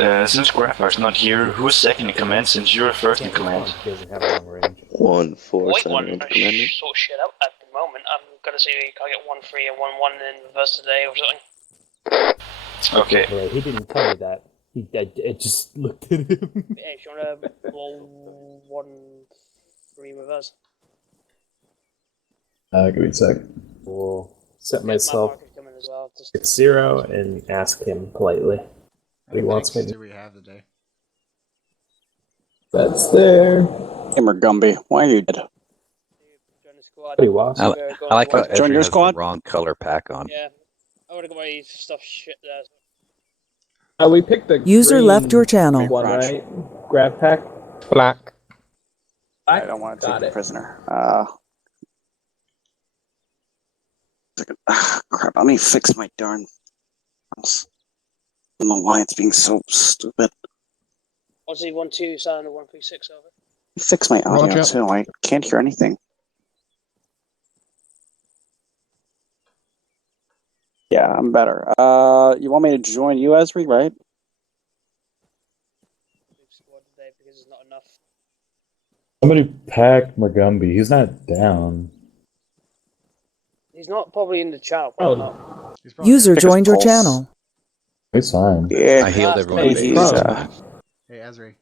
Since Graphar's not here, who's second in command since you're first in command? He doesn't have long range. 1-4 Wait, one Sergeant Commander. sort shit out at the moment. I'm gonna see if I get 1-3 and 1-1 in reverse today or something. Okay. By the way, he didn't tell me that. I just looked at him. Hey, if you wanna roll 1-3 reverse. Give me a sec. We'll set My myself marker's coming as well. Just 6-0 and ask him politely what he wants me to do we have today? That's there. Gamer Gumby, why are you dead? join the squad. What he wants. I like how Join Ezra your has squad? the wrong color pack on. Yeah, I would've got my stuff shit there. We picked the User green left your channel. one, right? Grab pack. Black. I don't want to take a prisoner. Crap, let me fix my darn mouse. I don't know why it's being so stupid. What's the 1-2 sound and 1-3-6 over? Fix my audio too. I can't hear anything. Yeah, I'm better. You want me to join you, Esri, right? Squad today because there's not enough. Somebody pack Magumbi. He's not down. He's not probably in the channel. Oh. Probably not. User Pick his joined your pulse. channel. He's fine. Yeah. I healed everyone. Hey, base. he's, Hey, Ezri.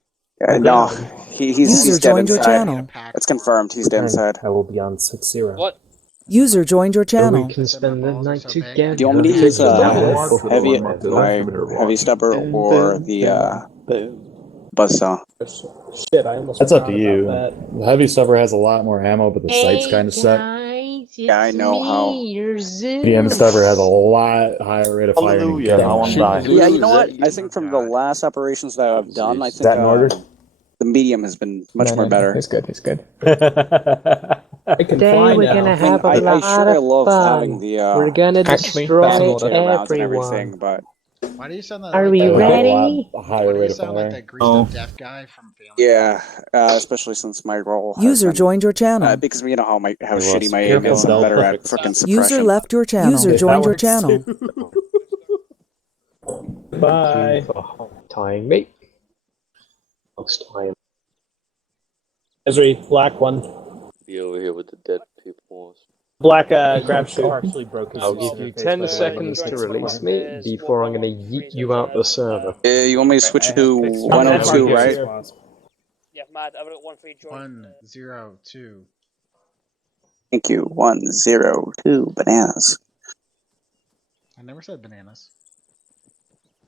no, he's User dead joined your inside. channel. It's confirmed. He's dead inside. I will be on 6-0. What? User joined your channel. can spend the night together. Do you want me to use heavy, Mark my heavy stubber or the buzzsaw? Shit, I almost That's up to forgot you. about The heavy stubber has a lot more ammo, but the sight's kind of set. Yeah, I know how. DM stubber has a lot higher rate of fire. Hallelujah, I won't die. Yeah, you know what? I think from the last operations that I've done, I Is think that in order? the medium has been much more better. It's good. It's good. I can Today fly we're now. gonna have a I lot sure of love fun. having the We're gonna Actually, destroy that's an order. rounds and everyone. everything, but Why do you sound that? Are like we that? ready? A higher Why do rate you of sound like fire. that greased up deaf guy from Family yeah, especially since my role. has User been, joined your channel. because you know how how Well, shitty my aim careful, is. I'm don't better at put- freaking suppression. User left your channel. User That joined your works channel. too. Bye. Tying me. Looks time. Esri, black one. Be over here with the dead people. Black grab shoe. Actually broke his I'll face give in you the 10 face seconds by to one of release his me partners. before I'm gonna yeet you out the server. You want me to switch to 102, right? Yeah, mad. I've got 1-3 join. 1-0-2. Thank you. 102 bananas. I never said bananas.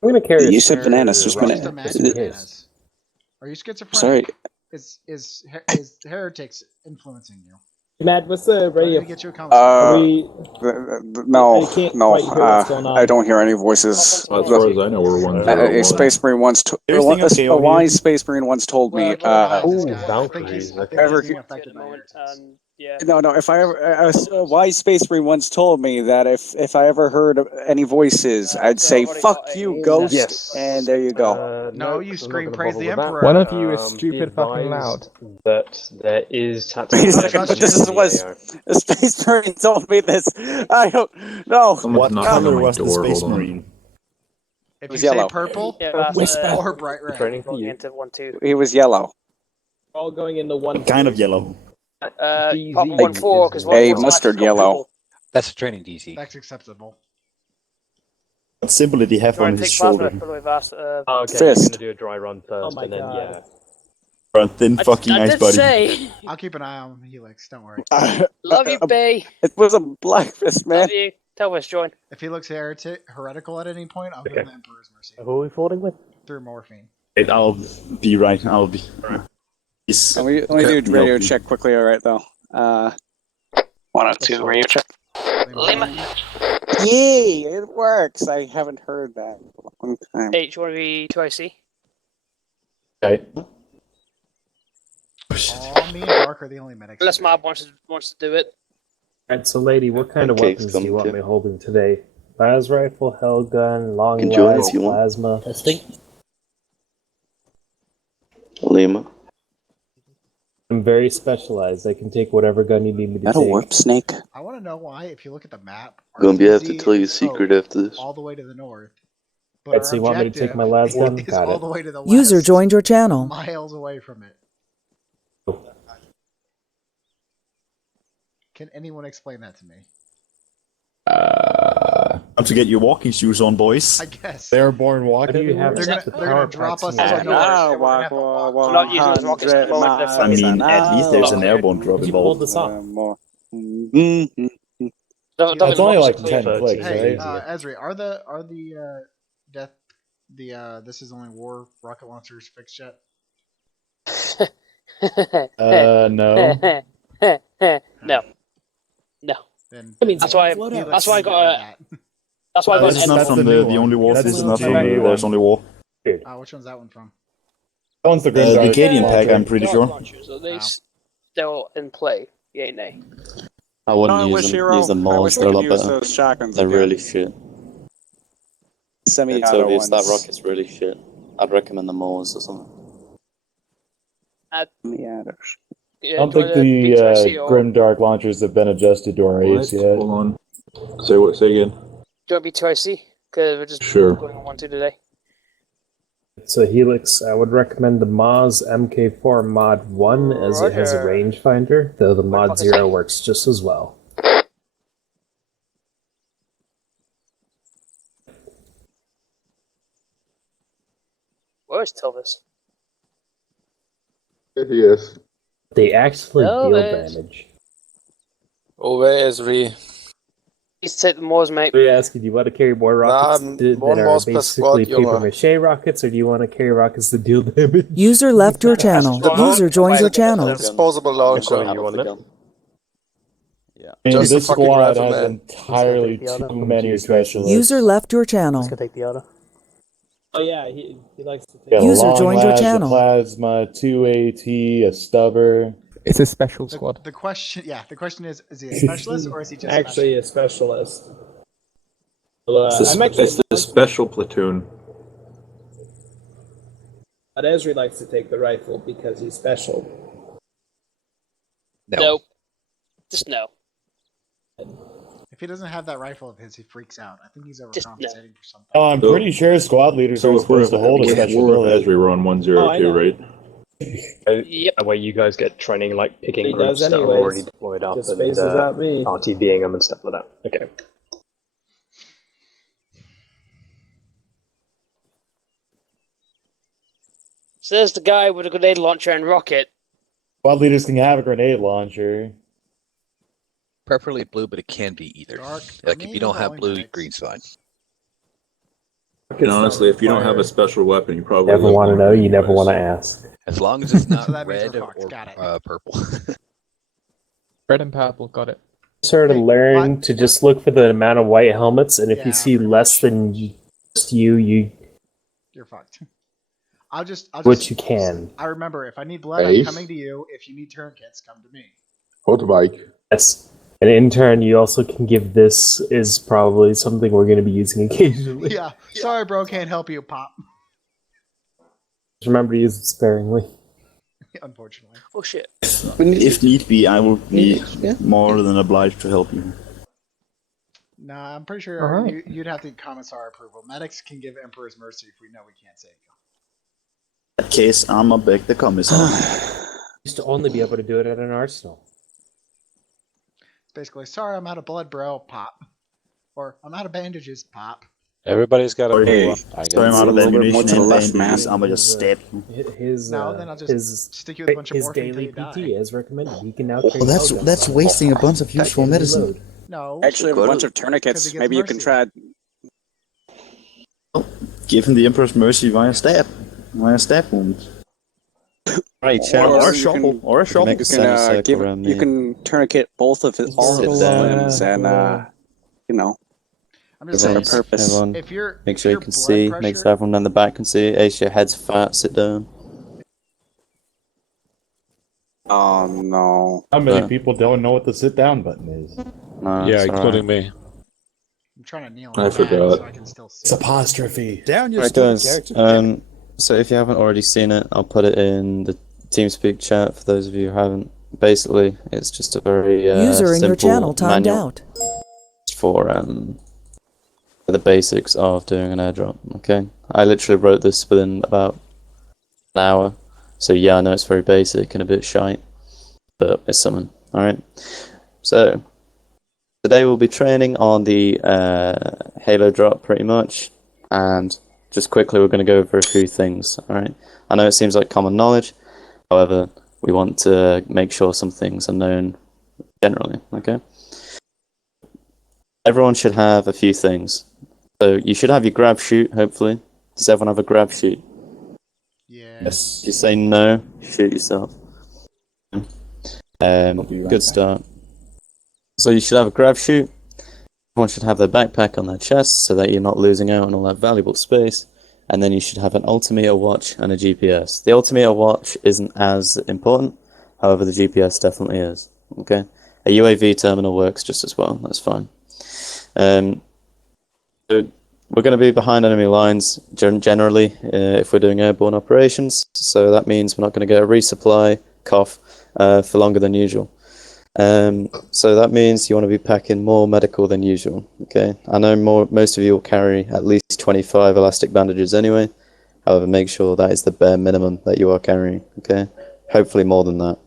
I'm gonna carry. You a said spare bananas, just rocket Just banana. just imagine in case. bananas. Are you schizophrenic? Sorry. Is heretics influencing you? Matt, what's the Do I need radio? to get you a counselor? No, I can't no. quite hear what's going on. I don't hear any voices. As far as I know, we're 1-0. A Space Marine once, Everything okay a over wise here? Space Marine once told me. Valkyries. I think Ever- he's being affected by heretics. Yeah. No. If I ever, a wise Space Marine once told me that if I ever heard any voices, I'd say "fuck you, ghost," Yes. and there you go. No, you scream praise the bother with emperor. that. One of you is stupid fucking loud. That there is Wait a second, but this is what a Space Marine told me this. I don't know. Someone's knocking on color my was the door, Space hold on. Marine? If was you say yellow. purple Yeah, that's Whisper. or bright red. Training for going you. into 1-2. He was yellow. All going in the one. Kind of yellow. Pop DZ 1-4 because A mustard yellow. That's a training DC. That's acceptable. What symbol did he have Try on and his take plasma. shoulder? By the way, Vast. Okay, Fist. you're gonna do a dry run first, Oh my and then God. For a thin I fucking ice did buddy. say, I'll keep an eye on Helix. Don't worry. love you, Bay. It was a black fist, man. Love you. Tell us, join. If he looks heretical at any point, I'll give him the Emperor's Mercy who are we falling with? through morphine. Wait, I'll be right. I'll be. Yes. Let me do radio check quickly. All right, though. 102 radio check. Lima. Yay! It works. I haven't heard that in a long time. H, you want to be 2IC? Okay. Oh, me and Dark are the only medics. Unless today. Mob wants to do it. Alright, so lady, what kind of Pancakes weapons do you come want too. me holding today? Las rifle, hell gun, long Can join rifle, if you want. plasma. Testing. Lima. I'm very specialized. I can take whatever gun you need me to That a take. warp snake? I want to know why, if you look at the map, Gonna be have to RTZ tell you a is secret coast after this. all the way to the north, Alright, so you want me to take my las gun? Is Got all it. the way to the west, User joined your channel. miles away from it. Oh. Can anyone explain that to me? Time to get your walking shoes on, boys. I guess. Airborne Why walking. do you have They're the gonna power drop packs us in on your the back? doors, and we're gonna have to walk. We're not using those rockets at the moment, they're I fucking- mean, at least there's an airborne drop Did you pull involved. this off? That's only like 10 But clicks, Hey, right? Esri, are the death this is only war rocket launchers fixed yet? No. No. No. Then I mean, That's why I got That's why I got This an is not That's from the new the one. only wars. That's This is the not from new There's one. Only War. which one's that one from? That one's the The Grimdark. Gadian pack, I'm pretty Dark sure. launchers, are they still in play? Yay, nay. I wouldn't I wish use them. Hero. Use the I Mauls. wish we They're a could lot use better. those shotguns They're again. really shit. Semi-auto Soviets, that ones. rocket's really shit. I'd recommend the Mauls or something. Semi-autos. Yeah, I don't think do you the wanna BTIC or- Grimdark launchers have been adjusted to our aids yet. Hold on. Say again. Do you want B2IC? Because we're just Sure. going on 1-2 today. So Helix, I would recommend the Moz MK4 Mod 1 as it has a Roger. rangefinder, though the Mod fuck is 0 that? works just as well. Where's Tilvis? Yes. They actually deal Elvis. damage. Please take the Moors, mate. We ask you, do you want to carry more rockets that are basically paper mache rockets, or do you want to carry rockets that deal damage? User left your channel. User joined your channel. Disposable launcher. Yeah. And Just this a fucking squad rifle, has man. entirely too many specialists. User left your channel. take the auto. Oh yeah, he likes to take. Yeah, User long joined your labs, a channel. plasma, 2AT, a stubber. It's a special squad. The question is he a specialist or is he just Actually, a specialist. It's the special platoon. But Esri likes to take the rifle because he's special. No. Nope. Just no. If he doesn't have that rifle of his, he freaks out. I think he's Just overcompensating for something. Oh, I'm pretty sure squad leaders are supposed to hold a special We're ability. Ezra, we're on 102, right? Yep. That way you guys get training like picking He groups does that are anyways. already deployed up Just and faces at me. RTBing them and stuff like that. Okay. So there's the guy with a grenade launcher and rocket. Squad leaders can have a grenade launcher. Preferably blue, but it can be either. Dark, Like if you don't have blue, medics. green's fine. And honestly, if you don't have a special weapon, you probably Never won't want to know, you never anyways. want to ask. As long as it's not So that means red we're fucked. or Got it. purple. Red and purple, got it. Sort of Hey, learn what? to just look for the amount of white helmets, and if Yeah, you see pretty less than just you You're fucked. I'll just which you can. I remember if I need blood, I'm Ace. coming to you. If you need tourniquets, come to me. Motorbike. That's an intern. You also can give this is probably something we're going to be using occasionally. Yeah. Sorry, bro, can't help you, Pop. Just remember to use it sparingly. Unfortunately. Oh shit. If need be, I will be more than obliged to help you. Nah, I'm pretty sure All right. you'd have to get commissar approval. Medics can give Emperor's Mercy if we know we can't save you. In that case, I'm a beg the commissar. Used to only be able to do it at an arsenal. Basically, sorry, I'm out of blood, bro. Pop. Or I'm out of bandages. Pop. Everybody's got a Hey, blue. sorry, I'm out of ammunition to the and left, man. bandages. I'm gonna just stab you. His No, then I'll just his stick you with a bunch of his morphine daily until PT you die. as recommended. He can now. Oh, carry that's shotguns. wasting a bunch of useful Heavy medicine. load. No. Actually, I have a Good. bunch of Because tourniquets. he gets Maybe you can mercy. try. Give him the Emperor's Mercy via stab wound. Right, Or you can- Or a shovel. make a You can semicircle give. around You me. can tourniquet both of his all of his Sit down. limbs, and you know, I'm just serve a saying. purpose. Everyone, If you're make if sure you your can blood see. pressure, Make sure everyone down the back can see. Ace, your head's fat. Sit down. Oh no! How many Yeah. people don't know what the sit down button is? No, Yeah, it's including alright. me. I'm trying to kneel I on the forgot. so I can still see. It's apostrophe. Down your Right, guys. So if you haven't already seen it, I'll put it in the TeamSpeak chat for those of you who haven't. Basically, it's just a very User in your simple channel timed manual out. for the basics of doing an airdrop. Okay, I literally wrote this within about an hour, so yeah, I know it's very basic and a bit shite, but it's something. All right, so today we'll be training on the Halo drop pretty much, and just quickly we're going to go over a few things. All right, I know it seems like common knowledge, however, we want to make sure some things are known generally. Okay. Everyone should have a few things. So you should have your grab shoot, hopefully. Does everyone have a grab shoot? Yes. If you say no, shoot yourself. Good start. So you should have a grab shoot. Everyone should have their backpack on their chest so that you're not losing out on all that valuable space. And then you should have an altimeter watch and a GPS. The altimeter watch isn't as important, however the GPS definitely is. Okay? A UAV terminal works just as well, that's fine. So we're going to be behind enemy lines generally if we're doing airborne operations, so that means we're not going to get a resupply for longer than usual. So that means you want to be packing more medical than usual. Okay, I know most of you will carry at least 25 elastic bandages anyway. However, make sure that is the bare minimum that you are carrying. Okay, hopefully more than that.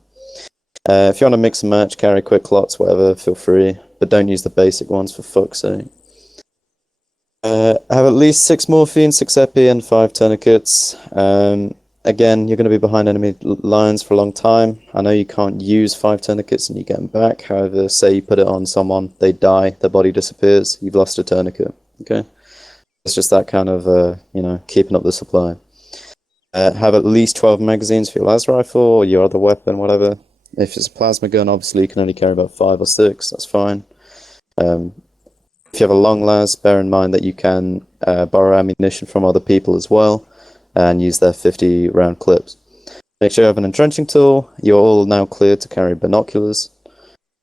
If you want to mix and match, carry quick lots, whatever, feel free, but don't use the basic ones for fuck's sake. Have at least 6 morphine, 6 epi, and 5 tourniquets. Again, you're going to be behind enemy lines for a long time. I know you can't use 5 tourniquets and you get them back. However, say you put it on someone, they die, their body disappears, you've lost a tourniquet. Okay, it's just that kind of keeping up the supply. Have at least 12 magazines for your las rifle or your other weapon, whatever. If it's a plasma gun, obviously you can only carry about 5 or 6. That's fine. If you have a long las, bear in mind that you can borrow ammunition from other people as well and use their 50-round clips. Make sure you have an entrenching tool. You're all now cleared to carry binoculars.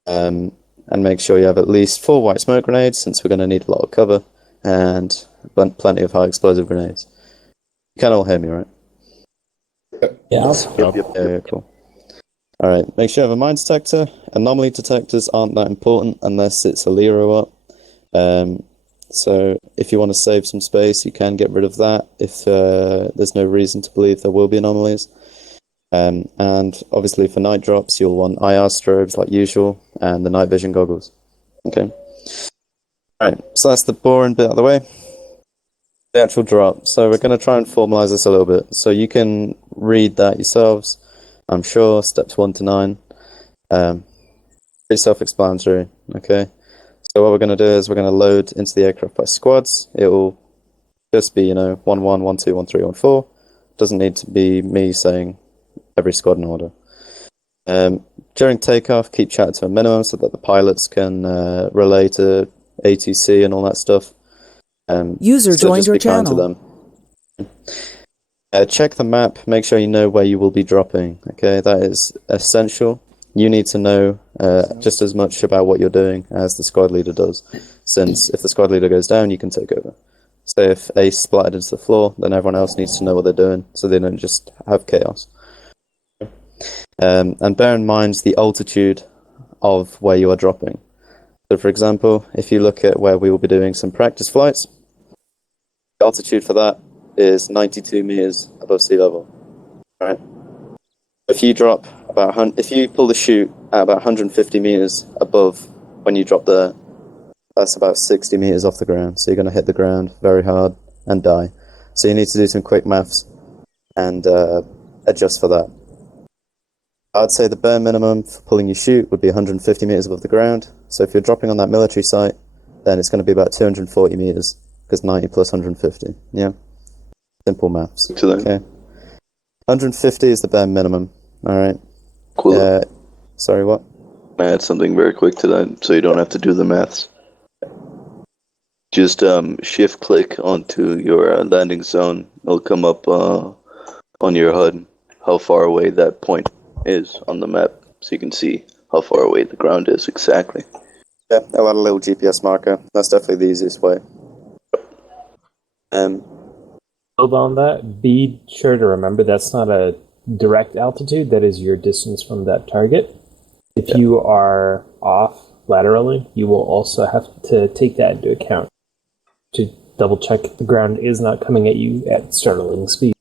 And make sure you have at least 4 white smoke grenades, since we're going to need a lot of cover, and plenty of high explosive grenades. You can all hear me, right? Yeah. Yeah, cool. Alright, make sure you have a mine detector. Anomaly detectors aren't that important unless it's a Lero up. So if you want to save some space, you can get rid of that if there's no reason to believe there will be anomalies. And obviously for night drops, you'll want IR strobes like usual, and the night vision goggles. Okay. Alright, so that's the boring bit out of the way. The actual drop. So we're going to try and formalize this a little bit. So you can read that yourselves, I'm sure, steps 1 to 9. Pretty self-explanatory, okay? So what we're going to do is we're going to load into the aircraft by squads. It will just be, 1-1, 1-2, 1-3, 1-4. Doesn't need to be me saying every squad in order. During takeoff, keep chat to a minimum so that the pilots can relay to ATC and all that stuff. User joined your channel. Check the map, make sure you know where you will be dropping. Okay, that is essential. You need to know just as much about what you're doing as the squad leader does, since if the squad leader goes down, you can take over. So if Ace splattered into the floor, then everyone else needs to know what they're doing, so they don't just have chaos. And bear in mind the altitude of where you are dropping. So for example, if you look at where we will be doing some practice flights, the altitude for that is 92 meters above sea level. Right. If you drop if you pull the chute at about 150 meters above when you drop there, that's about 60 meters off the ground. So you're going to hit the ground very hard and die. So you need to do some quick maths and adjust for that. I'd say the bare minimum for pulling your chute would be 150 meters above the ground. So if you're dropping on that military site, then it's going to be about 240 meters, because 90 plus 150. Yeah. Simple maths. Okay. 150 is the bare minimum. All right. Cool. Sorry, what? I add something very quick to that, so you don't have to do the maths. Just shift click onto your landing zone. It'll come up on your HUD how far away that point is on the map, so you can see how far away the ground is exactly. Yeah, I'll add a little GPS marker. That's definitely the easiest way. Build on that. Be sure to remember that's not a direct altitude. That is your distance from that target. If you are off laterally, you will also have to take that into account. to double check the ground is not coming at you at startling speed.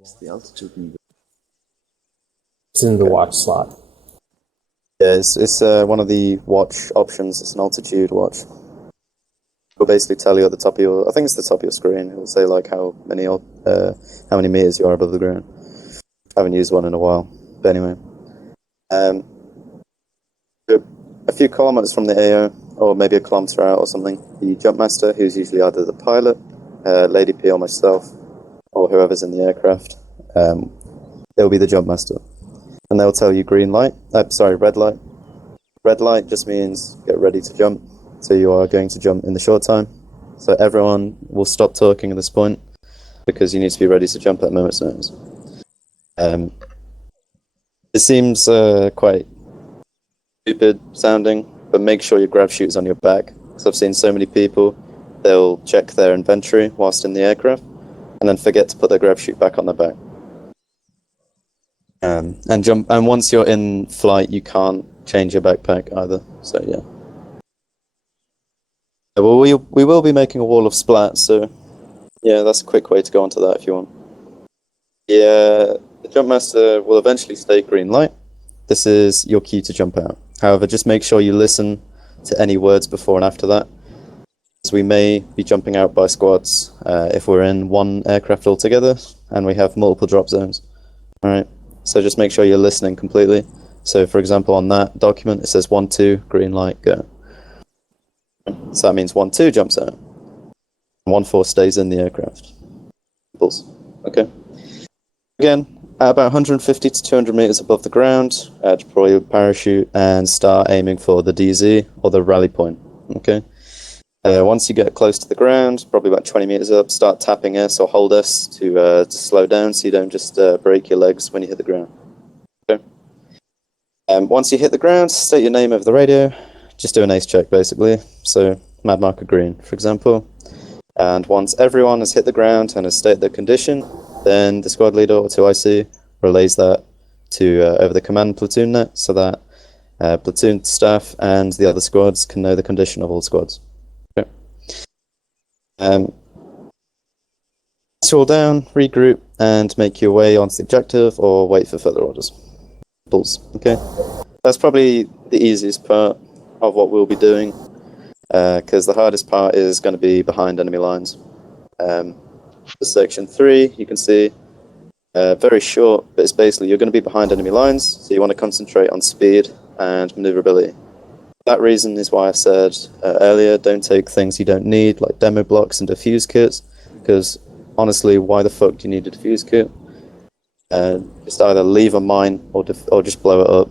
It's the altitude. It's in the watch slot. Yeah, it's one of the watch options. It's an altitude watch. It'll basically tell you at the top of your, I think it's the top of your screen. It'll say like how many meters you are above the ground. I haven't used one in a while, but anyway. A few kilometers from the AO, or maybe a kilometer out or something, the jump master, who's usually either the pilot, Lady P or myself, or whoever's in the aircraft, they'll be the jump master. And they'll tell you green light, red light. Red light just means get ready to jump. So you are going to jump in the short time. So everyone will stop talking at this point because you need to be ready to jump at a moment's notice. It seems quite stupid sounding, but make sure your grab chute's on your back. Because I've seen so many people, they'll check their inventory whilst in the aircraft and then forget to put their grab chute back on their back. And jump. And once you're in flight, you can't change your backpack either. So yeah. Well, we will be making a wall of splat. So yeah, that's a quick way to go onto that if you want. Yeah, the jump master will eventually state green light. This is your cue to jump out. However, just make sure you listen to any words before and after that, as we may be jumping out by squads if we're in one aircraft altogether and we have multiple drop zones. All right. So just make sure you're listening completely. So for example, on that document, it says 1-2, green light, go. So that means 1-2 jumps out. 1-4 stays in the aircraft. Okay. Again, at about 150 to 200 meters above the ground, deploy your parachute and start aiming for the DZ or the rally point. Okay. Once you get close to the ground, probably about 20 meters up, start tapping S or hold S to slow down so you don't just break your legs when you hit the ground. Okay. Once you hit the ground, state your name over the radio. Just do an ace check, basically. So, mad marker green, for example. And once everyone has hit the ground and has stated their condition, then the squad leader or 2IC relays that to over the command platoon net so that platoon staff and the other squads can know the condition of all squads. Okay. All down, regroup, and make your way onto the objective or wait for further orders. Okay, that's probably the easiest part of what we'll be doing, because the hardest part is going to be behind enemy lines. For section 3, you can see very short, but it's basically you're going to be behind enemy lines, so you want to concentrate on speed and maneuverability. That reason is why I said earlier, don't take things you don't need, like demo blocks and diffuse kits, because honestly, why the fuck do you need a diffuse kit? Just either leave a mine or just blow it up.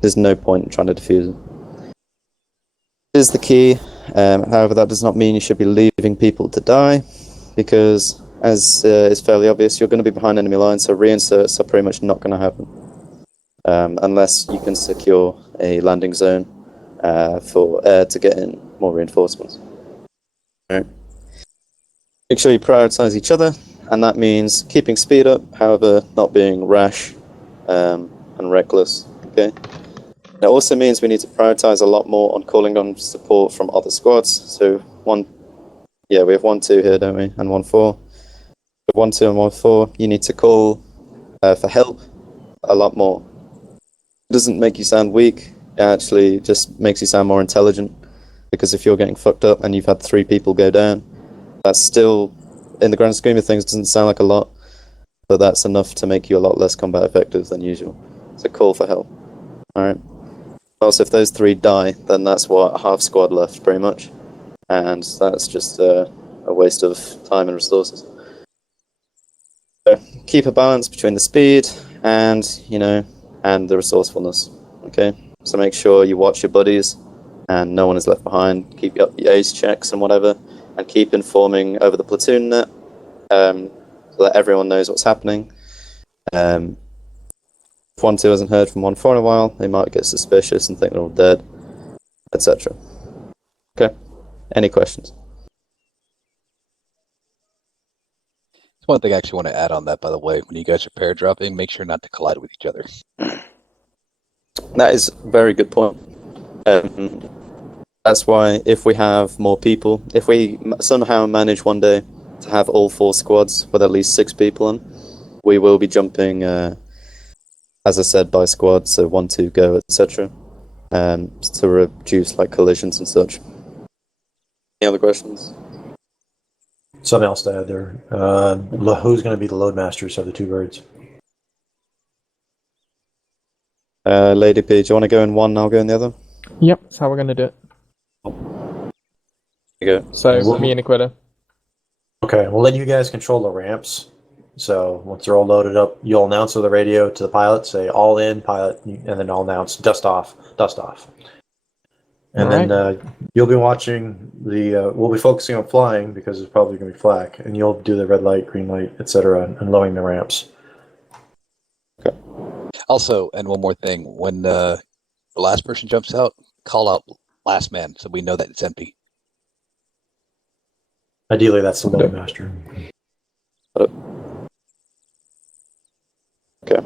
There's no point in trying to defuse it. Is the key. However, that does not mean you should be leaving people to die, because as is fairly obvious, you're going to be behind enemy lines, so reinserts are pretty much not going to happen. Unless you can secure a landing zone for air to get in more reinforcements. Right. Make sure you prioritize each other, and that means keeping speed up, however, not being rash and reckless. Okay. It also means we need to prioritize a lot more on calling on support from other squads. So we have 1-2 here, don't we? And 1-4. 1-2 and 1-4, you need to call for help a lot more. It doesn't make you sound weak, it actually just makes you sound more intelligent. Because if you're getting fucked up and you've had 3 people go down, that's still, in the grand scheme of things, doesn't sound like a lot, but that's enough to make you a lot less combat effective than usual. So call for help. Alright. Also, if those 3 die, then that's what, half squad left, pretty much. And that's just a waste of time and resources. So keep a balance between the speed and, and the resourcefulness. Okay? So make sure you watch your buddies and no one is left behind. Keep up your ace checks and whatever, and keep informing over the platoon net so that everyone knows what's happening. If 1-2 hasn't heard from 1-4 in a while, they might get suspicious and think they're all dead, etc. Okay, any questions? There's one thing I actually want to add on that, by the way. When you guys are pair dropping, make sure not to collide with each other. That is a very good point. That's why if we have more people, if we somehow manage one day to have all 4 squads with at least 6 people on, we will be jumping, as I said, by squad, so 1, 2, go, etc. To reduce like collisions and such. Any other questions? Something else to add there. Who's going to be the load masters of the 2 birds? Lady P, do you want to go in one and I'll go in the other? Yep, that's how we're gonna do it. There you go. So, me and Aquila. Okay, we'll let you guys control the ramps. So once they're all loaded up, you'll announce with the radio to the pilot, say all in, pilot, and then I'll announce dust off, dust off. And then you'll be watching the, we'll be focusing on flying because it's probably going to be flak, and you'll do the red light, green light, etc., and lowering the ramps. Okay. Also, and one more thing, when the last person jumps out, call out last man so we know that it's empty. Ideally, that's the load master. Okay.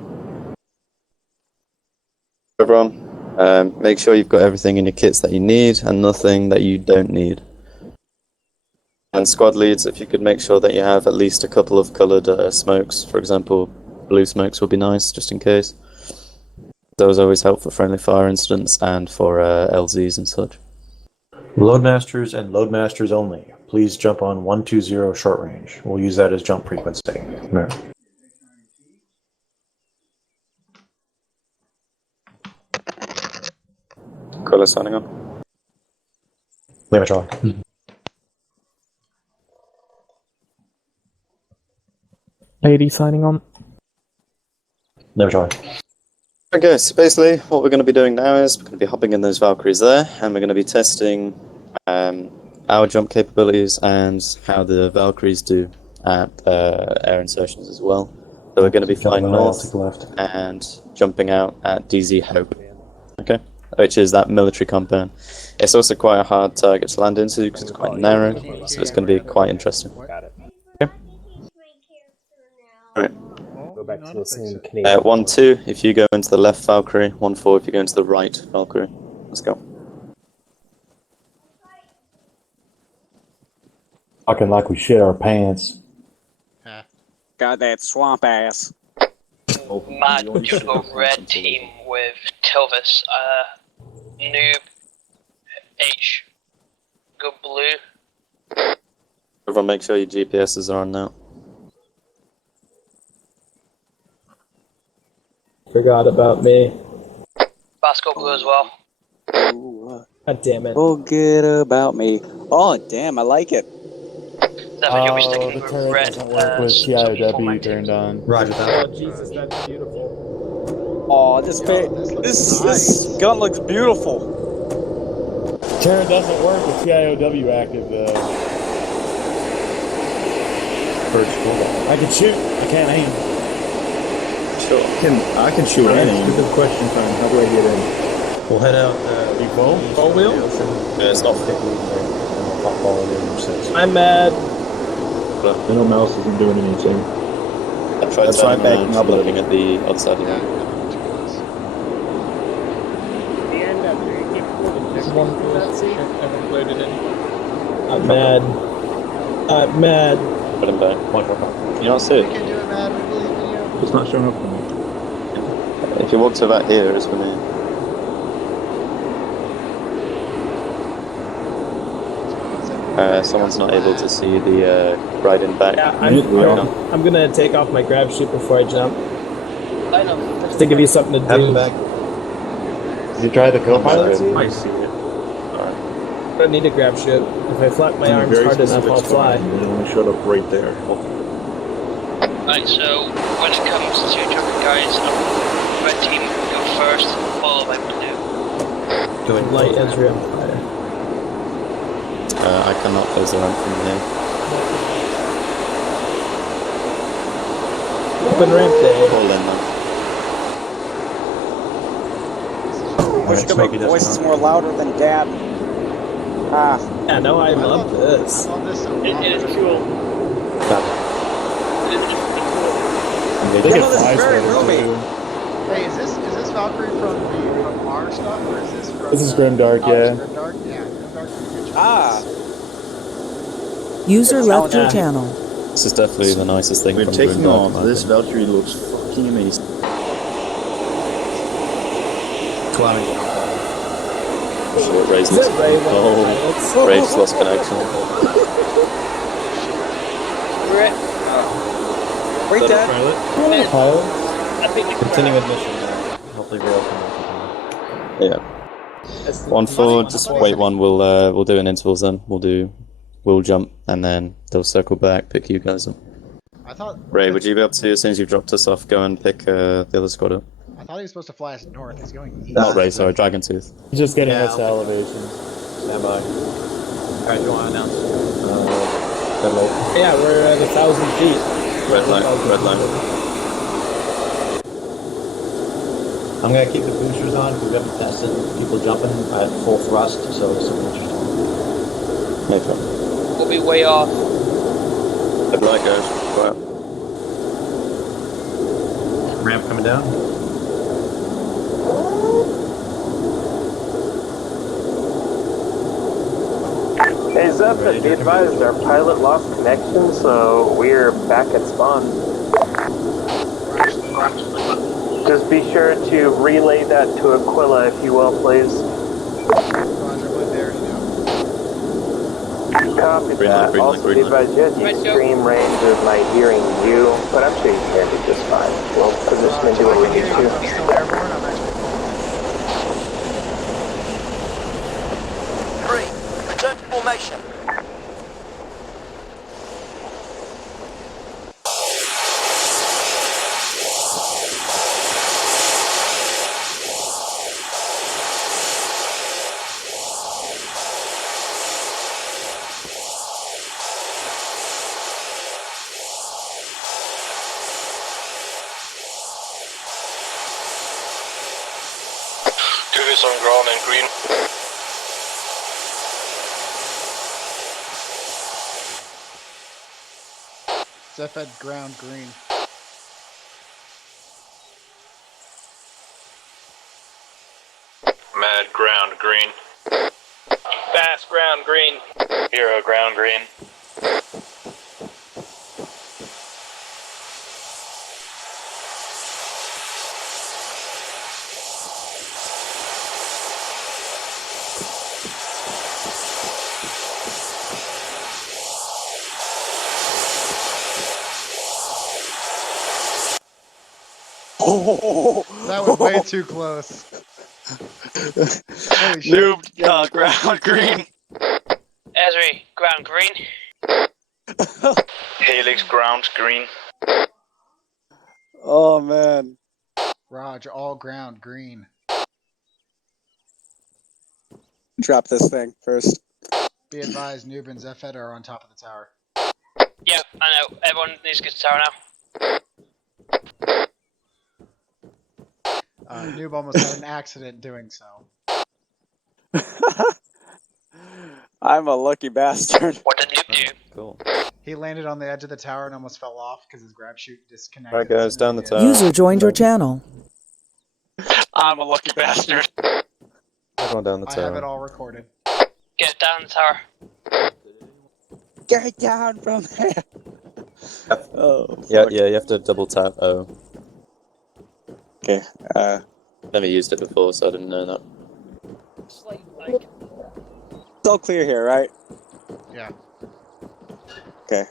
Everyone, make sure you've got everything in your kits that you need and nothing that you don't need. And squad leads, if you could make sure that you have at least a couple of coloured smokes, for example, blue smokes would be nice, just in case. Those always help for friendly fire incidents and for LZs and such. Loadmasters and loadmasters only. Please jump on 120 short range. We'll use that as jump frequency. No. Color signing on. Lematron. Lady signing on. Lematron. Okay, so basically what we're going to be doing now is we're going to be hopping in those Valkyries there, and we're going to be testing our jump capabilities and how the Valkyries do at air insertions as well. So we're going to be flying north and jumping out at DZ Hope, okay, which is that military compound. It's also quite a hard target to land into because it's quite narrow, so it's going to be quite interesting. Okay. All right. Back to listening to Canadian. 1-2 if you go into the left Valkyrie, 1-4 if you go into the right Valkyrie. Let's go. Talking like we shit our pants. Got that swamp ass. Matt, would you go red team with Tilvis, Noob, H, go blue. Everyone make sure your GPSs are on now. Forgot about me. Basco blue as well. God damn it. Forget about me. Oh, damn, I like it. Definitely you'll be sticking the with turret red. doesn't work with TIOW turned on. Roger that. Oh, Jesus, that's beautiful. Oh, this gun looks beautiful. Turret doesn't work with TIOW active though. I can shoot, I can't aim. Sure. I can shoot any. Good question, Frank. How do I get in? We'll head out. Full wheel? It's not I'm mad. I know mouse isn't doing anything. I tried turning around and loading at the other side of the map. I'm mad. I'm mad. Put him back. You're not sick. It's not showing up for me. If you walk to that here, it's for me. Someone's not able to see the ride in back. Yeah, I'm gonna take off my grab chute before I jump. I know. Just to give you something to do. Have him back. Did you try the co-pilot? I see it. I don't need a grab chute. If I flap my arms hard enough, I'll fly. It only showed up right there. Right, so when it comes to jumping, guys, red team go first, followed by blue. Doing Light Ezra on fire. I cannot close the ramp from here. Open ramp day. Hold in now. Wish to make voices more louder than Dad. Ah. Yeah, no, I love this. It is cool. This is very roomy. Hey, is this Valkyrie from our stuff, or is this from? This is Grimdark, yeah. Grimdark? Yeah. Ah. User left your channel. This is definitely the nicest thing We're from taking Grimdark, off. I This think. Valkyrie looks fucking amazing. Climbing. Sure, Ray's Is lost it Ray, one of the oh, pilots? Ray's lost connection. We're at. Right there. Pilot? I think the Continue with mission. Hopefully, Rail can. Yeah. 1-4, just wait one. We'll do it in intervals then. We'll jump and then they'll circle back, pick you guys up. I thought. Ray, would you be able to, as soon as you've dropped us off, go and pick the other squad up? I thought he was supposed to fly us north. He's going east. Not Ray, sorry, Dragontooth. Just getting Yeah, us to elevation. Stand by. Alright, you want to announce? Deadlight. Yeah, we're at 1,000 feet. Red line, red line. I'm gonna keep the boosters on because we haven't tested people jumping at full thrust, so it's something interesting. No problem. We'll be way off. Red light goes. Go out. Ramp coming down. Hey Zeph, be advised, our pilot lost connection, so we're back at spawn. Just be sure to relay that to Aquila, if you will, please. Copy that. Also be advised, you have the extreme range of my hearing you, but I'm sure you can hear me just fine. We'll position and do what we need to. Still airborne? I'm actually Three, return to formation. Cruise on ground and green. Zephed ground green. Mad ground green. Fast ground green. Hero ground green. That was way too close. Holy shit. Noob ground green. Ezri, ground green. Helix ground green. Oh man. Raj, all ground green. Drop this thing first. Be advised, Noob and Zephed are on top of the tower. Yeah, I know. Everyone needs to get to the tower now. Noob almost had an accident doing so. I'm a lucky bastard. What did Noob do? Cool. He landed on the edge of the tower and almost fell off because his grab chute disconnected. Alright guys, down the tower. User joined your channel. I'm a lucky bastard. Everyone down the I have tower. it all recorded. Get down the tower. Get down from there. Oh. Yeah, yeah, you have to double tap O. Okay. Never used it before, so I didn't know that. It's all clear here, right? Yeah. Okay.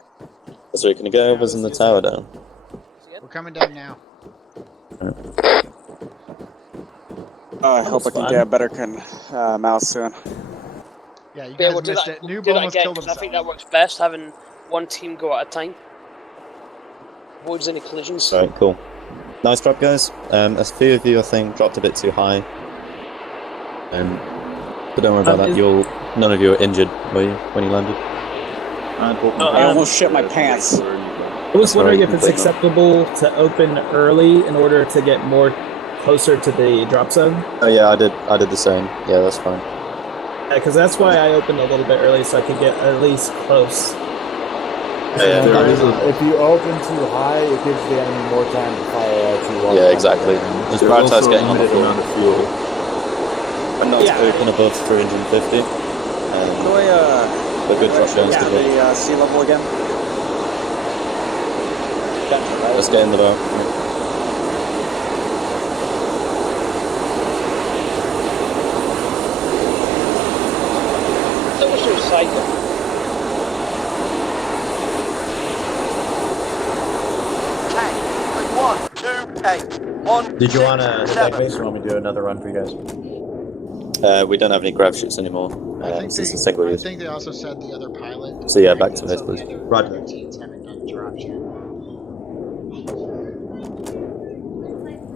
So you're gonna go overs in the tower down. We're coming down now. Oh, I hope I can get a better mouse soon. Yeah, you Yeah, guys we'll do missed that. it. Noob Do that almost again, killed 'cause I himself. think that works best, having one team go at a time. Avoids any collisions. Alright, cool. Nice drop, guys. A few of you, I think, dropped a bit too high. But don't worry about that. None of you were injured, were you, when you landed? I almost shit my pants. I was wondering if it's acceptable to open early in order to get more closer to the drop zone. Oh yeah, I did the same. Yeah, that's fine. Because that's why I opened a little bit early, so I could get at least close. If you open too high, it gives the enemy more time to fire at you. Yeah, exactly. Just prioritize getting on the amount of fuel. And not to open above 350. The good drop downs to the sea level again. Let's get in the boat. So what's your cycle? Tank, with 1, 2, tank. 1, Did you want to hit that 7. base, or want me to do another run for you guys? We don't have any grab shoots anymore. This is a single I use. think they also said the other pilot. So yeah, back to base, please. Roger. Teams haven't done drops yet.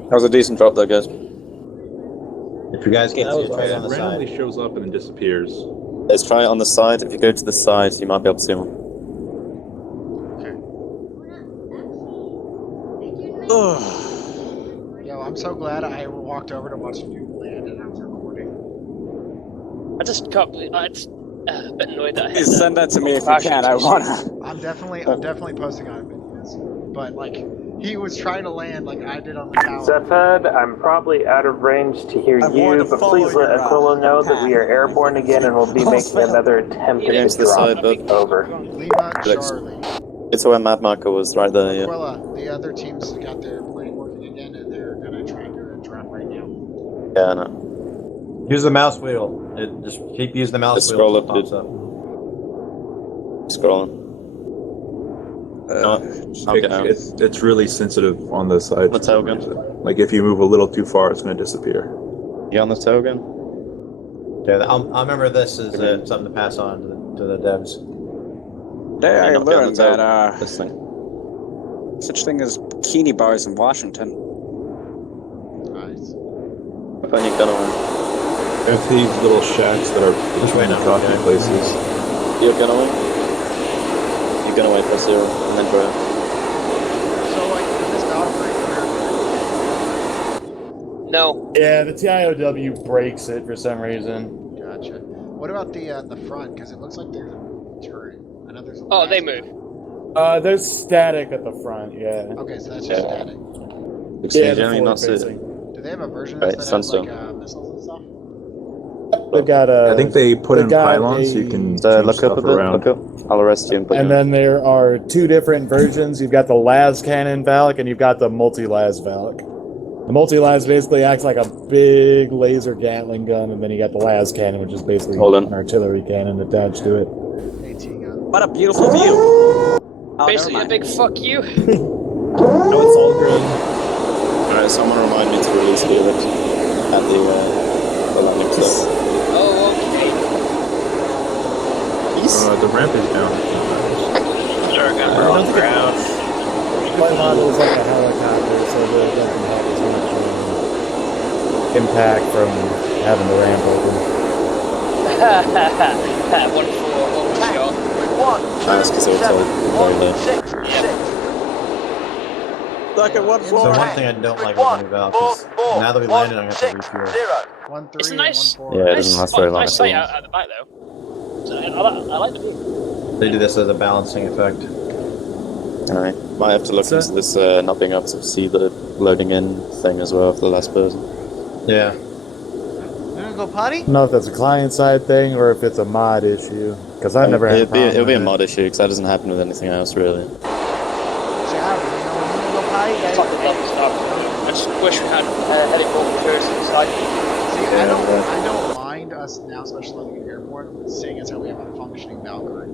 That was a decent drop, though, guys. If you guys can't see it, try it on the randomly side. shows up and then disappears. Let's try it on the side. If you go to the side, you might be able to see one. Yo, I'm so glad I walked over to watch you land and I was recording. I just can't believe I just a bit annoyed that I had Please send that to me if you can. I wanna. I'm definitely posting on videos. But like, he was trying to land like I did on the tower. Zephad, I'm probably out of range to hear you, but please let Aquila know that we are airborne again and we'll be making another attempt Get to into the drop. side, bud. Over. Lima, Charlie. It's where Mad Marker was, right there, yeah. Aquila, the other teams got their plane working again and they're gonna try to drop right now. Yeah, I know. Use the mouse wheel. Just keep using the mouse Just wheel. scroll until up, it pops up. Scrolling. I'll get out. It's really sensitive on the side. The tail gun. Like if you move a little too far, it's going to disappear. You on the tail gun? Yeah, I'll remember this is something to pass on to the devs. Today I Not down learned the tail. that This thing. such thing as bikini bars in Washington. Nice. I find you gun away. There's these little shacks that are between the coffee places. You're gun away? You gun away for 0 and then throw it. So like, did this Valkyrie No. Yeah, the TIOW breaks it for some reason. Gotcha. What about the front? Because it looks like there's a turret. I know there's a Oh, they move. There's static at the front, yeah. Okay, so that's just static. Yeah, Generally the not forward see facing. Do they have a version of Right, this that has like sunstone. missiles and stuff? They've got I think they put in got pylons so you can So change look up stuff a bit, around. look up. I'll arrest you and put And you then there are two different versions. You've got the las cannon Valk and you've got the multi-las Valk. The multi-las basically acts like a big laser Gatling gun, and then you got the las cannon, which is basically an artillery cannon attached to it. What a beautiful view! Oh, Basically, a big fuck you. No, it's all green. Alright, someone remind me to release Felix at the landing stuff. Oh, okay. The ramp is down. Sure, gun on the ground. My model is like a helicopter, so it doesn't have as much impact from having the ramp open. One shot. Nice, because it was all very low. Look at one So floor. one thing I don't like about the new Valk is now that we landed, I'm gonna have to refuel. 1-3 It's a and nice. 1-4. Yeah, it doesn't last very long Nice at sight all. out at the back though. So I like the view. They do this as a balancing effect. Alright, might have to look into this not being able to see the loading in thing as well for the last person. Yeah. You wanna go potty? I don't know if that's a client-side thing or if it's a mod issue, because I've never had a problem It'll be a with mod issue, because that doesn't happen with anything else, really. Yeah, you know, when you go potty, guys. It's like the lovely stuff. I just wish we had helicopters inside. See, I don't mind us now, especially in Airborne, seeing as how we have a functioning Valkyrie.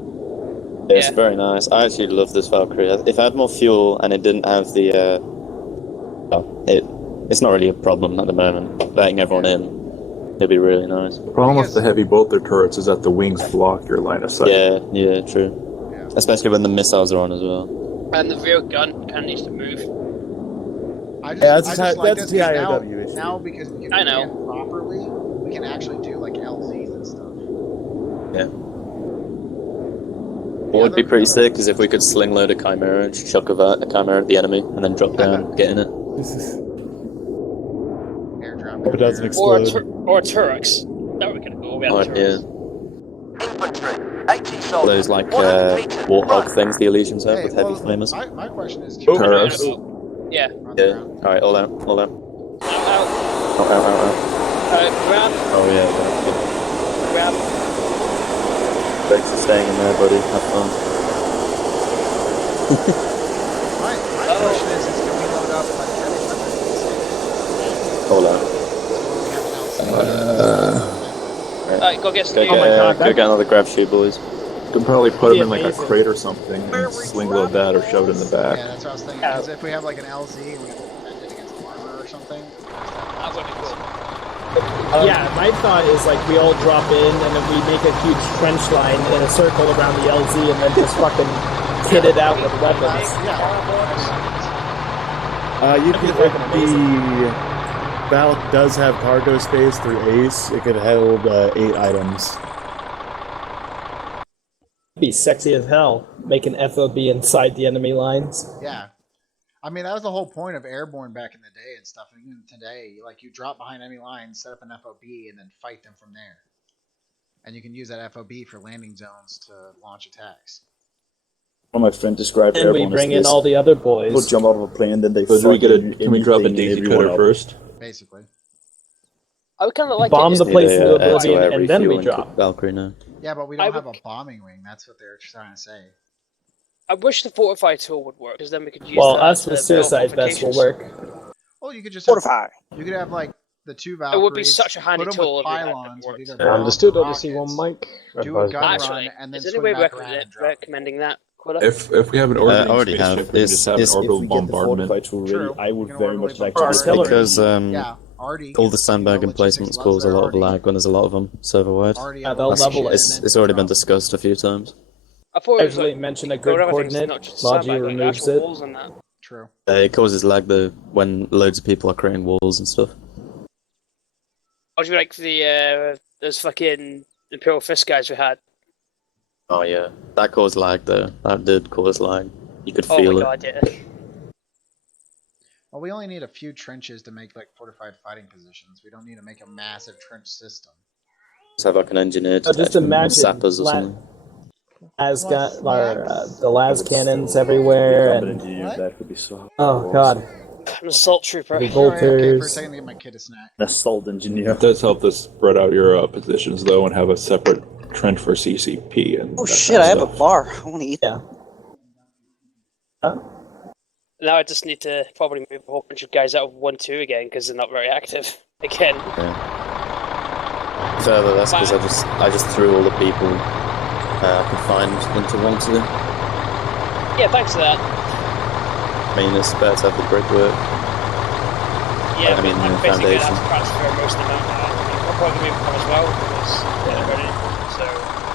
Yeah, it's very nice. I actually love this Valkyrie. If it had more fuel and it didn't have the, it's not really a problem at the moment. Letting everyone in, it'd be really nice. The problem with the heavy bolter turrets is that the wings block your line of sight. Yeah, true. Especially when the missiles are on as well. And the rear gun kind of needs to move. that's I a just like that's this a 'cause TIOW issue. now because we can I know. land properly, we can actually do like LZs and stuff. Yeah. What would be pretty sick is if we could sling load a Chimera and chuck a Chimera at the enemy and then drop down, get in it. Airdrop. Hope it doesn't Or explode. or Turks. That we're gonna go. We have Yeah. Infantry, 80 soldiers. Those like warthog things the Elysians have with heavy flamers. My question is, Turrets. Yeah. Yeah. Alright, all out. Out. Out. Grab. Oh yeah. Grab. Thanks for staying in there, buddy. Have fun. My question is can we load up like heavy weapons? Hold on. Alright, go get some Go, new go get another grab chute, boys. You can probably put them in like a crate or something and sling load that or shove it in the back. Yeah, that's what I was thinking. Because if we have like an LZ and we have to defend it against armor or something, that would be cool. Yeah, my thought is like we all drop in and then we make a huge trench line in a circle around the LZ and then just fucking hit it out with weapons. You could, if the Valk does have cargo space through Ace, it could hold 8 items. Be sexy as hell, making FOB inside the enemy lines. Yeah. I mean, that was the whole point of Airborne back in the day and stuff. And even today, like you drop behind enemy lines, set up an FOB, and then fight them from there. And you can use that FOB for landing zones to launch attacks. One of my friends described And Airborne we bring as in this. all the other boys. People jump out of a plane, then they So do we get fucking can we drop a anything, daisy everyone cutter up. first? Basically. I would kind of like Bomb it. the place into oblivion anti-air and then we refueling drop. Valkyrie now. Yeah, but we don't have a bombing wing. That's what they're trying to say. I wish the fortify tool would work, because then we could use Well, that us to with build suicide vest will fortifications. work. Well, you could just Fortify. You could have like the 2 It Valkyries. would be such a handy put them tool with if we had pylons that with either worked. bombs Still or don't see one rockets, mic. do a gun Actually, run, and then is there swing any way back around and drop. recommending that, Quilla? If we have an orbiting already spaceship, have. we can just have an orbital If we get the bombardment. fortified tool ready, True. I would You can very orbital much like bombard. to Artillery. Because Yeah, Artie. all the sandbag emplacements cause a lot of lag when there's a lot of them server-wide. Yeah, they'll level it. It's already been discussed a few times. I thought it was Usually like, mention a build good everything's coordinate, not just Logi sandbag, like removes actual it. walls and that. True. It causes lag though when loads of people are creating walls and stuff. Or do you like the those fucking Imperial Fist guys we had? Oh yeah, that caused lag though. That did cause lag. You could Oh feel my it. god, yeah. Well, we only need a few trenches to make like fortified fighting positions. We don't need to make a massive trench system. Just have like an engineer So just detachment with imagine sappers or something. As got the las cannons everywhere and that could be so. oh god, An assault trooper. the Okay, for a bolters. second to give my kid a snack. An assault engineer. It does help to spread out your positions though and have a separate trench for CCP and. Oh that shit! kind I of have a stuff. bar. I want to eat. Yeah. Now I just need to probably move a whole bunch of guys out of 1-2 again because they're not very active again. Further, that's because I just threw all the people I could find into 1-2. Yeah, thanks for that. I mean, it's better to have the brickwork. Yeah, I mean, I'm the basically foundation. gonna have to transfer most of them out. I'll probably move them as well because they're ready. So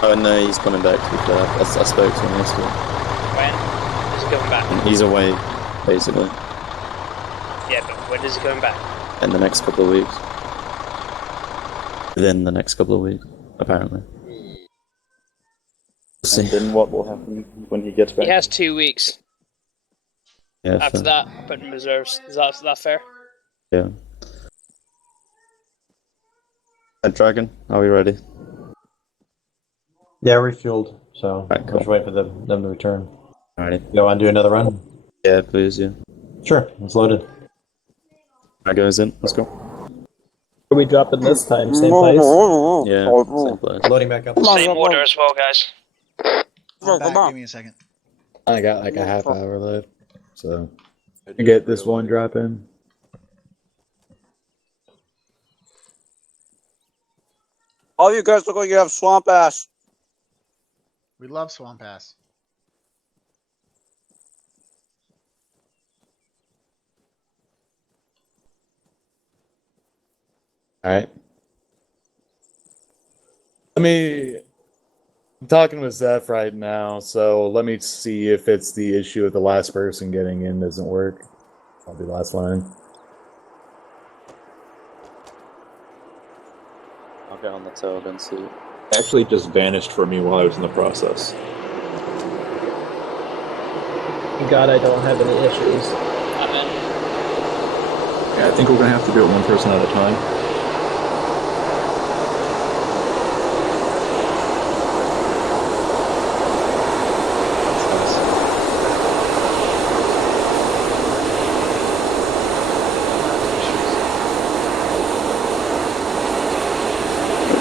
Oh no, he's coming back to be fair. I spoke to him yesterday. when is he coming back? He's away, basically, Yeah, but when is he coming back? in the next couple of weeks. Within the next couple of weeks, apparently. We'll see. And then what will happen when he gets back? He has 2 weeks. Yeah, After fair. that, put in reserves. Is that fair? Yeah. Dragon, are we ready? Yeah, refueled. So Right, I'm cool. just waiting for them to return. Alrighty. You want to do another run? Yeah, please, yeah. Sure. It's loaded. That goes in. Let's go. Where are we dropping this time? Same place? Yeah, same place. Loading back up. Same order as well, guys. I'm back. Give me a second. I got like a half hour left, so I get this one drop in. All you guys look like you have swamp ass. We love Swamp Ass. All right. I'm talking with Zeph right now, so let me see if it's the issue of the last person getting in doesn't work. I'll be last line. I'll get on the tail and see. Actually, it just vanished for me while I was in the process. Thank God I don't have any issues. Yeah, I think we're gonna have to do it one person at a time.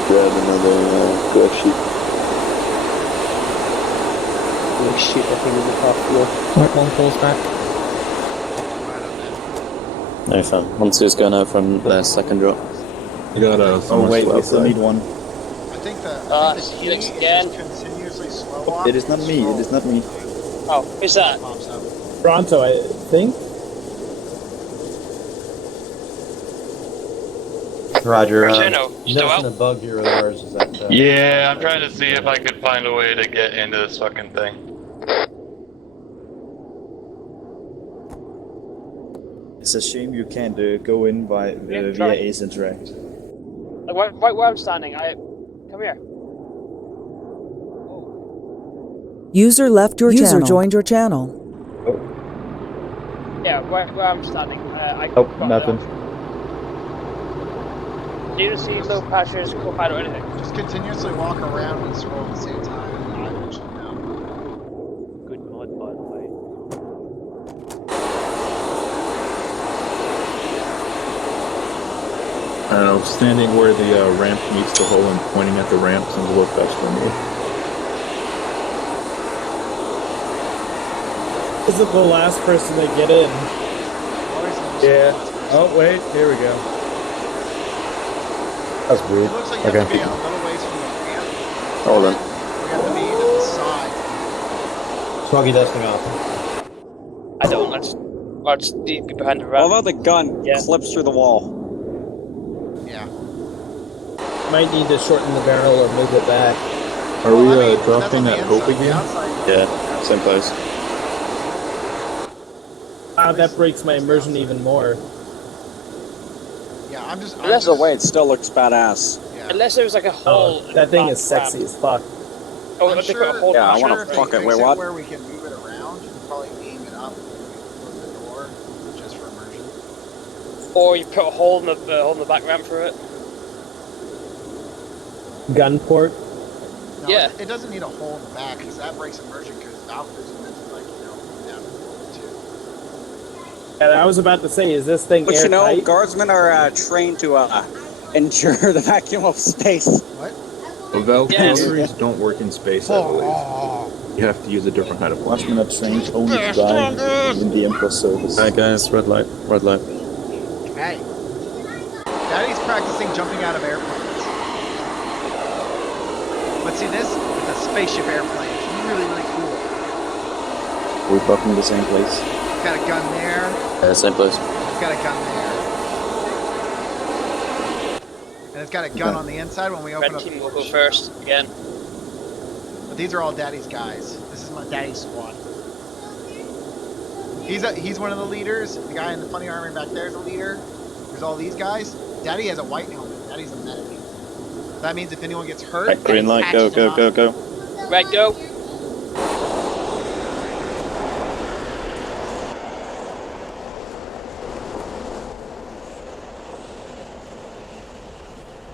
Grab another grab sheet. shit, I think in the top floor. Right, one falls back. No fun. Once it's going out from the second drop. You got Oh wait, we still need one. I think the key Helix is again. just continuously slow walk. It is not me, it is not me. Oh, who's that? Pops up. Toronto, I think. Roger. Martino, you still Nothing out? a bug here of ours is that. Yeah, I'm trying to see if I could find a way to get into this fucking thing. It's a shame you can't go in via Ace Interact. Like, right where I'm standing. Come here. User left your channel. User joined your channel. Yeah, where I'm standing. Oh, nothing. Do you see no patches, co-pilot or anything? Just continuously walk around and scroll at the same time, and I eventually know. Good mod, by the way. I don't know, standing where the ramp meets the hole and pointing at the ramp seems to work best for me. Is it the last person to get in? Yeah. Oh, wait, here we go. That's weird. It looks like you have to be a little ways from the ramp. Hold on. We have to be at the side. Smoggy dusting off. I don't. I'll just be behind the ramp. Although the gun clips through the wall. Yeah. Might need to shorten the barrel or move it back. Are we dropping that hope again? Yeah, same place. Ah, that breaks my immersion even more. Yeah, I'm just. Unless the way it still looks badass. Yeah. Unless there was like a hole. in That the thing back is sexy ramp. as fuck. Oh, I'm they put a hole. Yeah, I I'm wanna sure if fuck they it. fix Wait, what? Where we can move it around, you can probably aim it up and close the door just for immersion. Or you put a hole in the back ramp for it. Gun port. No, Yeah. It doesn't need a hole in the back because that breaks immersion because Valkyries are meant to down too. And I was about to say, is this thing But you know, airtight? guardsmen are trained to endure the vacuum of space. What? Well, Valkyries don't work in space, I believe. You have to use a different kind of one. Watchmen are trained only to die in the Emperor's service. Alright guys, red light, red light. Hey. Daddy's practicing jumping out of airplanes. But see this? It's a spaceship airplane. It's really, really cool. We're fucking the same place. It's got a gun there. Same place. It's got a gun there. And it's got a gun on the inside when we open Red up team the will go first again. But these are all Daddy's guys. This is my Daddy's squad. He's one of the leaders. The guy in the funny armor back there is a leader. There's all these guys. Daddy has a white helmet. Daddy's a medic. That means if anyone gets hurt, Right, green light, go, go, go, go. Red, go.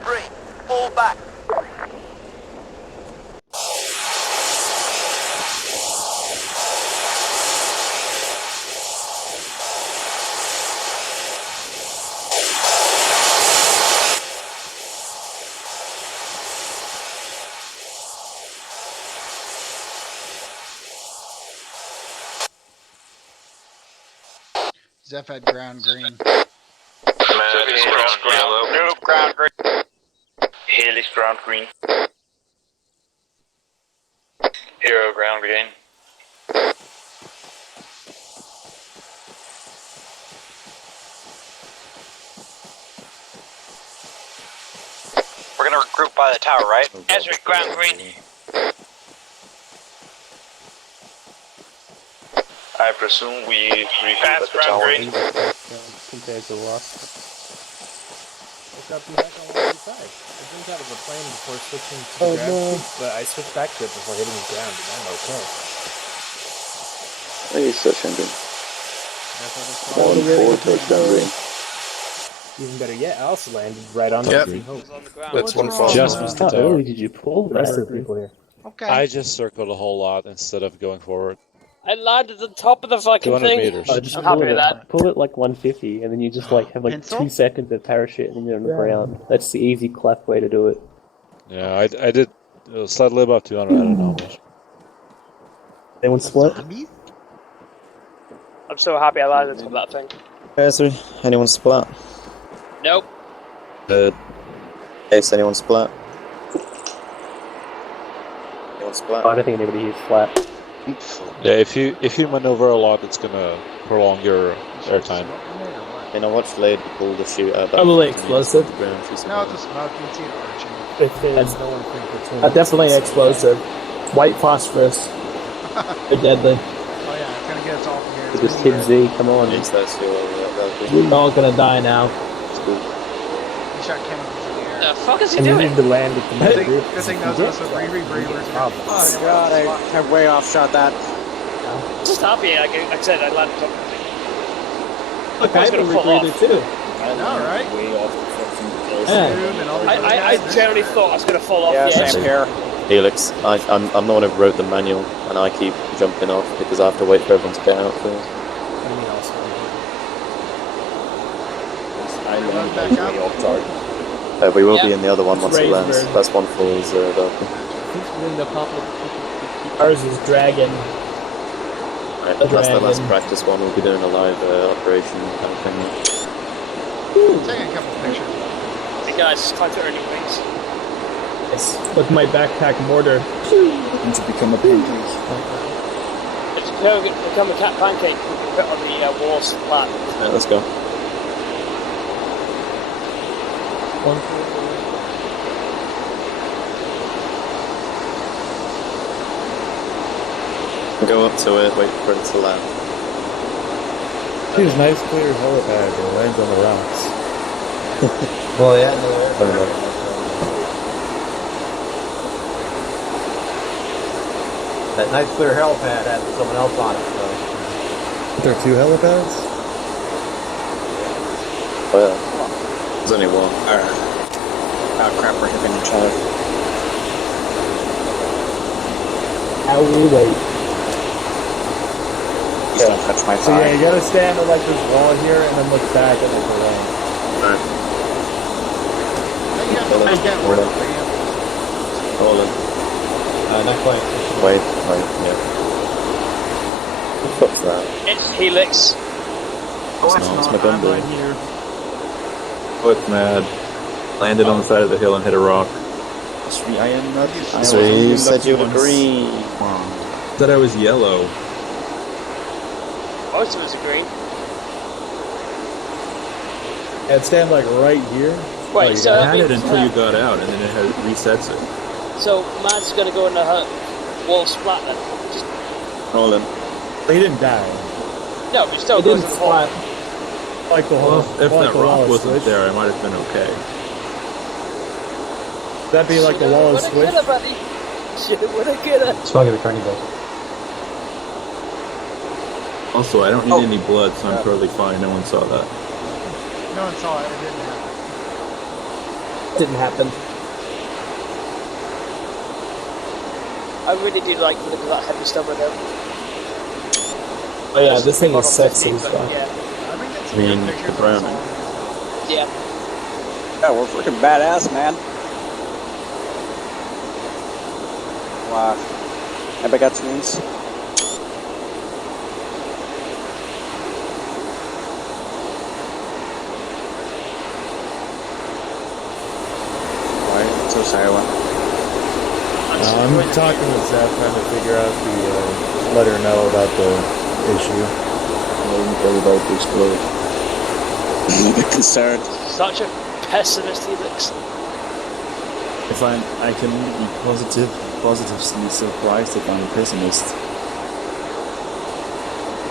3, fall back. Zeph had ground green. Ground green. Helix ground green. Hero ground green. We're gonna regroup by the tower, right? Ezra, ground green. I presume we regroup at the ground tower. green. Compared to last. Woke up and back on the side. I jumped out of the plane before switching to the ground, but I switched back to it before hitting the ground, and I'm okay. Hey, such engine. 1-4 touchdown green. Even better yet, I also landed right on Yep. the green hope. That's one fall. Just missed the How tower. early did you pull the rest of the people here? Okay. I just circled a whole lot instead of going forward. I landed at the top of the fucking 200 thing. meters. Just I'm pull happy with that. Pull it like 150, and then you just like have like Pencil? 2 seconds of parachute, and then you're on the ground. That's the easy clef way to do it. Yeah, I did slightly above 200. I don't know how much. Anyone split? I'm so happy I landed on that thing. Ezri, anyone splat? Nope. Good. Ace, anyone splat? Anyone splat? Oh, I don't think anybody is flat. Yeah, if you maneuver a lot, it's gonna prolong your airtime. And I watched Lady pull the shoot out. Probably explosive. No, it's a smoke. You can see it arching. If there's no one from Platoon. Definitely explosive. White phosphorus. They're deadly. Oh yeah, it's gonna get us all from here. It's Just gonna hit be Z, come on. Yes, that's your. We're all gonna die now. It's cool. He shot chemicals in the air. The fuck is he And you doing? need to land at the Good middle. thing those of us with breathers. Oh god, I way offshot that. Just happy, like I said, I landed on that thing. Look, I was I have a gonna fall off. rebreather too. I know, right? Way off the fucking place. Yeah. I generally thought I was gonna fall off Yeah, the edge. same here. Helix, I'm the one who wrote the manual, and I keep jumping off because I have to wait for everyone to get out first. I landed back way off target. We will be in the other one once it lands. Razorberg. That's one for Valkyrie. Ours is dragon. Right, The that's the last dragon. practice one. We'll be doing a live operation kind of thing. Taking a couple pictures. Hey guys, it's time to earn your wings. Yes. Look, my backpack mortar. And to become a pancake. If you become a cat pancake, you can put on the walls flat. Right, let's go. Go up to it, wait for it to land. He's nice, clear helipad and lands on the rocks. Well, yeah, no, that nice clear helipad had someone else on it, so. There are 2 helipads? Oh yeah. There's only one. Oh crap, we're hitting each other. How we wait. Please don't touch my So yeah, thigh. you gotta stand at like this wall here and then look back at like the range. Alright. You have to make that We're work. done. Hold on. Not quite. Wait, yeah. What the fuck's that? It's Helix. Oh, it's not. My gun I'm right here. Foot mad. Landed on the side of the hill and hit a rock. I am not. So you said you were green. Said I was yellow. Most of us are green. And stand like right here. Wait, You so that had it means until you got out, and then it resets it. so Matt's gonna go in the wall splat then. Just Hold on. He didn't die. no, but still It goes in didn't the hole. splat. Like the whole. If like that the wall rock is wasn't switched. there, I might have been okay. That'd be like the wall is What a switched. killer, buddy. Shit, what a killer. Swung at the turning bill. Also, I don't need any blood, so I'm totally fine. No one saw that. No one saw it. It didn't happen. Didn't happen. I really do like the look of that heavy stubber though. Oh yeah, this thing is Bottom sexy 15, as but fuck. yeah. I mean, the brown. Yeah. Yeah, we're freaking badass, man. Wow. Have I got tunes? Why is it so silent? I'm talking with Zeph, trying to figure out the, let her know about the issue. Everybody to explode. I'm a bit concerned. Such a pessimist Helix. If I can be positively surprised if I'm a pessimist.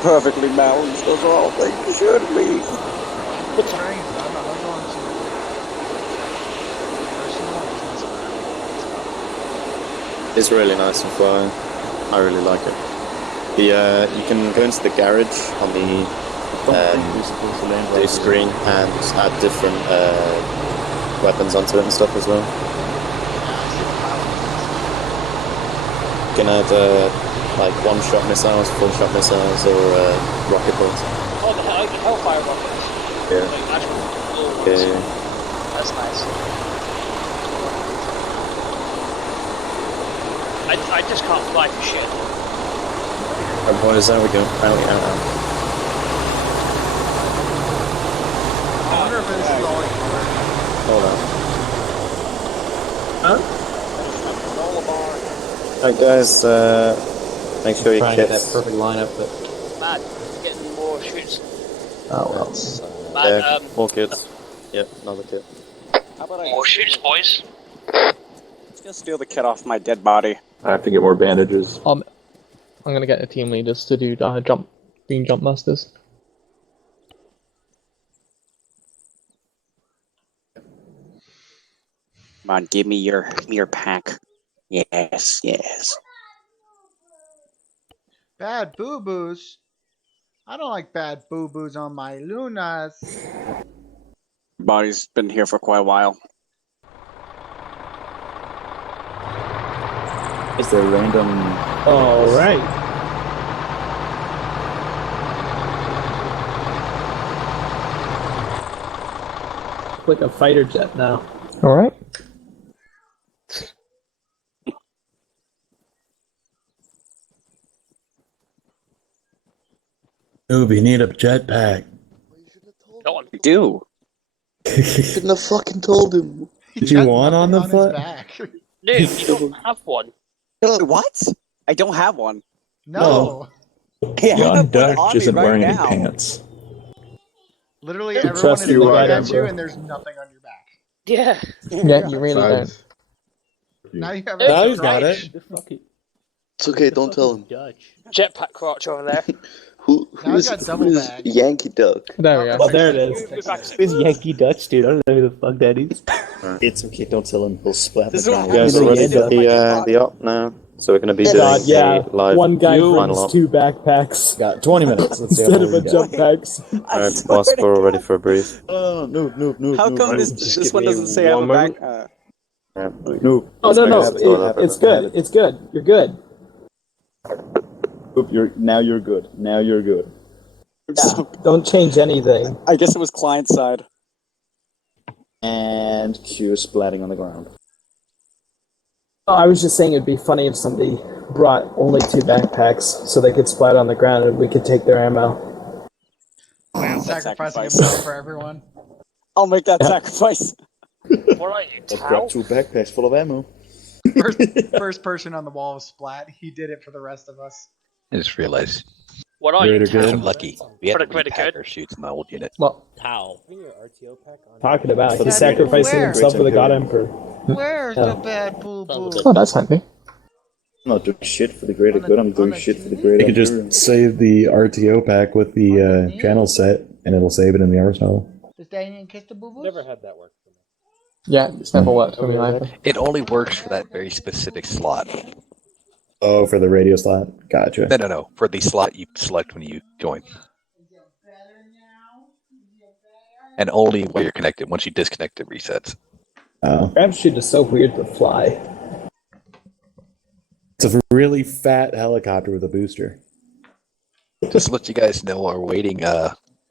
Perfectly balanced, those are all things you should be. The trains, I'm not going to. It's really nice and flying. I really like it. You can go into the garage on the screen and add different weapons onto it and stuff as well. You can add like one-shot missiles, full-shot missiles, or rocket pods. Oh, the Hellfire rockets. Yeah. Like actual Yeah. That's nice. I just can't fly for shit. Alright, boys, there we go. Finally out. I wonder if this is all like Hold on. Huh? Alright, guys, make sure you Trying to get kit. that perfect lineup, but Mad, getting more shoots. Oh, well. Mad, More kids. Yep, another kit. How about I more shoots, boys. just steal the kit off my dead body? I have to get more bandages. I'm gonna get the team leaders to do being jump masters. Come on, give me your pack. Yes, yes. bad boo boos. I don't like bad boo boos on my Lunas. Body's been here for quite a while. Is there random? All right. Like a fighter jet now. All right. Noob, you need a jetpack. Go on. We do. Shouldn't have fucking told him. Did you want on the his foot? back. Dude, you don't have one. What? I don't have one. No. Yeah, I have one Dark on me isn't right wearing any now. pants. Literally everyone Trust is you, looking Adam, at you bro. and there's nothing on your back. Yeah. Yeah, you really don't. Now you have Now a he's got it. It's okay, don't tell him. Jetpack crotch over there. Now he's got double who's bag. Yankee Duck? There we go. Oh, there it is. Who's Yankee Dutch, dude? I don't know who the fuck that is. It's okay, don't tell him. He'll splat This the is ground. what You guys happens are when ready you for do the op now? So we're going to be doing God, yeah. a live One guy final brings op. 2 backpacks Got 20 minutes. Let's see how instead of we a go. jump packs. Alright, boss, we're all ready for a brief. Oh, noob. How come this one doesn't say I have a back? Noob. Oh no, Let's no, go. it's good. It's good. You're good. Oop, now you're good. Now you're good. Yeah, don't change anything. I guess it was client side. And Q splatting on the ground. Oh, I was just saying it'd be funny if somebody brought only 2 backpacks so they could splat on the ground and we could take their ammo. Sacrificing himself for everyone. I'll make that sacrifice. What are you, Let's Tao? grab 2 backpacks full of ammo. First person on the wall was Splat. He did it for the rest of us. I just realized. What are you, Greater Tao? good. Lucky. We had For the greater good. parachutes in my old unit. Well, How? Talking about For he's the sacrificing where? himself for the God Emperor. Where's the bad boo boo? oh, that's handy. I'm not doing shit for the greater good, I'm doing shit for the You greater could just save the RTO pack with the channel set, and it'll save it in the arsenal. Does Damien kiss the boo boo? Never had that work for me. Yeah, it's never worked for me either. It only works for that very specific slot. Oh, for the radio slot? Gotcha. No. For the slot you select when you join. And only where you're connected. Once you disconnect, it resets. Oh. Grab shoot is so weird to fly. It's a really fat helicopter with a booster. Just to let you guys know, we're waiting.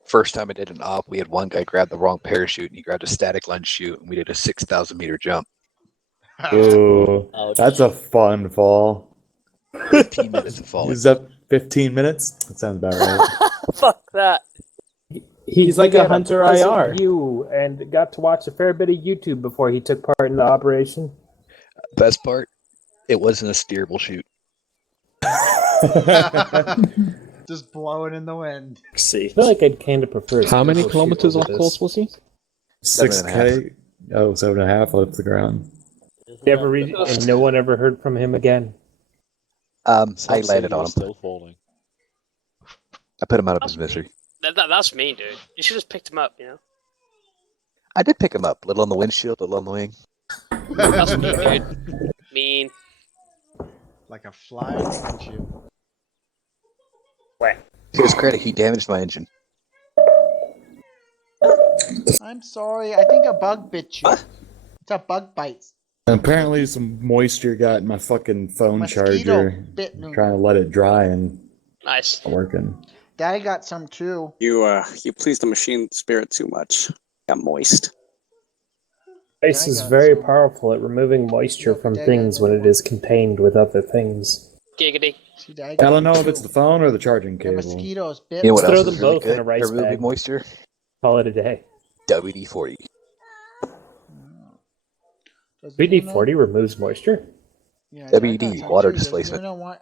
First time I did an op, we had one guy grab the wrong parachute, and he grabbed a static line chute, and we did a 6,000 meter jump. Ooh, that's a fun fall. 15 minutes of falling. Is that 15 minutes? That sounds about right. Fuck that. He's like a Hunter IR. You and got to watch a fair bit of YouTube before he took part in the operation. Best part, it wasn't a steerable chute. Just blowing in the wind. I feel like I'd kind of prefer. How many steerable shoot kilometers over off this. course was he? 6K? Oh, 7.5 off the ground. And no one ever heard from him again. I landed on him. Still falling. I put him out of his misery. That's me, dude. You should have just picked him up, you know? I did pick him up. A little on the windshield, a little on the wing. That's me, dude. Mean. Like a fly in the windshield. To his credit, he damaged my engine. I'm sorry. I think a bug bit you. It's a bug bite. Apparently some moisture got in my fucking phone Mosquito charger. bit me. Trying to let it dry and Nice. not working. Daddy got some too. You pleased the machine spirit too much. Got moist. Ice is very powerful at removing moisture from things when it is contained with other things. Giggity. I don't know if it's the phone or the charging The cable. mosquitoes bit. You know what Throw else them is really both in good a rice for removing bag. moisture? Call it a day. WD-40. WD-40 removes moisture? WD, water displacement. Yeah,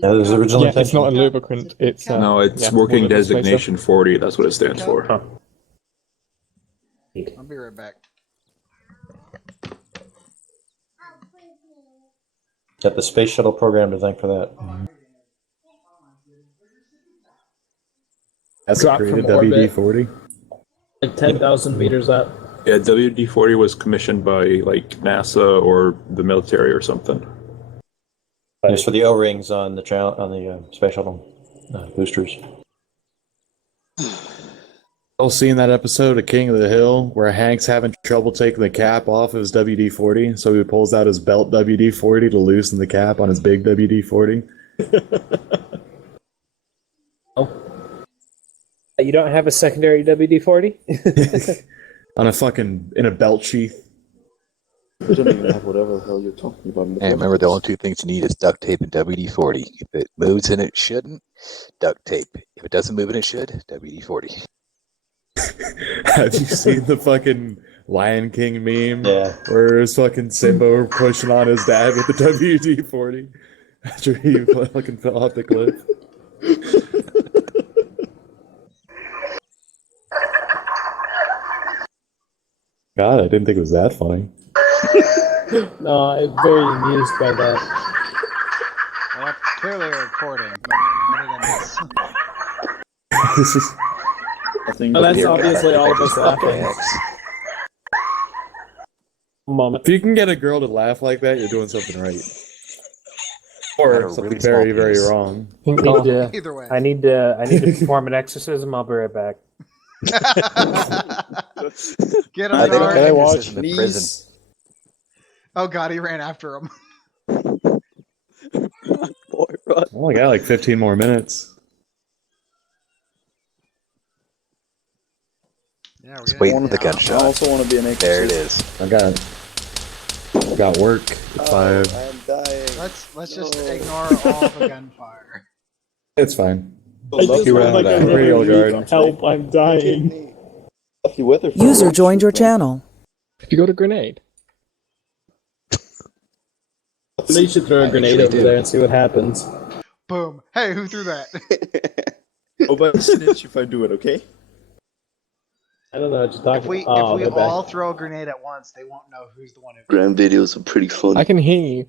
there's original Yeah, it's not a intention. lubricant. It's No, it's yeah, working water displacer. designation 40. That's what it stands for. Huh. I'll be right back. Got the space shuttle program to thank for that. That's Drop created from orbit. WD-40. Like 10,000 meters up. Yeah, WD-40 was commissioned by like NASA or the military or something. It's for the O-rings on the space shuttle boosters. Y'all seen that episode of King of the Hill where Hank's having trouble taking the cap off of his WD-40, so he pulls out his belt WD-40 to loosen the cap on his big WD-40? You don't have a secondary WD-40? On a fucking, in a belt sheath. I don't even have whatever the hell you're talking about. And remember, the only two things you need is duct tape and WD-40. If it moves and it shouldn't, duct tape. If it doesn't move and it should, WD-40. Have you seen the fucking Lion King meme? Yeah. Where it's fucking Simba pushing on his dad with the WD-40 after he fucking fell off the cliff? God, I didn't think it was that funny. No, I'm very amused by that. Well, that's clearly a recording, but This is... Oh, that's obviously all of us laughing. Moment. If you can get a girl to laugh like that, you're doing something right. Or something really very, very wrong. Either way. I need to perform an exorcism. I'll be right back. Get on Can I guard. watch in the prison? Oh god, he ran after him. I only got like 15 more minutes. Yeah, we're Just waiting for the gunshot. I also want to be an exorcist. There it is. I got work at 5. I'm dying. Let's just ignore all the gunfire. It's fine. I just want like a Radio guard. help, I'm dying. Lucky weather. User joined your channel. If you got a grenade. They should throw a grenade over there and see what happens. Boom. Hey, who threw that? Oh, but snitch if I do it, okay? I don't know what you're talking If we about. all throw a grenade at once, they won't know who's the one who. Gram videos are pretty fun. I can hear you.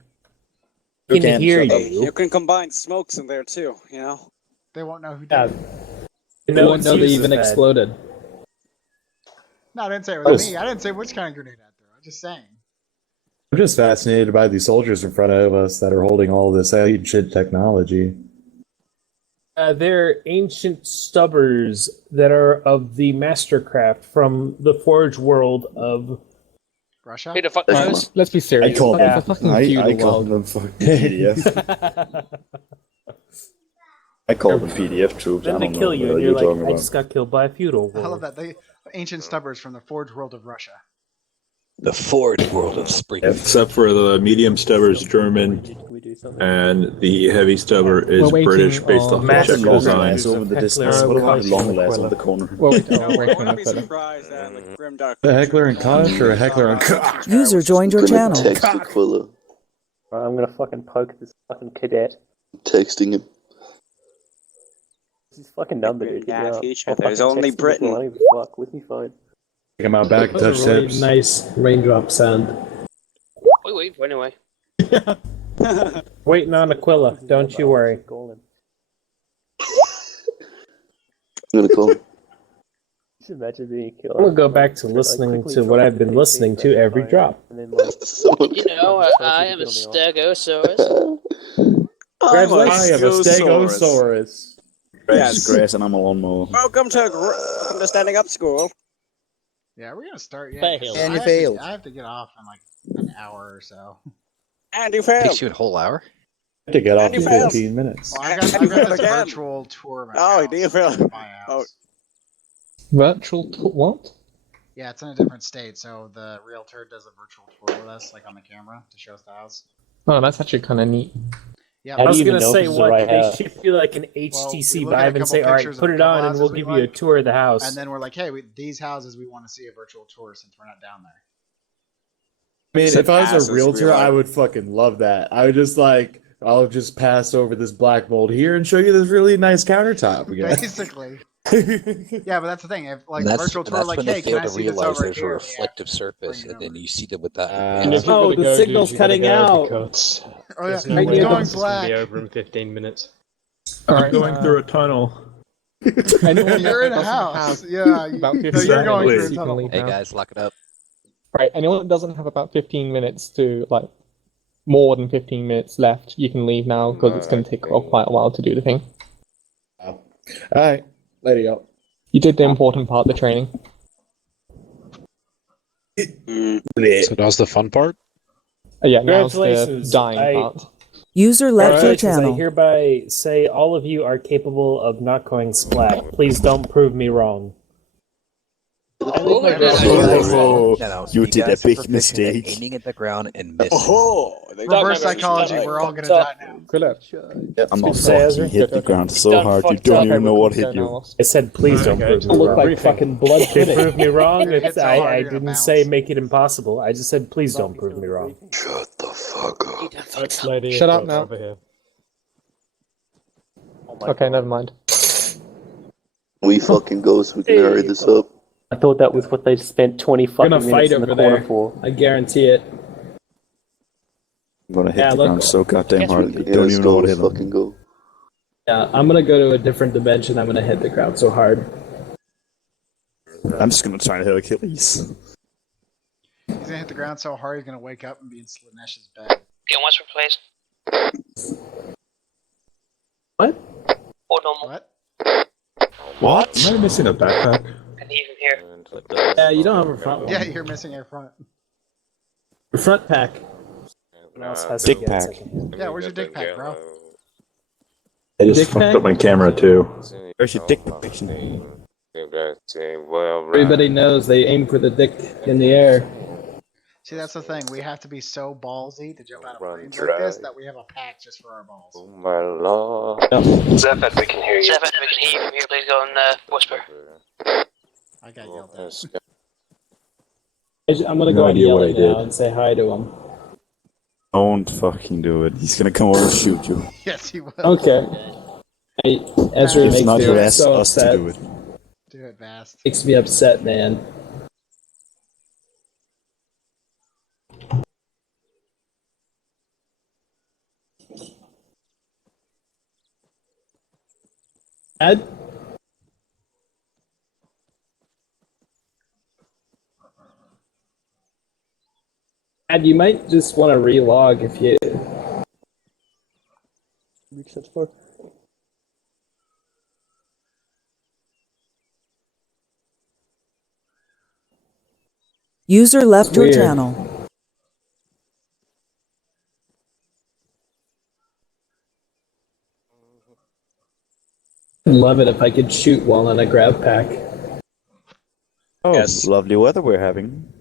I can hear you. You can combine smokes in there too, you know? They won't know who did Yeah. it. They won't know they even exploded. No, I didn't say it was me. I didn't say which kind of grenade I threw. I'm just saying. I'm just fascinated by these soldiers in front of us that are holding all this ancient technology. They're ancient stubbers that are of the mastercraft from the Forge world of Russia. Who the fuck knows? Let's be serious. I call It's a them. fucking I feudal call world. them fucking PDF. I call them PDF troops. I Then they don't kill know you, what and you're you're talking like, I about. just got killed by a feudal I love world. that. They ancient stubbers from the Forge world of Russia. The Ford world of spring. Except for the medium stubber is German, and the heavy stubber is We're waiting British based on off the massive Czech Long design. lass over the Heckler distance. and What about Koch. long lass on the corner? Well, I we're waiting wouldn't on be a fella. surprised at like Grimdark. The Heckler and Koch or a Heckler and Koch? User joined your Gonna channel. text Aquila. I'm gonna fucking poke this fucking cadet. Texting him. This is fucking number, dude. Yeah, I'll future, fucking there's only text him as well. Britain. I don't give a fuck. With me phone. Take him out back and touch That was a really tips. nice raindrop sound. Wait, anyway. Waiting on Aquila, don't you worry. Call him. I'm gonna call him. Just imagine being killed. I'm gonna go back to listening to what I've been listening to every drop. And then like, You know, I am a Stegosaurus. I have a Stegosaurus. Grass, grass, and I'm a lawnmower. Welcome to Standing Up School. Yeah, we're gonna start. Yeah, Failed. I And you have to- failed. I have to get off in like an hour or so. And you failed. Takes you a whole hour? I have to get off And in you failed. 15 minutes. Well, I And got you this failed again. virtual tour of my Oh, house. do you fail? My house. Oh. Virtual what? Yeah, it's in a different state, so the realtor does a virtual tour with us, like on the camera, to show us the house. Oh, that's actually kind of neat. Yeah, I but- was even gonna know if say this is the what right they house? should be like an Well, HTC we look at a Vive and couple say, "All right, pictures of put a it couple on, and houses we'll we give you a like, tour of the house." and then we're like, hey, these houses we want to see a virtual tour since we're not down there. I mean, said if I was asses, a we realtor, I like- would fucking love that. I would just like, I'll just pass over this black mold here and show you this really nice countertop we got. Basically. Yeah, but that's the thing. If like And virtual and tour, that's like, when hey, they can fail I to see this realize over there's a here? reflective surface, and then you see them with that. And if Oh, you're the gonna go, signal's dude, you gotta cutting go out. because Oh yeah, there's no I way need going this is gonna be black. over in 15 minutes. I'm going through a tunnel. Anyone You're in a that doesn't house. have Yeah, about 15 no, you're going minutes, through a you can tunnel. leave Hey now. guys, lock it up. Right, anyone that doesn't have about 15 minutes to, like, more than 15 minutes left, you can leave now because it's going to take quite a while to do the thing. All right, later, y'all. You did the important part, the training. So that was the fun part? Yeah, now's the Congratulations, dying part. User left your Congratulations, I channel. hereby say all of you are capable of not going splat. Please don't prove me wrong. Oh my God. You did a guys are big proficient at mistake. aiming at the ground and missing. Oh, Reverse psychology. We're all gonna die now. I'm not Say, fucking Ezra? hit the ground so hard you don't even know what hit you. I said, please don't prove me Look wrong. like fucking blood They pudding. prove me wrong. Hit so hard, I you're gonna didn't bounce. say make it impossible. I just said, please don't prove me wrong. Shut the fuck up. Shut up now. Okay, never mind. We fucking go so we can hurry this up. I thought that was what they spent 20 We're fucking gonna minutes fight in the over corner there. for. I guarantee it. I'm gonna hit Yeah, the look. ground so goddamn hard. You Yeah, don't let's even know go, what let's hit 'em. fucking go. Yeah, I'm gonna go to a different dimension. I'm gonna hit the crowd so hard. I'm just gonna try to hit Achilles. He's gonna hit the ground so hard he's gonna wake up and be in Slanesh's bed. Get once replaced. What? Or normal. What? What? Am I missing a backpack? And even here. Yeah, you don't have a front one. Yeah, you're missing your front. Your front pack. Dick pack. Yeah, where's your dick pack, bro? I just Dick fucked pack? up my camera too. Where's your dick picture? Everybody knows they aim for the dick in the air. See, that's the thing. We have to be so ballsy to jump out of planes like this that we have a pack just for our balls. Oh my lord. Zephyr, we can hear you. Zephyr, we can hear you from here. Please go and whisper. I got yelled at. I'm gonna No go and idea yell what at I did. now and say hi to him. Don't fucking do it. He's gonna come over and shoot you. Yes, he will. Okay. Hey, Ezra It's makes not me your ass so us to upset. do it. Do it fast. Makes me upset, man. Ed? Ed, you might just want to relog if you. Reach that far. User left your Weird. channel. I'd love it if I could shoot while on a grab pack. Oh, Yes. lovely weather we're having.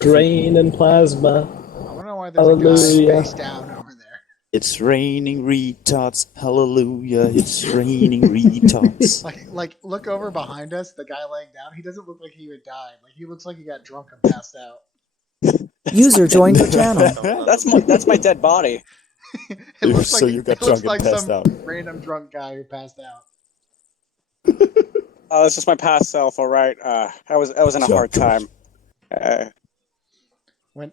Drain and plasma. I wonder why there's a guy Hallelujah. face down over there. It's raining retards. Hallelujah. It's raining retards. Like, look over behind us. The guy laying down. He doesn't look like he would die. Like, he looks like he got drunk and passed out. User joined your channel. That's my dead body. It looks So like you got it looks drunk and like passed some out. random drunk guy who passed out. That's just my past self. All right. I was in a hard time. I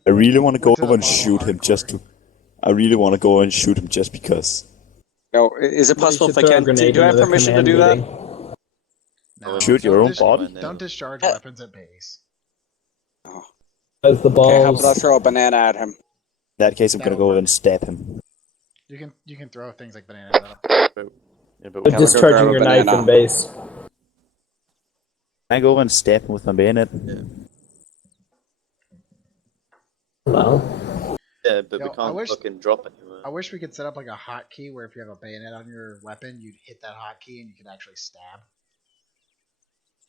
really want to go over and shoot him just to. I really want to go and shoot him just because. No, is it possible if I can? Do I have permission to do that? No, Shoot your don't own body? Don't discharge weapons at base. As the Okay, how balls. about I throw a banana at him? In that case, I'm gonna go over and stab him. You can throw things like bananas at him. Yeah, but But discharging your knife in base. I go over and stab him with my bayonet. Well. Yeah, but Yo, we I can't wish- fucking drop anywhere. I wish we could set up like a hotkey where if you have a bayonet on your weapon, you'd hit that hotkey and you could actually stab.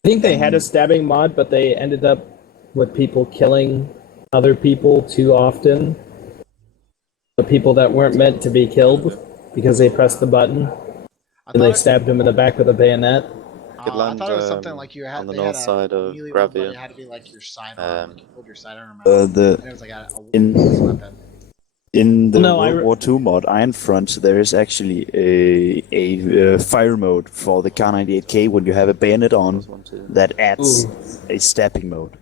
I think they had a stabbing mod, but they ended up with people killing other people too often. The people that weren't meant to be killed because they pressed the button and they stabbed him in the back with a bayonet. Could I land thought it was something like you had. on the They north had a side of melee one, but Gravia. it had to be like your sidearm. Like you pulled your sidearm out, Uh, and the it was like a in weapon. in the No, World War II mod Iron Front, there is actually a fire mode for the Kar98K when you have a bayonet on that adds a stabbing mode.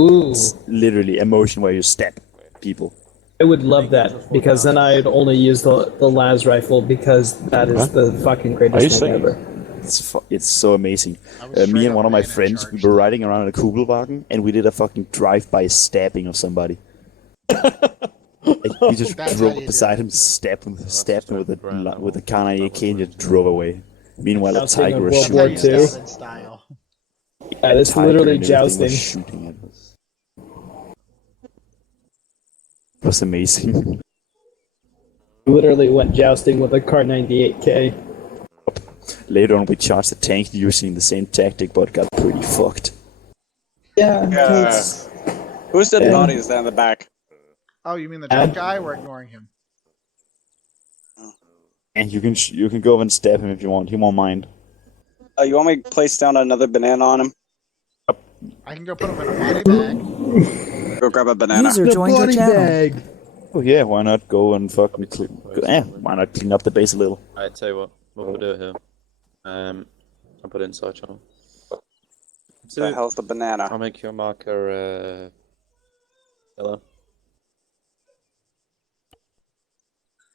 Ooh. It's literally a motion where you stab people. I would love that because then I'd only use the las rifle because that is the fucking greatest thing ever. It's so amazing. Me and one of my friends, we were riding around in a Kugelwagen and we did a fucking drive-by stabbing of somebody. We just drove up beside him, stabbed him with a Kar98K and just drove away. Meanwhile, a tiger was shooting at us. Yeah, that's Tiger literally and everything was jousting. shooting at us. It was amazing. Literally went jousting with a Kar98K. Later on, we charged the tank using the same tactic, but got pretty fucked. Yeah. Whose dead body is that in the back? Oh, you mean the drunk guy? We're ignoring him. And you can go and stab him if you want. He won't mind. You want me to place down another banana on him? I can go put him in a body bag. Go grab a banana. User joined your channel. Oh yeah, why not go and fucking why not clean up the base a little? I tell you what, we'll do it here. I'll put it inside channel. The hell's the banana? I'll make your marker yellow.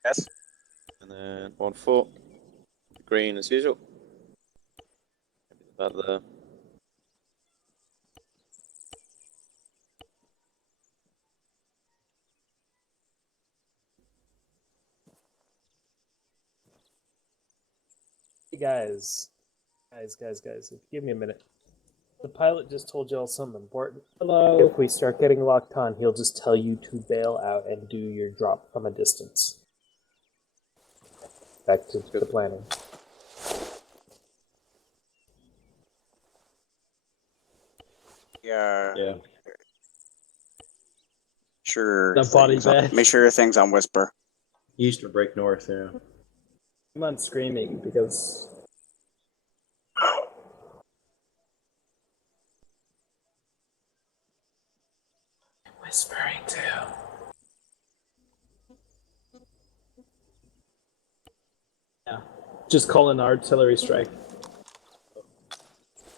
Yes. And then 1-4. Green as usual. About there. Hey guys, give me a minute. The pilot just told y'all something important. Hello. If we start getting locked on, he'll just tell you to bail out and do your drop from a distance. Back to the planning. Yeah. Sure. The body bag. Make sure your thing's on whisper. East or break north, yeah. I'm on screaming because whispering too. Yeah. Just call an artillery strike.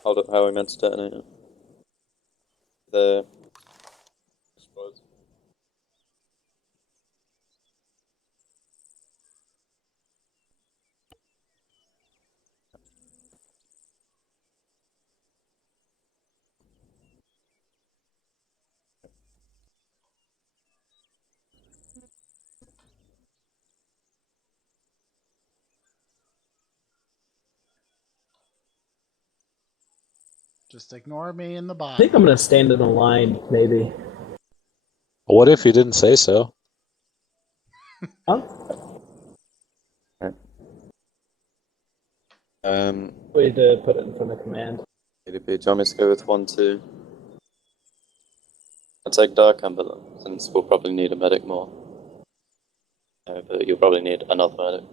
Hold up, how are we meant to detonate it? The explodes. Just ignore me in the body. I think I'm gonna stand in a line, maybe. What if you didn't say so? Huh? Way to put it in front of command. ADP, do you want me to go with 1-2? I'll take Dark Ambulance, since we'll probably need a medic more. But you'll probably need another medic.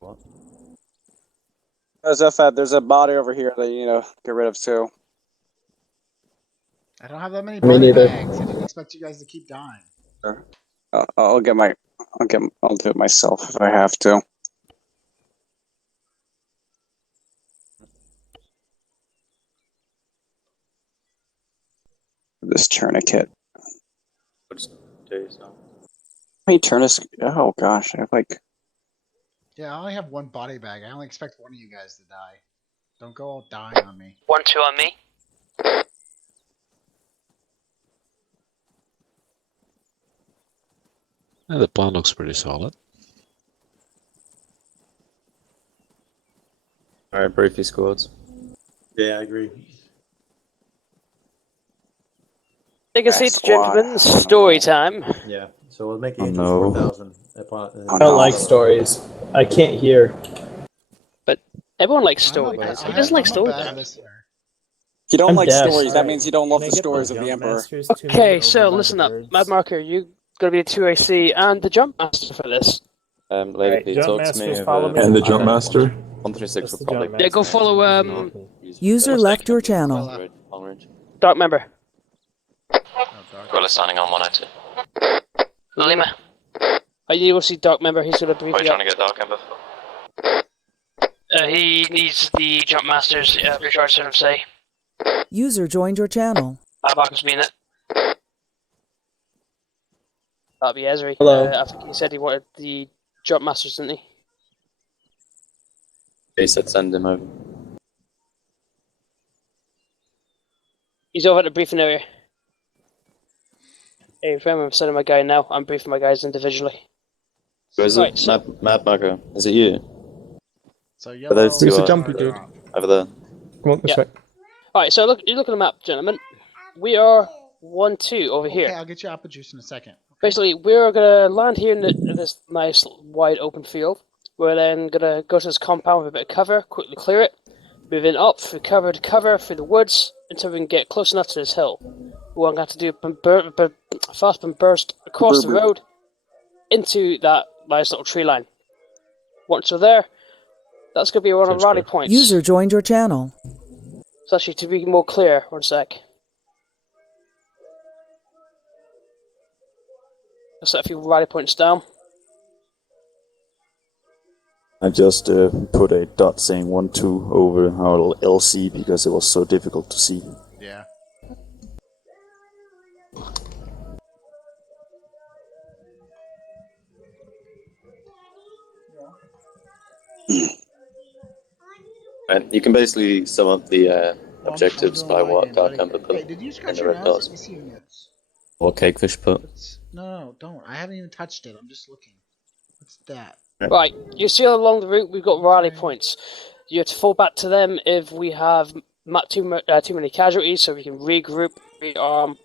What? There's a body over here that, get rid of too. I don't have that many Me body neither. bags. I didn't expect you guys to keep dying. Sure. I'll do it myself if I have to. This tourniquet. How many tourniquets? Oh gosh, I have like. Yeah, I only have one body bag. I only expect one of you guys to die. Don't go all dying on me. 1-2 on me. Yeah, the plan looks pretty solid. Alright, brief your squads. Yeah, I agree. Take a seat, gentlemen. Story time. Yeah, so we'll make it Oh, into no. 4,000. I don't like stories. I can't hear. But everyone likes story. Who doesn't like story bad time? listener. You don't I'm like deaf. stories. That Alright. means you don't love Can I the get stories the of the jump Emperor. masters to move Okay, over so by listen the up. birds? Mad Marker, you gotta be the 2AC and the jump master for this. Lady Alright, P, jump talk to masters, me. follow me. And the Okay. jump master? 136 Just will the probably jump Yeah, go master. follow User left your channel. long range. Dark Member. Gorilla standing on 102. Lima. Are you able to see Dark Member? He's gonna brief What are you you up. trying to get Dark Ember for? He needs the jump masters recharge sort of say. User joined your channel. Marcus being it. That'll be Ezri. Hello. I think he said he wanted the jump masters, didn't he? He said send him over. He's over at the briefing area. Hey, remember, I'm sending my guy now. I'm briefing my guys individually. Who is Right, it? so- Mad Marco. Is it you? So Are yellow. those two Who's the are jumpy dude? over there? Come on this Yeah. way. Alright, so you look at the map, gentlemen. We are 1-2 over here. Okay, I'll get you apple juice in a second. Basically, we're gonna land here in this nice wide open field. We're then gonna go to this compound with a bit of cover, quickly clear it, moving up through cover to cover through the woods until we can get close enough to this hill. We're gonna have to do a fast and burst across the road into that nice little tree line. Once we're there, that's gonna be one of the rally points. User joined your channel. So actually, to be more clear, one sec. I'll set a few rally points down. I just put a dot saying 1-2 over our LC because it was so difficult to see. Yeah. Right, you can basically sum up the objectives I'm by doing what mine, Dark buddy. Ember put Hey, did you scratch in the your red nose? dots. Let me see your nose. What Cakefish put. No, don't. I haven't even touched it. I'm just looking. What's that? Right, you see along the route we've got rally points. You have to fall back to them if we have too many casualties, so we can regroup, rearm,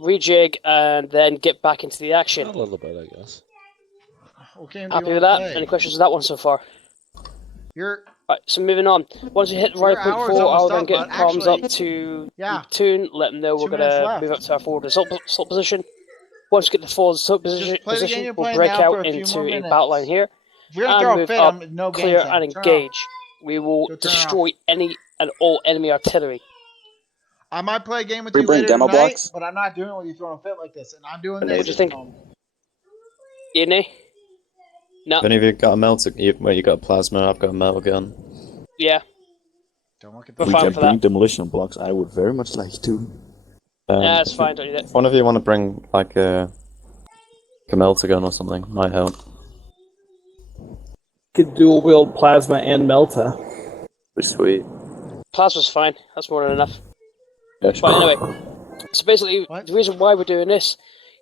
rejig, and then get back into the action. A little bit, I guess. What game do Happy you with want that? to play? Any questions on that one so far? You're Right, so moving on. Once you hit Your rally point hour's 4, I'll almost then up, get but comms actually- up to Yeah. Platoon, let them know 2 we're minutes going to left. move up to our forward assault position. Once we get the forward assault Just play the game position, you're we'll playing break now out for a few into more a minutes. battle line here. If you're gonna And throw a move fit, up, I'm no game clear time. and Turn it off. engage. We will Go turn it destroy any and all enemy artillery. I might play a game with We you bring later demo tonight, blocks? but I'm not doing it when you throwing a fit like this, and I'm doing What this. do you think? Any? No. Have any of you got a melter? You got a plasma, I've got a metal gun. Yeah. Don't look at We're We fine can for bring that. demolition blocks. I would very much like to. Yeah, it's fine, don't need it. If one of you want to bring like a melter gun or something, might help. Could dual wield plasma and melta. Sweet. Plasma's fine. That's more than enough. Yeah, But anyway, so basically, the reason why we're doing this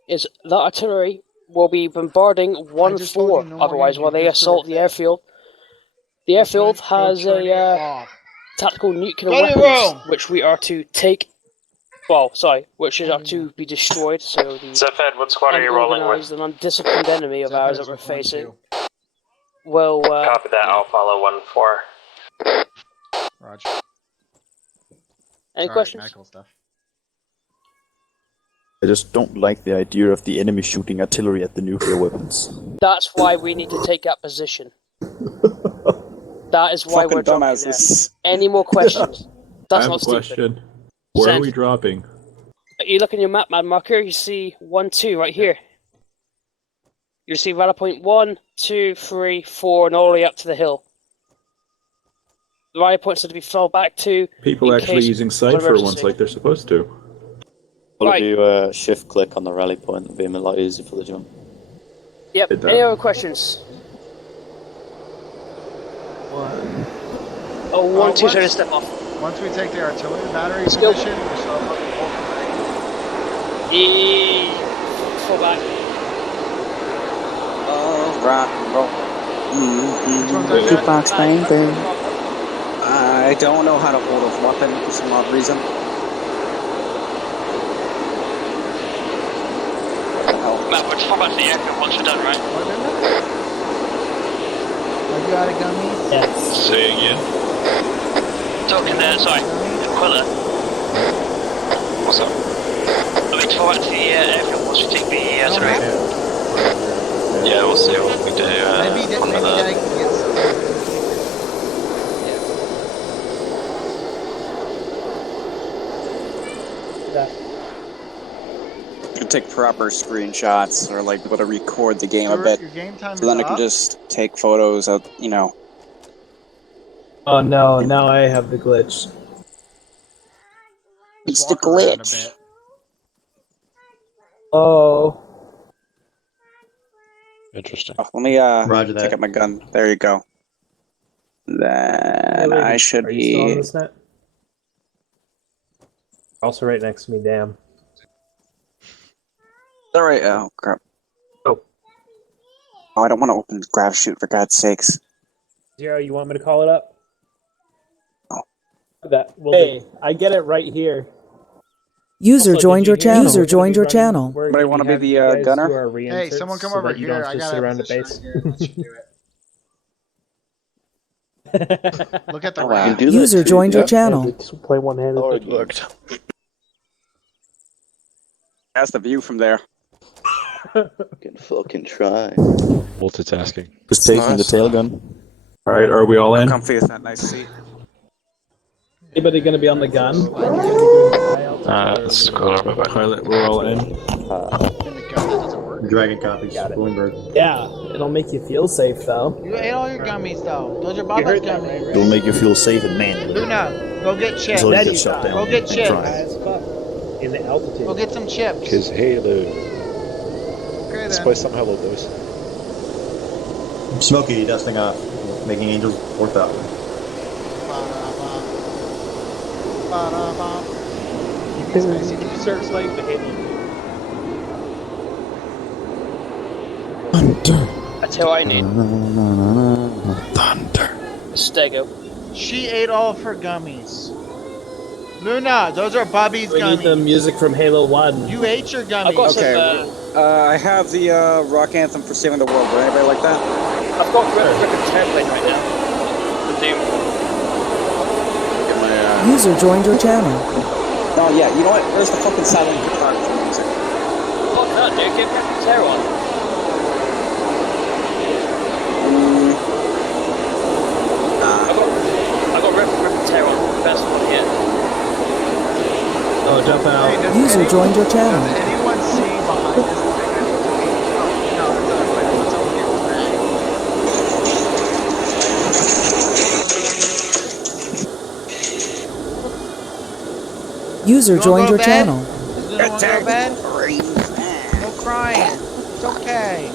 is that artillery will be bombarding 1-4 otherwise while they assault the airfield. The airfield has a tactical nuclear Go to your weapons, room. which we are to take. Well, sorry, which are to be destroyed. So the Zephed, what squad are you rolling with? unorganized and undisciplined enemy of ours that we're facing will. Copy that. I'll follow 1-4. Roger. Any Sorry, questions? medical stuff. I just don't like the idea of the enemy shooting artillery at the nuclear weapons. That's why we need to take that position. That is why Fucking we're dropping dumbasses. there. Any more questions? I That's have not a stupid. question. Where Send. are we dropping? You look in your map, Mad Marker, you see 1-2 right here. You see rally point 1, 2, 3, 4, and all the way up to the hill. The rally points are to be fell back to. People in actually case using of Cypher emergency. once like they're supposed to. All Right. of you shift click on the rally point, it'll be a lot easier for the jump. Yep. Did that. Any other questions? Oh, 1, 2, sorry to step off. Once we take the artillery battery Let's go. position, we're still up the whole Fall back. Oh, rock and roll. Which one's that? Jukebox baby. I don't know how to hold a weapon for some odd reason. Matt, we're just fall back to the airfield once we're done, right? Have you had a gummy? Yes. Say again. Talking there, sorry, Aquila. What's up? Are we to go back to the airfield once we take the ramp? Yeah, we'll see what we do. Maybe Dag can get some. I can take proper screenshots or like be able to record the game a bit. Your game time So then is I can up? just take photos of, you know. Oh no, now I have the glitch. It's the glitch. Oh. Interesting. Oh, let me Roger that. pick up my gun. There you go. Then I should Are you still on be. this net? Also right next to me, damn. Alright, oh crap. Oh. Oh, I don't want to open grab shoot for God's sakes. Zero, you want me to call it up? Oh. That will Hey, I get it right here. User Also, joined did you your hear channel. we're User gonna joined be your running- channel. we're Anybody gonna wanna be having the, you guys gunner? do our Hey, reinserts someone come so over that you here. don't I just got sit a around the position base. right here. Let you do it. Look at the Oh, ramp. User joined your channel. Play one-handed. Oh, it worked. That's the view from there. Can fucking try. Multitasking. Who's taking the tail gun? Alright, are we all in? Comfy is that nice seat. Anybody gonna be on the gun? Scroll over back. Pilot, we're all in. In the gun, that doesn't work. Dragon copies. Bloomberg. Yeah, it'll make you feel safe though. You ate all your gummies though. Those are Baba's gummies. It'll make you feel safe and manly. Luna, go get chips. Until you get shot down Go get and chips. cry. As fuck. In the altitude. Go get some chips. Because Halo. Okay Let's then. play some Halo, boys. Smokey dusting off. Making angels worth out. Ba-da-ba. You can searchlight the hidden. That's how I need. Thunder. A stego. She ate all of her gummies. Luna, those are Bobby's We need the gummies. music from Halo 1. You ate your gummies. I've got Okay, some. I have the rock anthem for saving the world. Would anybody like that? I've got Record 10 playing right now. Platoon. Get my, User joined your channel. Oh yeah, you know what? Where's the fucking silent guitar music? Fuck that, dude. Give Captain Terror on. I got Record Terror on. Best one yet. Oh, jump out. User joined your channel. Does anyone see behind this thing? No, it's not. Let's all get User You wanna joined go your to bed? channel. Does anyone want to go to bed? No crying. It's okay.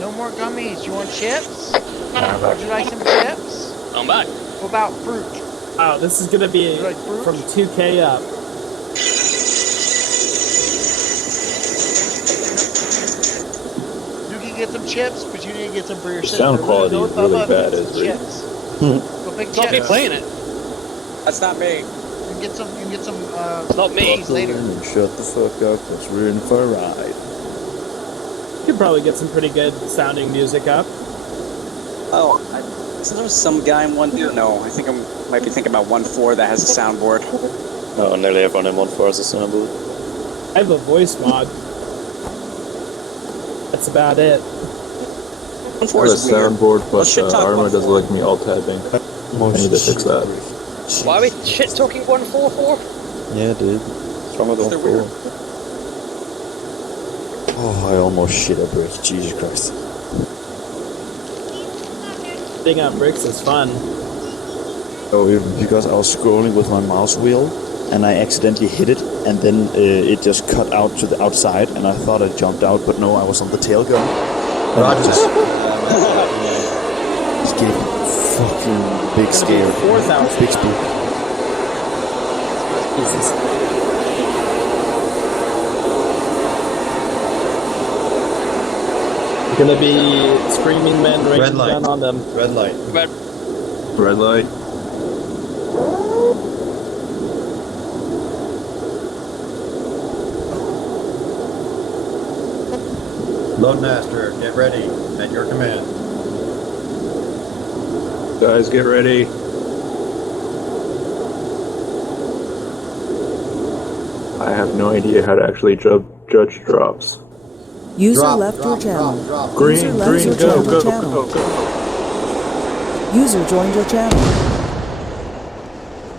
No more gummies. You want chips? Would you like some chips? I'm back. What about fruit? Wow, this is gonna be You like fruit? from 2K up. You can get some chips, but you need to get some for your sister. Sound quality Go is with really Bubba, bad, get is some it? chips. Go pick It's not me chips. playing it. That's not me. You can get some. You can get some. It's not me. cookies later. And shut the fuck up, cause we're in for a ride. You could probably get some pretty good sounding music up. Oh, so there's some guy in 1.2. No, I think I might be thinking about 1.4 that has a soundboard. No, nearly everyone in 1.4 has a soundboard. I have a voice mod. That's about it. 1.4 I have a is weird. soundboard, Let's but shit talk Arma 1.4. doesn't like me alt-tabbing. I need to fix that. Why are we shit talking 144? Yeah, dude. What's wrong with They're weird. 1.4? Oh, I almost shit a brick. Jesus Christ. Thing on bricks is fun. Oh, because I was scrolling with my mouse wheel, and I accidentally hit it, and then it just cut out to the outside, and I thought I jumped out, but no, I was on the tail gun. And I just gave fucking big scare. 4,000. Big spook. Jesus. Gonna be screaming men Red raining light. down on them. Red light. Red. Red light. Loadmaster, get ready. At your command. Guys, get ready. no idea how to actually judge drops. User left your channel. Green, User left your channel. go. User joined your channel.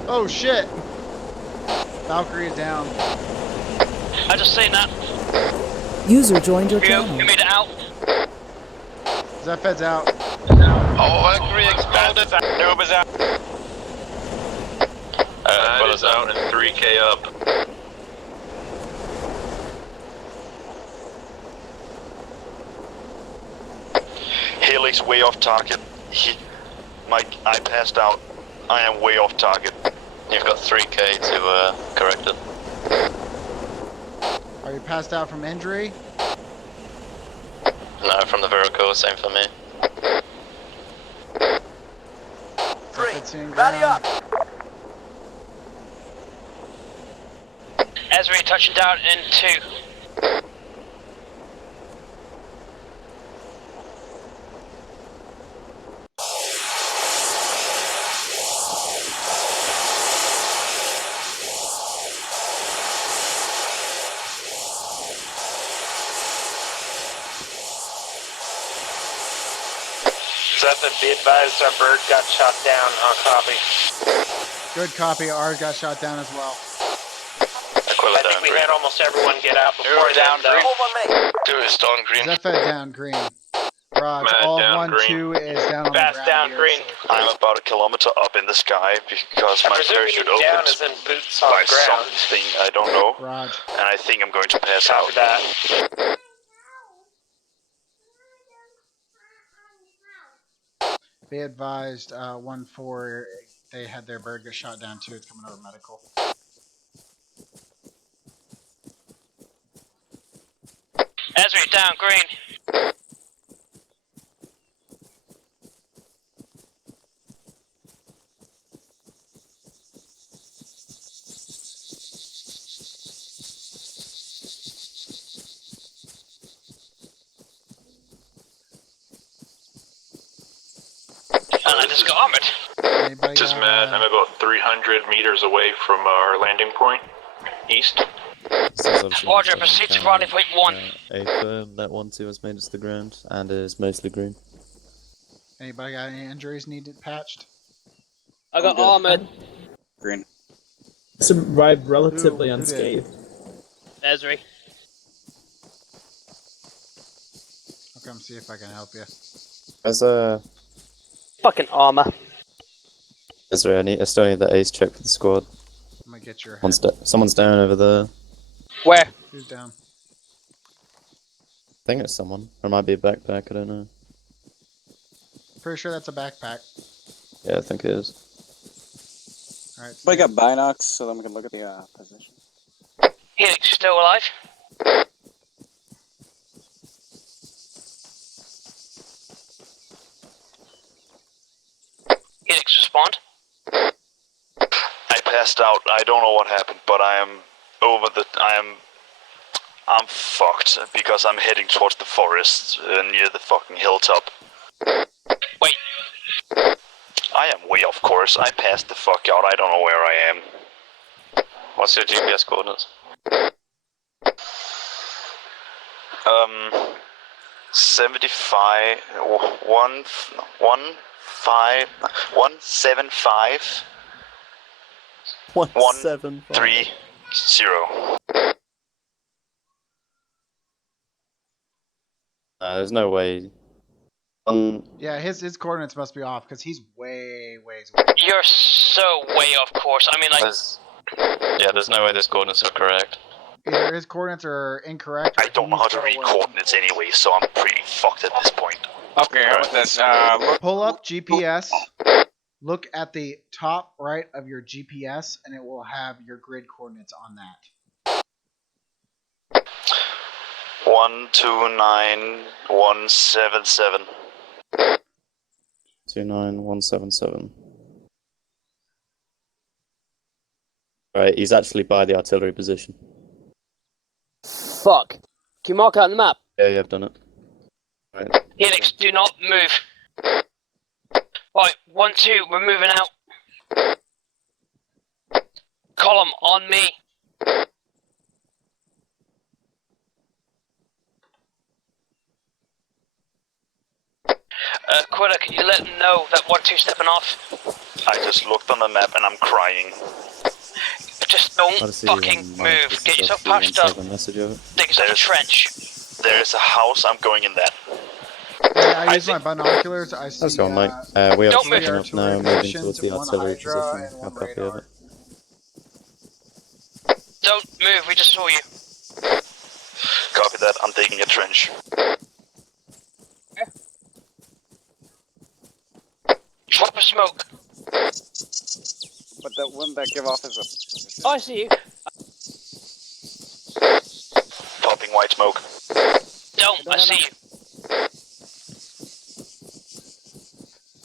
Oh shit! Valkyrie is down. I just seen that. User joined your You channel. made it out. Zepfed's out. Oh, Valkyrie exploded. Noob is out. Well is out and 3K up. Helix way off target. I passed out. I am way off target. You've got 3K to correct it. Are you passed out from injury? No, from the Verico, same for me. Rally up! Ezri touching down in 2. Zephyr, be advised our bird got shot down on copy. Good copy. Ours got shot down as well. I think we had almost everyone get out before down though. Two is down green. Zepfed down green. Raj, Mad all down 1, green. 2 is down on Fast the ground. down here, green. so- I'm about a kilometer up in the sky because I my presume parachute you down opens is in boots on by the ground. something I don't know. Raj. And I think I'm going to pass Copy out. that. Be advised, 1-4, they had their bird get shot down too. It's coming over medical. Ezri down green. And I just got armored. Anybody Just got, mad. I'm about 300 meters away from our landing point, east. Roger, proceed to rally point 1. A firm that 1-2 has made it to the ground and is mostly green. Anybody got any injuries needed patched? I got armored. Green. Survived relatively unscathed. Ezri. I'll come see if I can help you. As a Fucking armor. Is there any? I still need the ace check for the squad. I'm gonna get your Someone's down over there. Where? Who's down? I think it's someone. Or it might be a backpack, I don't know. Pretty sure that's a backpack. Yeah, I think it is. Alright. I got binocs so then we can look at the position. Helix still alive? Helix respond. I passed out. I don't know what happened, but I'm fucked because I'm heading towards the forest near the fucking hilltop. Wait. I am way off course. I passed the fuck out. I don't know where I am. What's your GPS coordinates? 75 175 130. There's no way. Yeah, his coordinates must be off because he's way. You're so way off course. I mean, like. Yeah, there's no way those coordinates are correct. Either his coordinates are incorrect. I don't know how to read coordinates anyway, so I'm pretty fucked at this point. Okay, how about this? Pull up GPS. Look at the top right of your GPS, and it will have your grid coordinates on that. 129177. 29177. Right, he's actually by the artillery position. Fuck. Can you mark out on the map? Yeah, I've done it. Right. Helix, do not move. Right, 1-2, we're moving out. Column on me. know that 1-2 stepping off. I just looked on the map and I'm crying. Just don't fucking move. Get yourself patched up. Dig yourself a trench. There is a house, I'm going in that. I use my binoculars. I see. That's all, Mike. We are Don't move. pushing up now, moving towards the artillery position. I'll copy of it. Don't move, we just saw you. Copy that, I'm digging a trench. Drop a smoke. But that wouldn't that give off as a... Oh, I see you. Popping white smoke. Don't, I see you.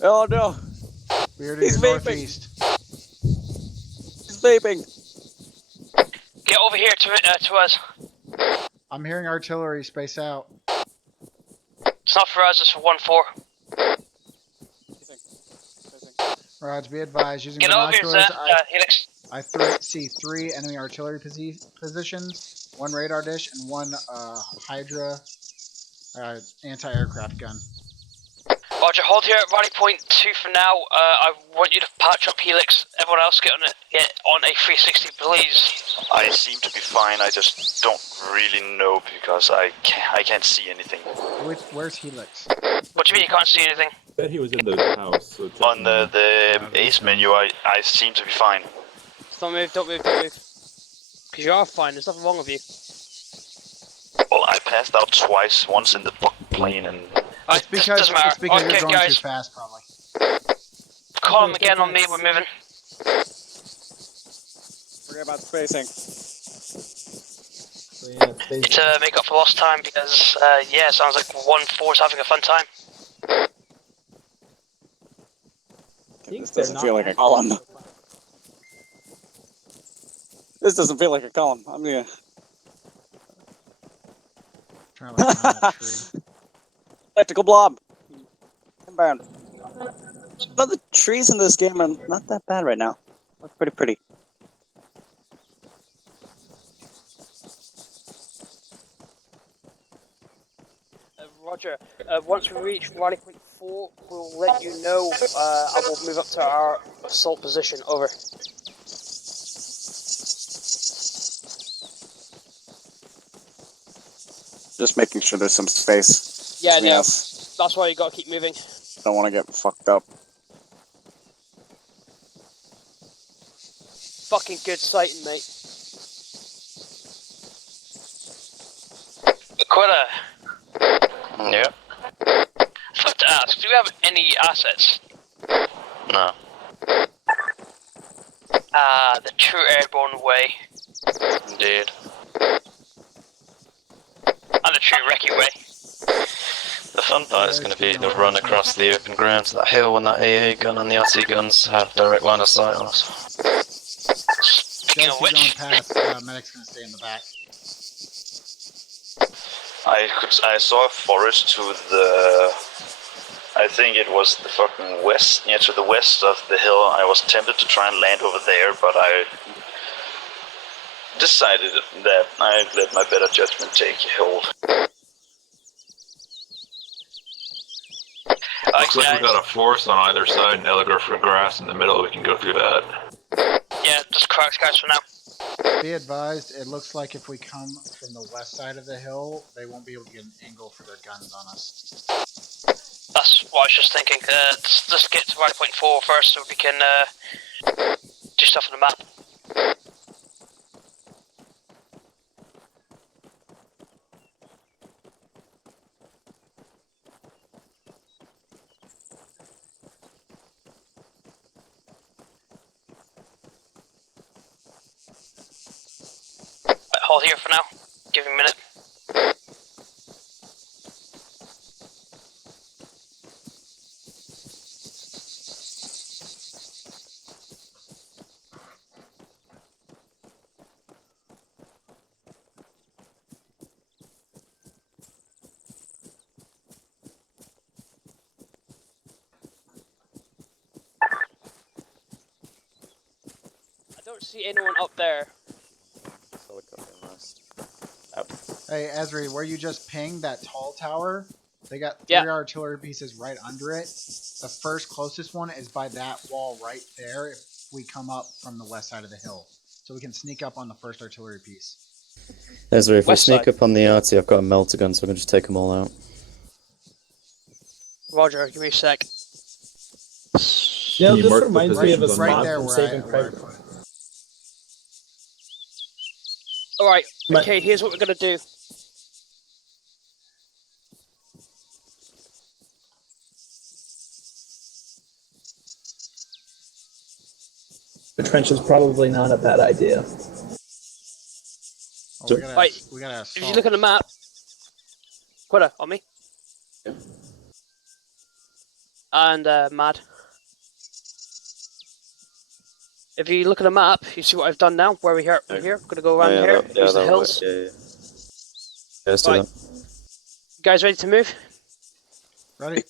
Oh no! He's vaping. He's vaping. Get over here to us. I'm hearing artillery. Space out. It's not for us, it's for 1-4. Roger, be advised. Using Get over here, binoculars, Helix. I see 3 enemy artillery positions, 1 radar dish, and 1 Hydra anti-aircraft gun. Roger, hold here at rally point 2 for now. I want you to patch up Helix. Everyone else get on a 360, please. I seem to be fine, I just don't really know because I can't see anything. Where's Helix? What do you mean you can't see anything? I bet he was in the house. So on the ace menu, I seem to be fine. Don't move, don't move, don't move. Because you are fine, there's nothing wrong with you. Well, I passed out twice, once in the plane and... It's because you're going guys. too fast, probably. Call him again on me, we're moving. Forget about spacing. Need to make up for lost time because, yeah, it sounds like 1-4 is having a fun time. This doesn't feel like a column. This doesn't feel like a column. I'm gonna... Trying to climb that tree. Electrical blob. Inbound. But the trees in this game are not that bad right now. Look pretty pretty. Roger, once we reach rally point 4, we'll let you know. I will move up to our assault position. Over. Just making sure there's some space. Yeah, no. Yes. That's why you gotta keep moving. Don't want to get fucked up. Fucking good sighting, mate. Quetta. Yeah. I have to ask, do we have any assets? No. The true Airborne way. Indeed. And the true Recce way. The fun part is going to be the run across the open ground to that hill when that AA gun and the RC guns have direct line of sight on us. Speaking of which... Past, medic's going to stay in the back. I saw a forest to the... I think it was the fucking west, yeah, to the west of the hill. I was tempted to try and land over there, but I decided that I let my better judgment take hold. Looks like we got a forest on either side and Elgar for grass in the middle. We can go through that. Yeah, just cracks guys for now. Be advised, it looks like if we come from the west side of the hill, they won't be able to get an angle for their guns on us. That's what I was just thinking. Let's get to rally point 4 first so we can do stuff on the map. Hold here for now. Give him a minute. I don't see anyone up there. Hey, Ezri, where you just pinged that tall tower, they got 3 artillery pieces right under it. The first closest one is by that wall right there. If we come up from the west side of the hill, so we can sneak up on the first artillery piece. Ezra, if West we sneak side. up on the arty, I've got a melter gun, so I can just take them all out. Roger, give me a sec. Yeah, you this mark the reminds me of a positions on spot Right there from where Saving I Private. put it. Alright, okay, here's what we're gonna do. The trench is probably not a bad idea. Oh, we gotta if you look at the map, Quitter, on me. And Mad. If you look at the map, you see what I've done now. Where we're here, we're gonna go around here, use the hills. Let's do that. You guys ready to move? Ready.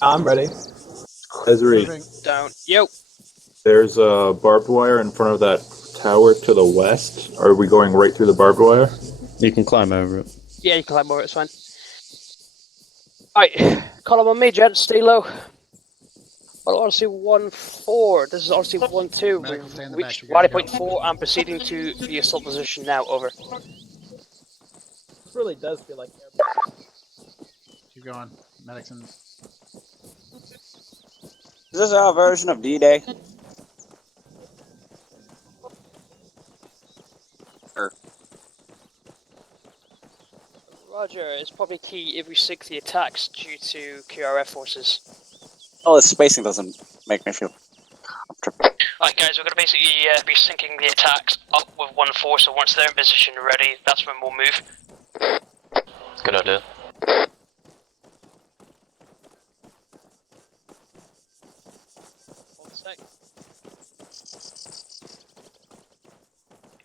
I'm ready. Ezri, Down. Yo. there's a barbed wire in front of that tower to the west. Are we going right through the barbed wire? You can climb over it. Yeah, you can climb over, it's fine. Alright, column on me, gents, stay low. Well, RC 1-4, this is RC 1-2. We've reached rally point 4 and proceeding to the assault position now, over. This really does feel like Airborne. Keep going. Medics in. Is this our version of D-Day? Roger, it's probably key if we sink the attacks due to QRF forces. Oh, the spacing doesn't make me feel comfortable. Alright guys, we're going to basically be syncing the attacks up with 1-4, so once they're in position and ready, that's when we'll move. Good idea.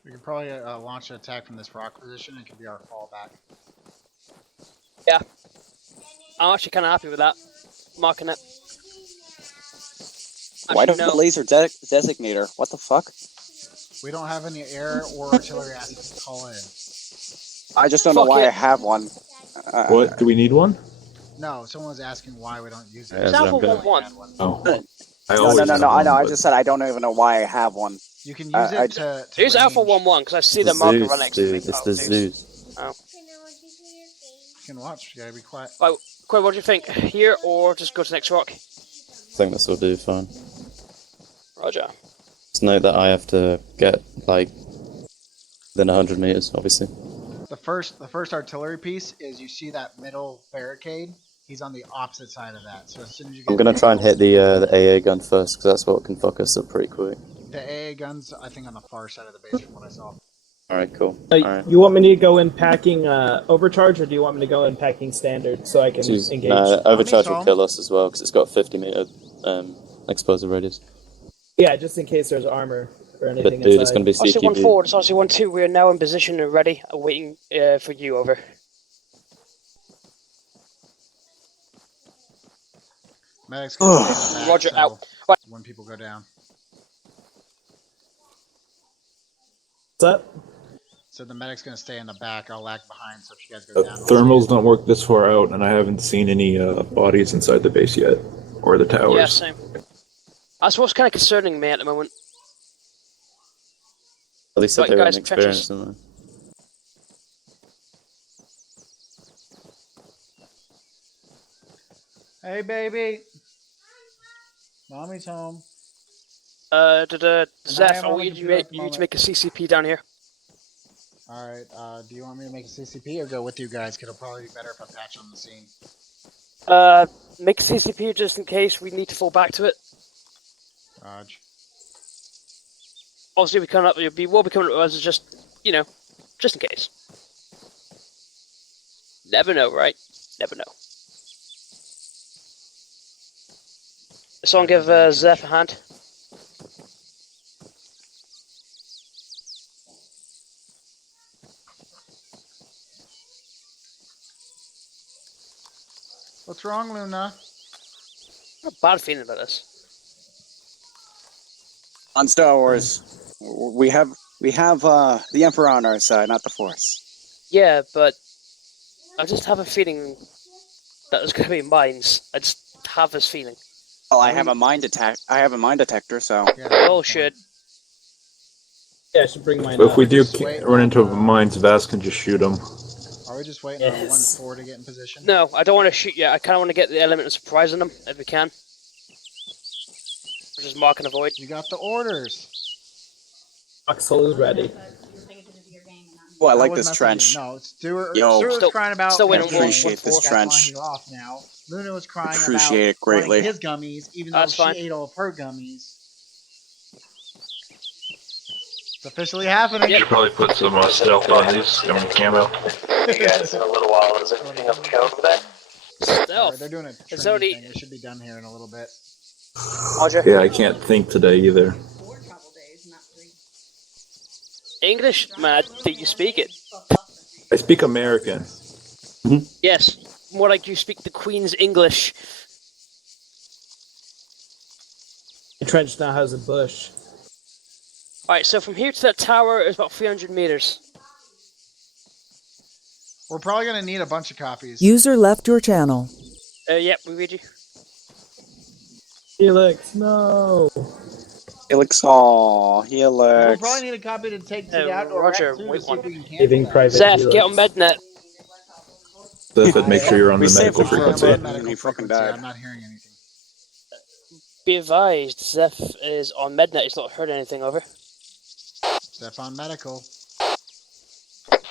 We can probably launch an attack from this rock position. It could be our fallback. Yeah. I'm actually kind of happy with that. Marking it. Why don't the laser designator? What the fuck? We don't have any air or artillery assets to call in. I just don't know why I have one. What? Do we need one? No, someone was asking why we don't use it. It's Alpha 1-1. Oh. No, I know. I just said I don't even know why I have one. You can use it to Here's Alpha 1-1, because I see the marker right next to me. It's the Zeus. Oh. You can watch. You gotta be quiet. Right, Quay, what do you think? Here or just go to the next rock? I think this will do fine. Roger. Just note that I have to get, like, within 100 meters, obviously. The first artillery piece is you see that middle barricade. He's on the opposite side of that. So as soon as you get I'm gonna try and hit the AA gun first, because that's what can fuck us up pretty quick. the AA guns, I think on the far side of the base from what I saw. Alright, cool. Alright. You want me to go in packing overcharge, or do you want me to go in packing standard so I can engage? Overcharge will kill us as well, because it's got a 50 meter explosive radius. Yeah, just in case there's armor or anything. But dude, it's gonna be RC CQB. 1-4, it's RC 1-2. We are now in position and ready, waiting for you, over. Medics can stay in the back, Roger, so out. Right. when people go down. What's up? So the medic's gonna stay in the back. I'll lag behind. So if you guys go The down, thermals don't work this far out, and I haven't seen any bodies inside the base yet, or the towers. Yeah, same. That's what's kind of concerning me at the moment. Well, they said Right, they were guys, inexperienced, trenches. didn't they? Hey, baby. Mommy's home. Zeph, I on want the you computer at the to moment. make a CCP down here. Alright, do you want me to make a CCP or go with you guys? Cause it'll probably be better if I patch on the scene. Make a CCP just in case we need to fall back to it. Raj. Obviously, we come up. We'll be coming up as just, just in case. Never know, right? Never know. Someone give Zeph a hand. What's wrong, Luna? I have a bad feeling about this. On Star Wars, we have the Emperor on our side, not the Force. Yeah, but I just have a feeling that there's going to be mines. I just have this feeling. Well, I have a mine detector, so. Yeah, Bullshit. Yeah, I should bring mine But if up. we do Just wait run into on, mines, Vas can just shoot them. Are we just waiting on 1-4 to get in position? No, I don't want to shoot yet. I kind of want to get the element of surprise on them, if we can. We're just mark and avoid. You got the orders. Absolutely ready. Oh, I That like was this messaging. trench. No, Stewart Yo, was crying about still his waiting on appreciate this 1-4. That's why trench. he's off now. Luna was crying Appreciate about it greatly. wanting his gummies, even though That's she fine. ate all of her gummies. It's officially happening. You should probably put some stealth on these camo. You guys, in a little while, is it picking up kill today? Stealth. They're doing a It's training already- thing. It should be done here in a little bit. Roger. Yeah, I can't think today either. English, Matt, do you speak it? I speak American. Yes. More like you speak the Queen's English. The trench now has a bush. Alright, so from here to that tower is about 300 meters. We're probably going to need a bunch of copies. User left your channel. Yep, we read you. Helix, no. Helix, aw, We'll Helix. probably need a copy to take to the outdoor Roger, rack, too, wait to see one. if we can cancel Saving that. Private Zeph, Helix. get on MedNet. Zeph, make sure you're on We the saved medical him for I'm frequency. on medical He fucking frequency. died. I'm not hearing anything. Be advised, Zeph is on MedNet. He's not heard anything over. Steph on medical.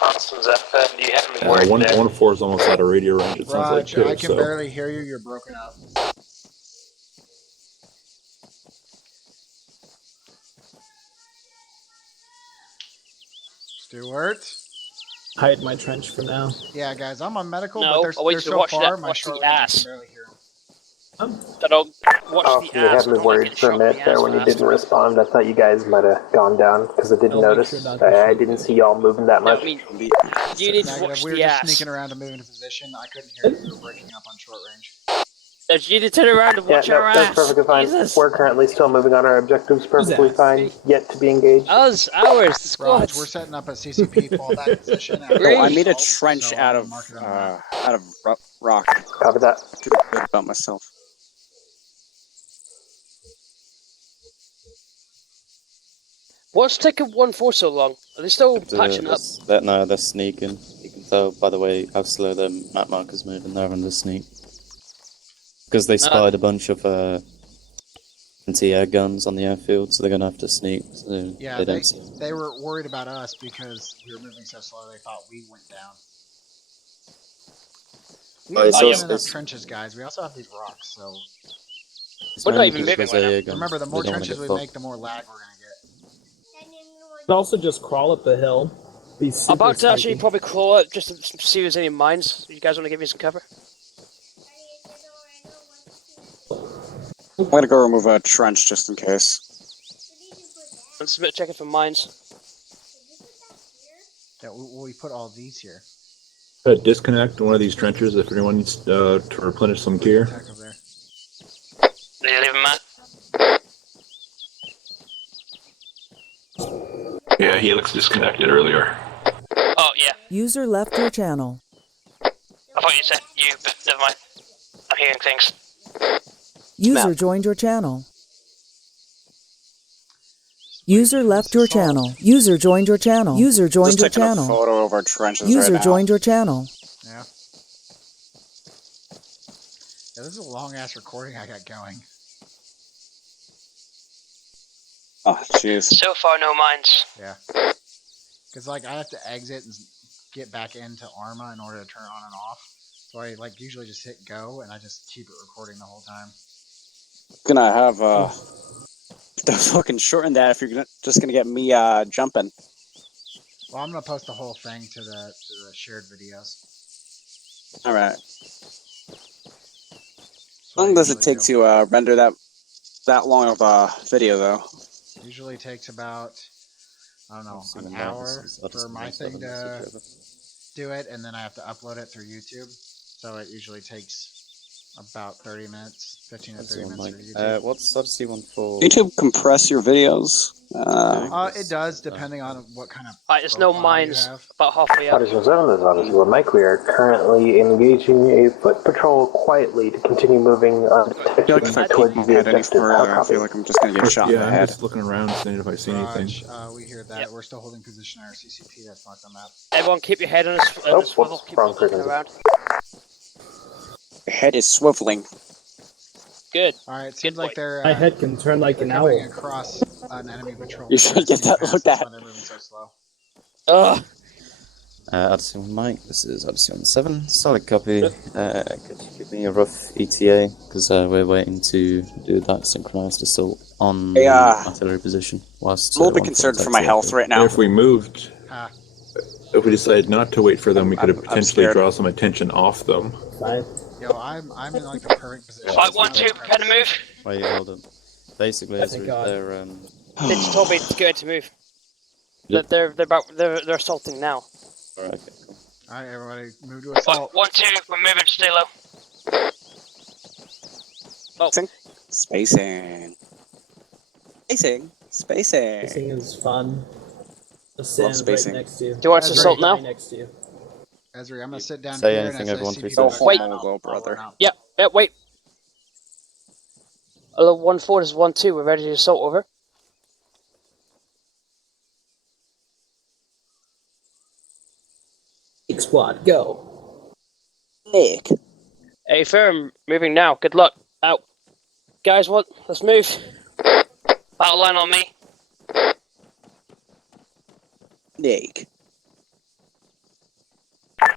Awesome, Zeph. Do you have any word 1-4 is almost out of radio range, it sounds like, Raj, too. I can So. barely hear you. You're broken up. Stewart? Hide my trench for now. Yeah, guys, I'm on medical, No, but I want they're you to so watch far, that. my Watch short the range, I ass. can barely hear 'em. I don't watch Oh, the you ass. had me Don't worried get for a shot in minute the there ass when you fast. didn't respond. I thought you guys might have gone down because I didn't I'll make notice. sure not to I shoot didn't see y'all moving that No, much. I mean, you need to Negative. watch We were the just ass. sneaking around to move into position. I couldn't hear you. We were breaking up on short range. You need to turn around and Yeah, watch our no, that's ass. perfectly fine. Jesus. We're currently still moving on our objectives, perfectly that? fine. Yet to be engaged. Us, ours, the squad. Raj, we're setting up a CCP fallback position. Great. Oh, I made a assault, trench so out I'm of gonna mark it on the map. rock. Copy that. Feel good about myself. What's taking 1-4 so long? Are they still patching up? No, they're sneaking. You can tell by the way how slow their map markers moving. They're on the sneak. Because they spied a bunch of anti-air guns on the airfield, so they're gonna have to sneak. So Yeah, they don't see. they were worried about us because we were moving so slow. They thought we went down. We have more than enough trenches, guys. We also have these rocks, so. We're not even moving right now. Remember, the more trenches we make, the more lag we're gonna get. But also just crawl up the hill. Be super I'm about to actually sneaky. probably crawl up just to see if there's any mines. You guys want to give me some cover? I'm gonna go remove a trench just in case. I'm just checking for mines. Yeah, we put all these here. Disconnect one of these trenches if anyone needs to replenish some gear. Attack over there. Do you leave him, Matt? Yeah, Helix disconnected earlier. Oh, yeah. User left your channel. I thought you said you, but never mind. I'm hearing things. User joined your channel. User left your channel. User joined your channel. User joined your Just taking a channel. photo of our trenches User right now. joined your channel. Yeah. Yeah, this is a long ass recording I got going. Oh, jeez. So far, no mines. Yeah. Because, like, I have to exit and get back into Arma in order to turn it on and off. So I, like, usually just hit go and I just keep it recording the whole time. Gonna have to fucking shorten that if you're just gonna get me jumping. Well, I'm gonna post the whole thing to the shared videos. All right. How long does it take to render that long of a video, though? Usually takes about, I don't know, an hour for my thing to do it, and then I have to upload it through YouTube. So it usually takes About 30 minutes, 15 to 30 Odyssey minutes One for Mike. YouTube. What's Odyssey One for? YouTube compress your videos. It does, depending on what kind of It's no mines. About halfway up. Odyssey 7 is Odyssey 1 Mike. We are currently engaging a foot patrol quietly to continue moving I feel like if I towards poke the my head any objective. further, I feel like I'm just gonna get shot in the I'm head. just looking around, seeing if I see anything. We hear that. We're still holding position on our CCP. That's marked on map. Everyone, keep your head on a swivel. Keep looking around. Your head is swiveling. Good. Alright, it seems like they're. My head can turn like an owl. coming across an enemy patrol. You should get that looked That's at. why they're moving so slow. Ugh. Odyssey 1 Mike, this is Odyssey 1 7. Solid copy. Could you give me a rough ETA? Because we're waiting to do that synchronized assault on the artillery position. Whilst, I'm a little bit concerned for my health right now. If we moved, if we decided not to wait for them, we could have potentially draw some attention off them. Yo, I'm in like the perfect position. Fight 1-2, prepare to move. Wait, hold on. Basically, as they're They just told me to get to move. Yep. They're assaulting now. Alright, okay, cool. Alright, everybody, move to assault. 1-2, we're moving. Stay low. Oh. Spacing. Spacing is fun. Just stand right spacing. next to you. Do you want us to assault now? Right next to you. Ezri, I'm gonna sit down Say here anything, and as everyone, I see please people don't. Wait. Little brother. Yeah, wait. 1-4 is 1-2. We're ready to assault. Over. Squad, go. Nick. Hey, firm. Moving now. Good luck. Out. Guys, what? Let's move. Battle line on me. Nick.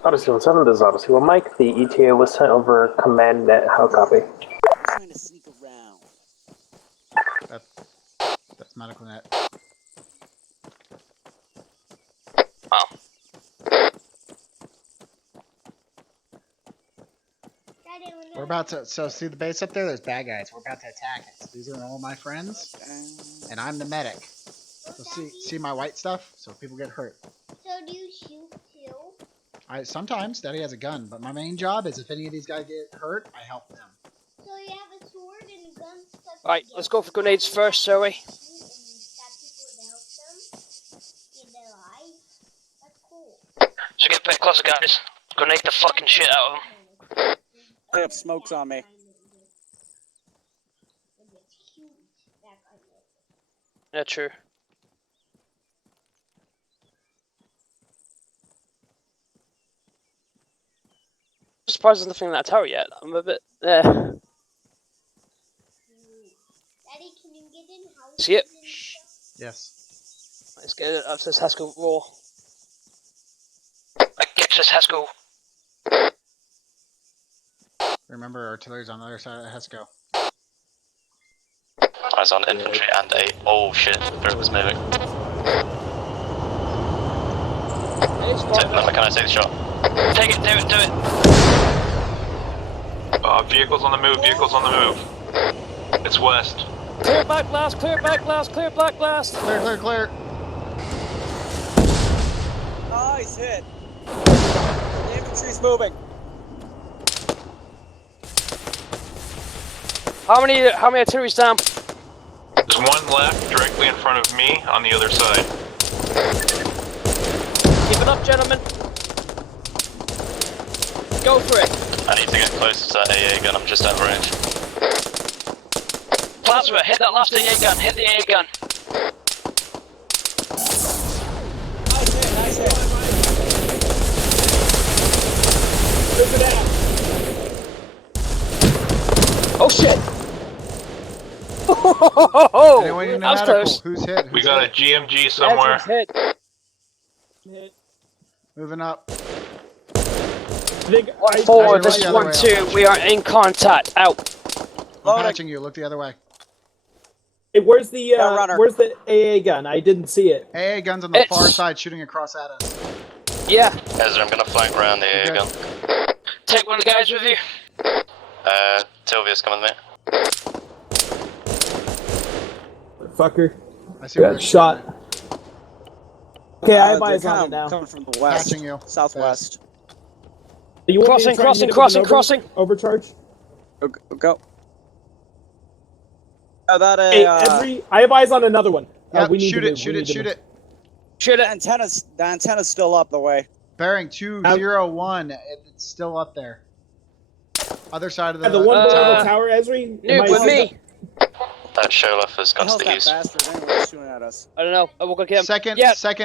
Odyssey 1 7, this is Odyssey 1 Mike. The ETA was sent over command net. How copy? Trying to sneak around. That's medical net. We're about to, see the base up there? There's bad guys. We're about to attack it. These are all my friends, and I'm the medic. So see my white stuff? So people get hurt. So do you shoot too? Sometimes Daddy has a gun, but my main job is if any of these guys get hurt, I help them. So you have a sword and a gun stuff. Alright, let's go for grenades first, shall we? So get a bit closer, guys. Grenade the fucking shit out of them. I have smokes on me. Yeah, true. I'm surprised there's nothing in that tower yet. I'm a bit there. Daddy, can you get in? See it? Yes. Let's get it up to this Haskell roar. Get to this Haskell. Remember, artillery's on the other side of Hesco. Eyes on infantry and a. Oh shit, the bird was moving. Can I take the shot? Take it, do it. Vehicles on the move, vehicles on the move. It's west. Clear back blast, clear back blast, clear back blast. Clear. Nice hit. The infantry's moving. How many artillery's down? There's one left directly in front of me on the other side. Keep it up, gentlemen. Go for it. I need to get close to that AA gun, I'm just out of range. Plasma, hit that last AA gun, hit the AA gun. Nice hit. Move it out. Oh shit! Anyone in That was medical? close. Who's hit? We got a GMG somewhere. Hit. Moving up. 1-4, this is 1-2. We are in contact. Out. I'm patching you. Look the other way. Hey, where's the AA gun? I didn't see it. AA gun's on the far side, shooting across at us. Yeah. Ezra, I'm gonna flank around the AA gun. Take one of the guys with you. Tilvia's coming with me. Fucker. I see Got shot. Okay, I have eyes they're on it now. coming from the west. Patching you. Southwest. You want me to try and hit it with an Crossing. Overcharge? Go. Oh, that Hey, Esri, I have eyes on another one. Yep, we need shoot to it, move. shoot We it, need to shoot move. it. Shoot it. The antenna's still up the way. Bearing 201. It's still up there. Other side of The one below the tower. tower, Esri. Nuke with me. That Sherlock has gone to the east. Bastard anyway shooting at us. I don't know. I will go get him. Second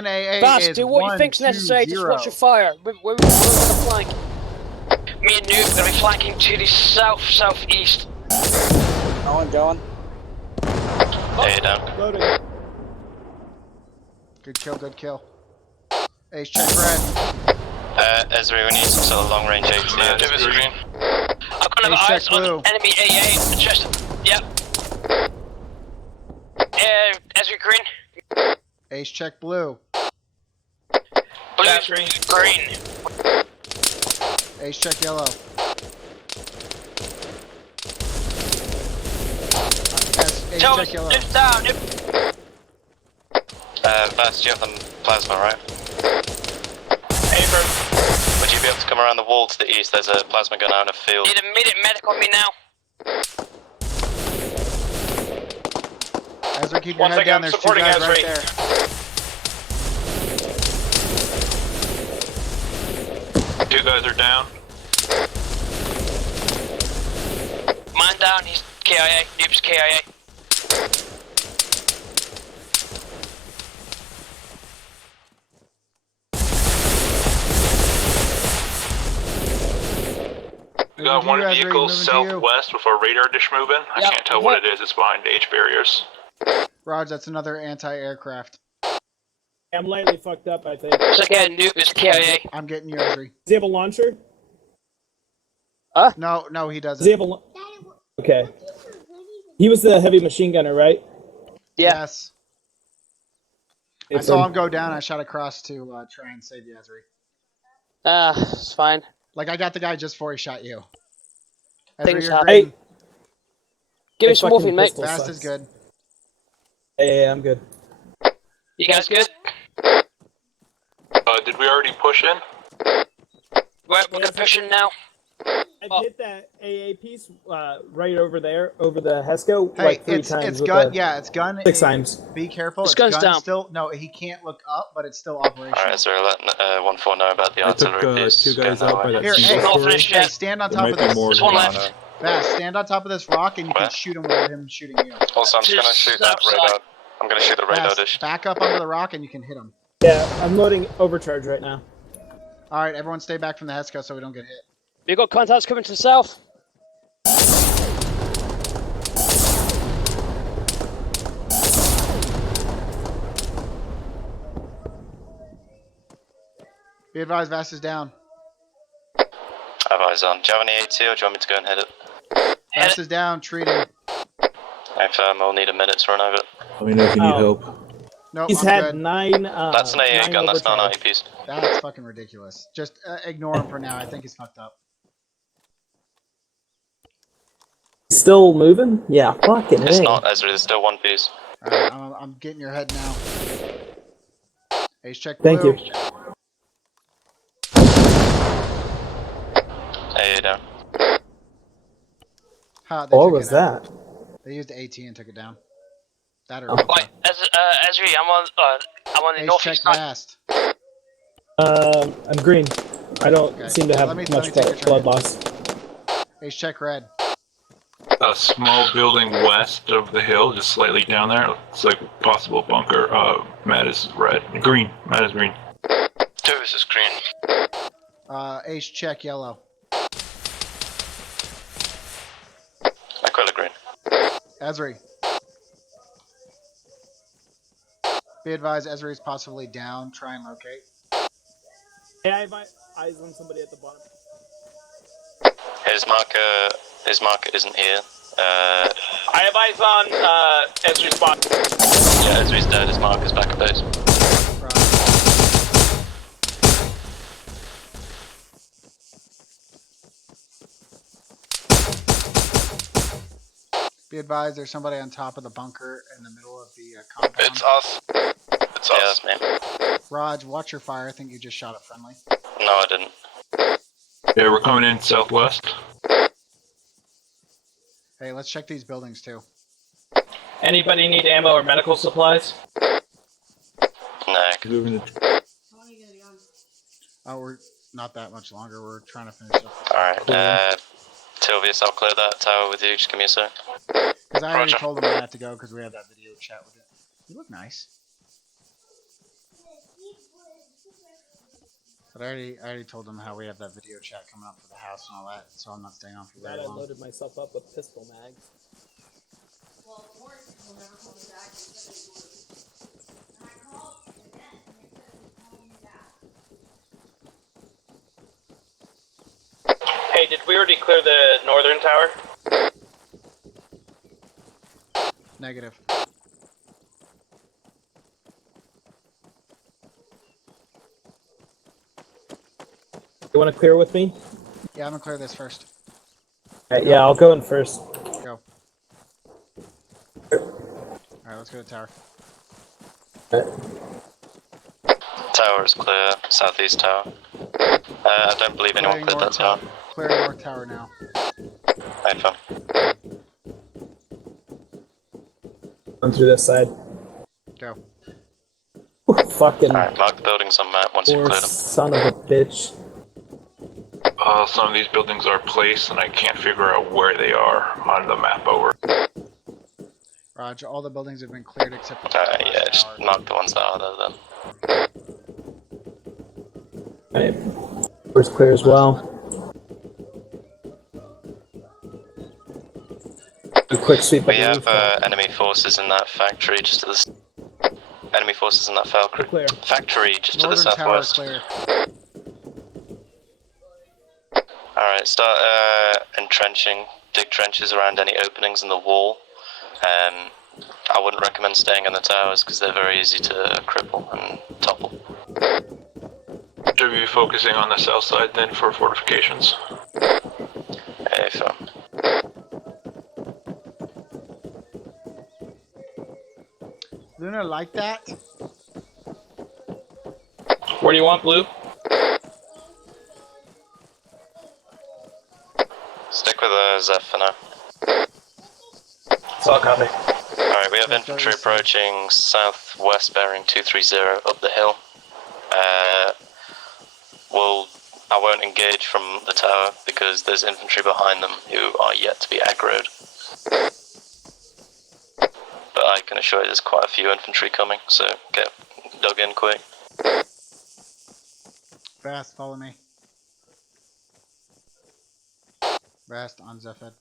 AA Fast, is do what you think's necessary. Just watch your fire. We're gonna flank. Me and Nuke are going to be flanking to the southeast. Going. Hey, down. Loading. Good kill. Ace, check red. Ezra, we need some sort of long range AT. Give us green. I've got Ace, eyes check blue. on enemy AA. Just, yep. Ezra green. Ace, check blue. Blue, green. Ace, check yellow. Ace, check yellow. Lift down. Vast, you have the plasma, right? Airborne. Would you be able to come around the wall to the east? There's a plasma gun out in a field. Need immediate medic on me now. Ezra, keep your head down. There's two guys right there. Two guys are down. Mine down, he's KIA. Noob's KIA. We got one vehicle southwest with our radar dish moving. I can't tell what it is. It's behind H barriers. Raj, that's another anti-aircraft. I'm lightly fucked up, I think. Second Noob is KIA. I'm getting you, Ezri. Does he have a launcher? No, he doesn't. Does he have a Okay. He was the heavy machine gunner, right? Yes. I saw him go down. I shot across to try and save you, Ezri. It's fine. Like, I got the guy just before he shot you. Things Ezri, happen. you're green. Give me some morphine, mate. Fast is good. Hey, I'm good. You guys good? Did we already push in? We're gonna push in now. I hit that AA piece right over there, over the Hesco, Hey, like 3 it's times. gun. Yeah, it's gun. 6 times. Be careful. This It's gun's gun down. Still, no, he can't look up, but it's still operational. Alright, so let 1-4 know about the I took artillery piece. two guys out by that Here, single story. hey, stand on There top might of be this. more There's one than left. Fast, stand on top of this rock, and you can shoot him without him shooting you. Also, I'm just gonna shoot that radar. I'm gonna shoot the radar Fast, dish. back up onto the rock, and you can hit him. Yeah, I'm loading overcharge right now. All right, everyone, stay back from the Hesco so we don't get hit. We got contacts coming to the south. Be advised, Vast is down. I have eyes on. Do you have any AT or do you want me to go and hit it? Vast is down, treating. If we'll need a minute to run over it. Let me know if you need help. Nope, He's I'm had good. 9. That's an AA 9 gun, that's not an overcharge. IEPs. That's fucking ridiculous. Just ignore him for now. I think he's fucked up. Still moving? Yeah, fucking It's A. not, Ezra, there's still one piece. Alright, I'm getting your head now. Ace check blue. Thank you. AA down. They What took was it out. that? They used AT and took it down. That or Wait, Ezri, I'm on the Ace northeast check side. fast. I'm green. I don't Okay. seem to have Let me much take your blood turn. loss. Ace check red. A small building west of the hill, just slightly down there. It's like a possible bunker. Matt is red. Green. Matt is green. This is green. Ace check yellow. Aquila green. Ezri. Be advised, Ezri is possibly down. Try and locate. Hey, I have eyes on somebody at the bottom. His marker isn't here. I have eyes on Ezra's spot. Yeah, Ezra's dead. His marker's back at base. Be advised, there's somebody on top of the bunker in the middle of the compound. It's us. It's us. Yeah, that's me. Raj, watch your fire. I think you just shot it friendly. No, I didn't. Yeah, we're coming in southwest. Hey, let's check these buildings too. Anybody need ammo or medical supplies? No. Oh, we're not that much longer. We're trying to finish up. Alright, Tilvius, I'll clear that tower with you. Just give me a sec. Because I already told him I had to go because we had that video chat with it. You look nice. But I already told him how we have that video chat coming up for the house and all that, so I'm not staying on for very I long. loaded myself up with pistol mags. Hey, did we already clear the northern tower? Negative. You want to clear with me? Yeah, I'm gonna clear this first. Alright, yeah, I'll go in first. Go. Alright, let's go to the tower. Tower is clear. Southeast tower. I don't believe anyone cleared that tower. Clear north tower now. Right, fine. I'm through this side. Go. Fucking Alright, mark the buildings on map once you've poor cleared them. son of a bitch. Some of these buildings are placed, and I can't figure out where they are on the map. Over. Roger, all the buildings have been cleared except the Yeah, just mark the ones that are there then. Alright. Door's clear as well. A quick sweep. We have enemy forces in that factory just to the enemy forces in that factory just to the southwest. Alright, start entrenching. Dig trenches around any openings in the wall. I wouldn't recommend staying in the towers because they're very easy to cripple and topple. Should we be focusing on the south side then for fortifications? Hey, fair. Luna, like that? Where do you want blue? Stick with Zeph for now. It's all copy. Alright, we have infantry approaching southwest bearing 230 up the hill. I won't engage from the tower because there's infantry behind them who are yet to be aggroed. But I can assure you there's quite a few infantry coming, so get dug in quick. Fast, follow me. Fast on Zephid.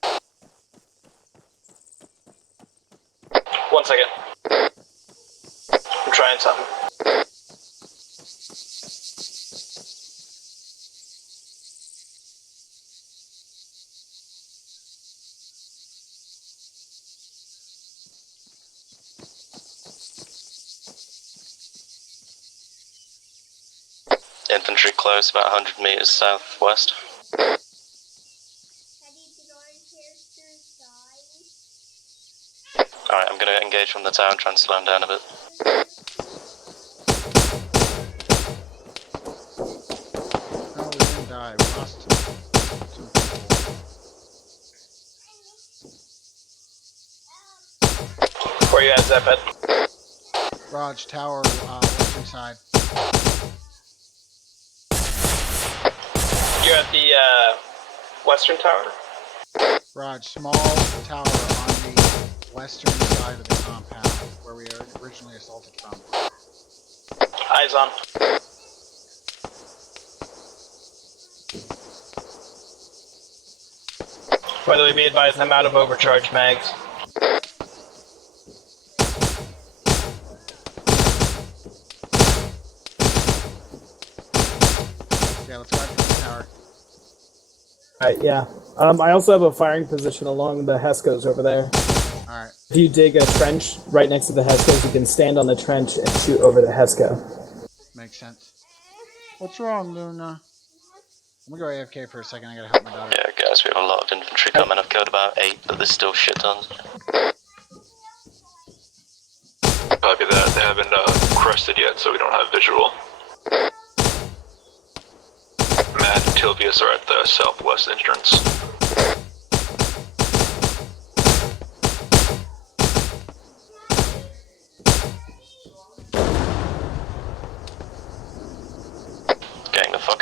1 second. I'm trying something. Infantry close, about 100 meters southwest. Alright, I'm gonna engage from the tower and try and slow him down a bit. No, we didn't die. We lost 2 people. Where you at, Zephyr? Raj, tower, western side. You're at the western tower? Raj, small tower on the western side of the compound where we originally assaulted from. Eyes on. By the way, be advised, I'm out of overcharge mags. Yeah, let's go after the tower. Alright, yeah. I also have a firing position along the Heskos over there. Alright. If you dig a trench right next to the Heskos, you can stand on the trench and shoot over the Hesko. Makes sense. What's wrong, Luna? I'm gonna go AFK for a second, I gotta help my daughter. Yeah, guys, we have a lot of infantry coming. I've killed about 8, but there's still shit tons. Copy that. They haven't crested yet, so we don't have visual. Matt and Tilvius are at the southwest entrance.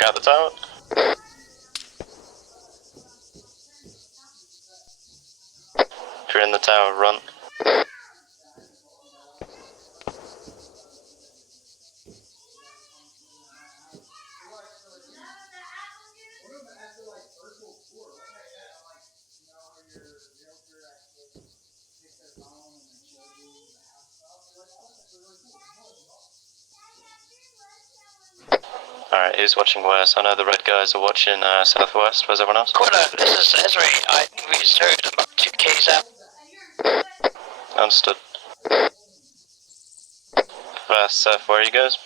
Check out the tower. If you're in the tower, run. Alright, who's watching west? I know the red guys are watching southwest. Where's everyone else? Quarter, this is Esri. I can be served about 2 Ks out. Understood. Seth, where are you guys?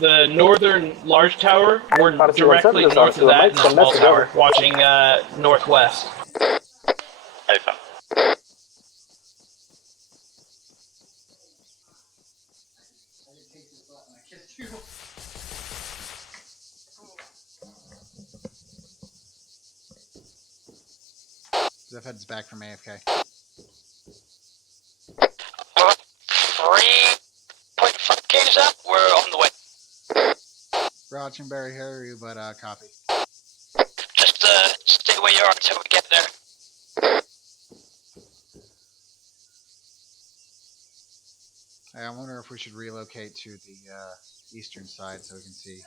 The northern large tower. We're directly north of that, and the small tower, watching northwest. Hey, fam. Zeph heads back from AFK. 3.5 Ks out, we're on the way. Roger and Barry, hear you, but copy. Just stay where you are until we get there. Hey, I wonder if we should relocate to the eastern side so we can see.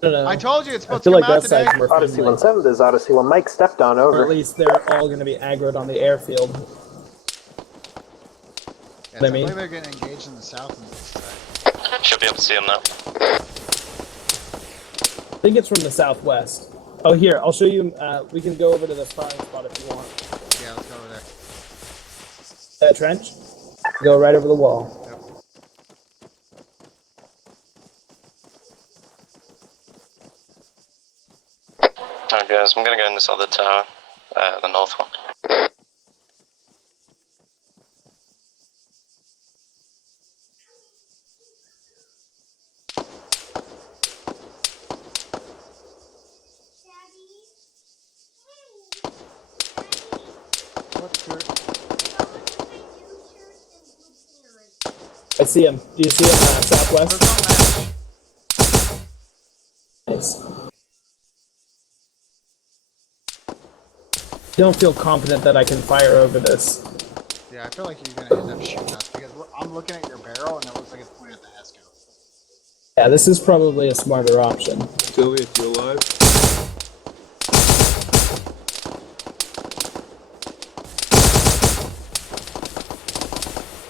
I don't know. I told you it's I supposed feel to like come out that today. side's more Odyssey friendly. 1-7, there's Odyssey 1 Mike stepped on over. Or at least they're all going to be aggroed on the airfield. Yes, I believe they're getting engaged in the south and the east side. Should be able to see them now. I think it's from the southwest. Oh, here, I'll show you. We can go over to the firing spot if you want. Yeah, let's go over there. That trench? Go right over the wall. Alright guys, I'm gonna go in this other tower, the north one. I see him. Do you see him southwest? Nice. Don't feel confident that I can fire over this. Yeah, I feel like you're going to end up shooting us because I'm looking at your barrel and it looks like it's pointing at the ESCO. Yeah, this is probably a smarter option. Sylvia, if you're alive.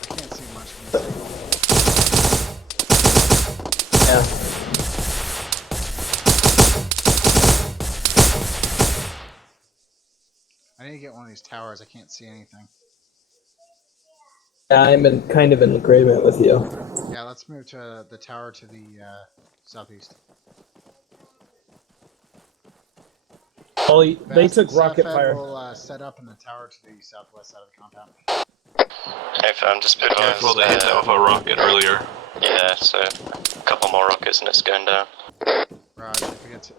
I can't see much from this angle. Yeah. I need to get one of these towers. I can't see anything. Yeah, I'm kind of in agreement with you. Yeah, let's move to the tower to the southeast. Well, they took rocket fire. We'll set up in the tower to the southwest side of the compound. Hey fam, just be advised. Careful, they hit that with a rocket earlier. Yeah, so a couple more rockets and it's going down. Roger, if we get to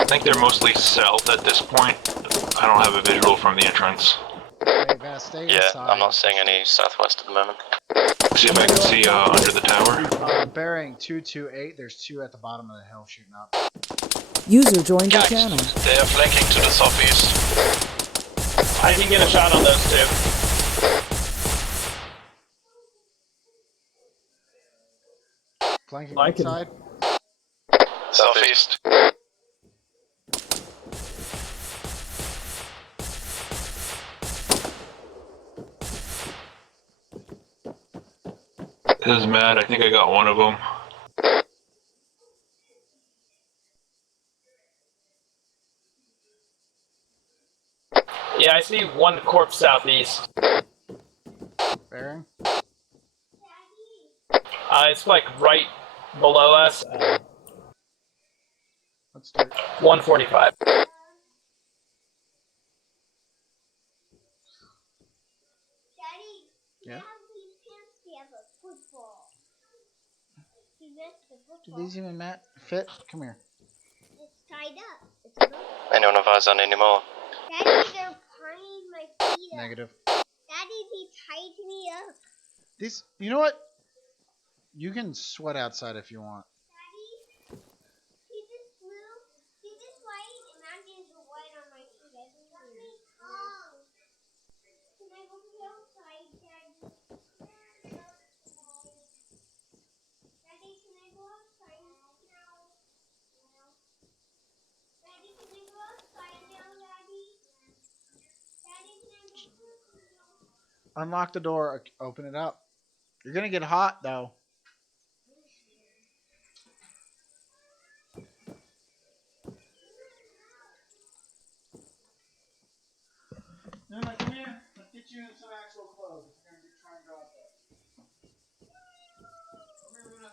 I think they're mostly south at this point. I don't have a visual from the entrance. Yeah, I'm not seeing any southwest at the moment. See if I can see under the tower. Bearing 228, there's two at the bottom of the hill shooting up. User joined your channel. They are flanking to the southeast. I can get a shot on those two. Flanking I one can- side. Southeast. This is Matt, I think I got one of them. Yeah, I see one corpse southeast. Bearing. It's like right below us. Let's do it. 145. Yeah. Do these even fit? Come here. It's tied up. It's a rope. Anyone have eyes on any more? Daddy, they're tying my feet up. Negative. Daddy, they tied me up. These, you know what? You can sweat outside if you want. Daddy, see this blue? See this white? Imagine the white on my feet everywhere. Oh. Can I go outside, Daddy? Daddy, can I go outside now? Daddy, can I go outside now, Daddy? Daddy, can I go outside now? Unlock the door. Open it up. You're gonna get hot though. Nuna, come here. Let's get you in some actual clothes. If you're gonna try and go out there. Come here, Luna.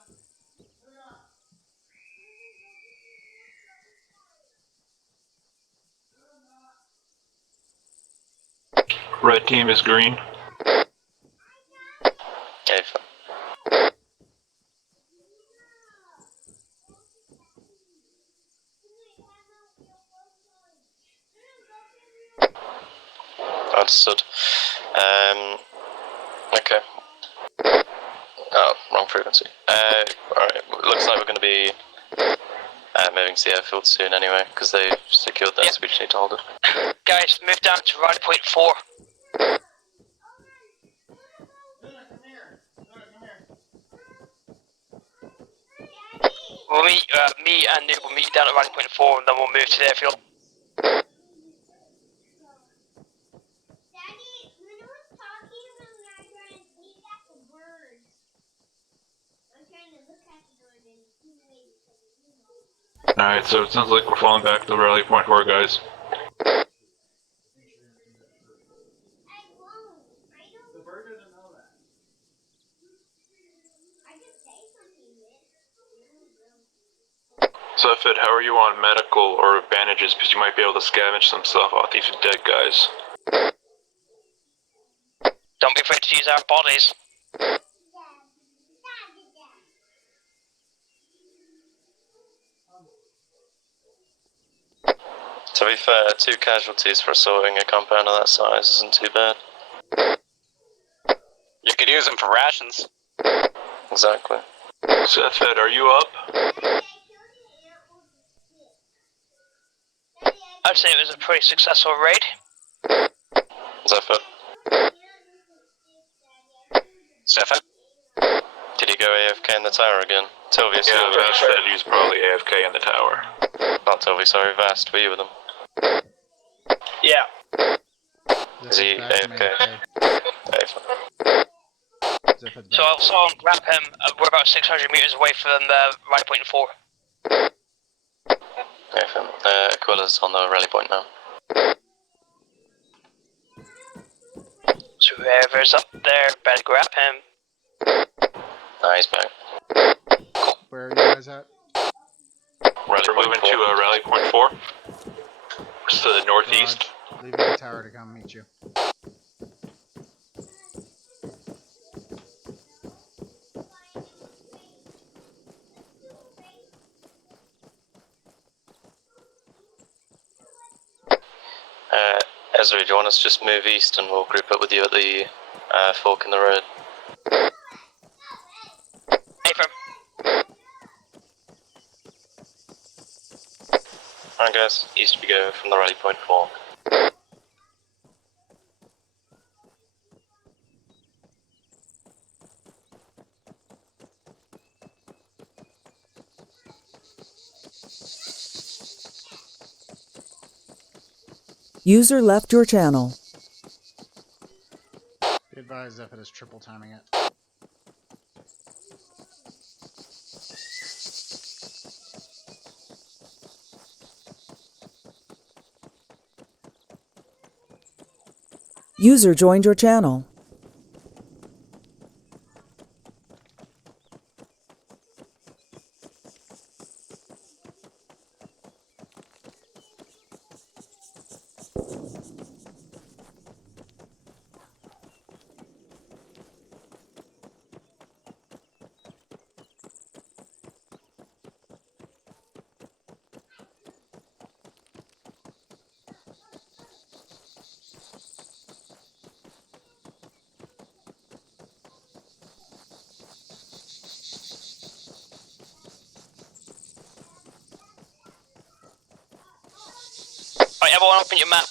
Red team is green. Okay. Understood. Okay. Oh, wrong frequency. Alright, looks like we're going to be moving to the airfield soon anyway, because they've secured that, so we just need to hold it. Guys, move down to rally point 4. We'll meet, me and Noob will meet down at rally point 4 and then we'll move to the airfield. Alright, so it sounds like we're falling back to rally point 4, guys. The bird doesn't know that. Zephyr, how are you on medical or bandages? Because you might be able to scavenge some stuff off these dead guys. Don't be afraid to use our bodies. To be fair, 2 casualties for assaulting a compound of that size isn't too bad. You could use them for rations. Exactly. Zephyr, are you up? I'd say it was a pretty successful raid. Zephyr, Zephyr? did he go AFK in the tower again? Tilvia, Yeah, Vast said he was probably AFK in the tower. Not Tilvia, sorry, Vast, were you with him? Yeah. Is he AFK? So I'll saw him grab him. We're about 600 meters away from the rally point 4. Aquila's on the rally point now. So whoever's up there, better grab him. Nah, he's back. Where are you guys at? We're moving to rally point 4. It's to the northeast. Leaving the tower to come meet you. Ezra, do you want us to just move east and we'll group up with you at the fork in the road? Alright guys, east we go from the rally point 4. User left your channel. Be advised if it is triple timing it. User joined your channel. Alright, everyone open your map.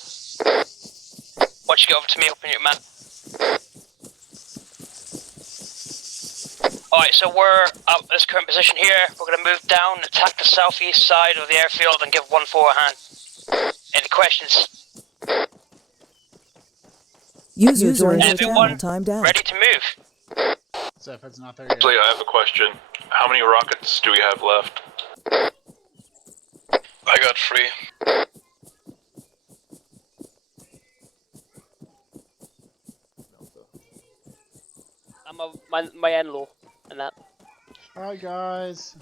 Once you get over to me, open your map. Alright, so we're at this current position here. We're going to move down, attack the southeast side of the airfield and give 1-4 a hand. Any questions? User joined your Everyone channel. Timed out. ready to move? Zephyrd's not there yet. Actually, I have a question. How many rockets do we have left? I got 3. I'm my in-law and that. Hi guys.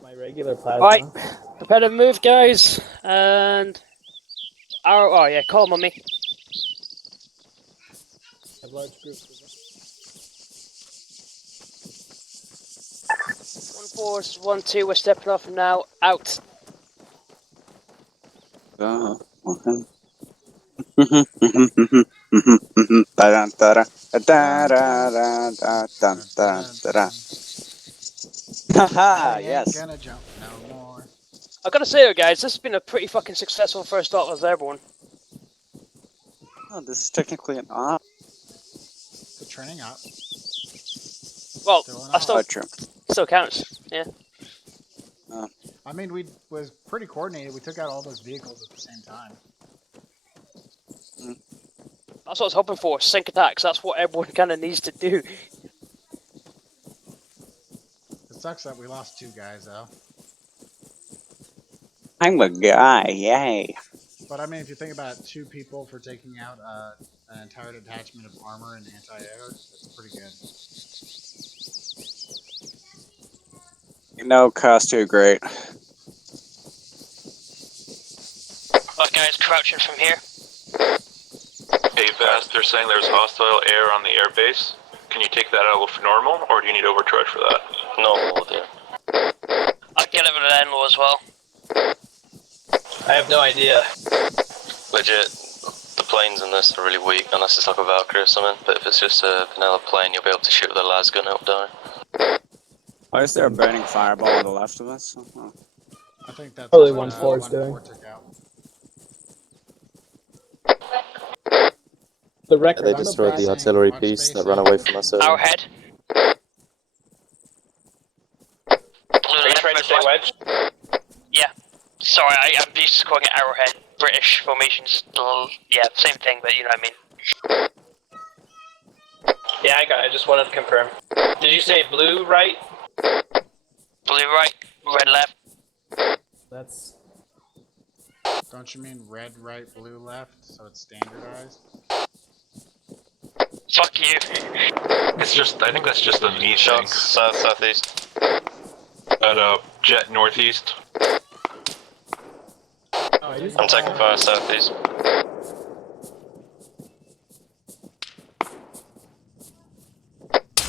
My regular plasma. Right, prepare to move, guys, and oh yeah, call them on me. Have large groups. 1-4 is 1-2. We're stepping off now. Out. Haha, I ain't yes. gonna jump no more. I've got to say, though, guys, this has been a pretty fucking successful first start as Airborne. Oh, this is technically an op. The training up. Well, I Oh, true. still counts. Yeah. I mean, we was pretty coordinated. We took out all those vehicles at the same time. That's what I was hoping for. Sync attacks. That's what everyone kind of needs to do. It sucks that we lost 2 guys though. I'm a guy, yay. But I mean, if you think about 2 people for taking out an entire detachment of armor and anti-air, that's pretty good. No cost too great. Alright guys, crouching from here. Hey Vast, they're saying there's hostile air on the airbase. Can you take that out for normal, or do you need overcharge for that? Normal, yeah. I'll get it with an in-law as well. I have no idea. Legit, the planes in this are really weak, unless it's like a Valkyrie or something, but if it's just a vanilla plane, you'll be able to shoot with a las gun, it'll die. Why is there a burning fireball on the left of us? Oh. I think that's Probably what 1-4 is doing. 1-4 took out. The record. They destroyed the artillery piece that ran away from us. Arrowhead. Are you trying to stay wedge? Yeah. Sorry, I'm used to calling it Arrowhead. British formations, yeah, same thing, but you know what I mean. Yeah, I got it. I just wanted to confirm. Did you say blue right? Blue right, red left. That's... Don't you mean red right, blue left, so it's standardized? Fuck you. It's just, I think that's just a me thing. Southeast. At jet northeast. I'm taking fire southeast.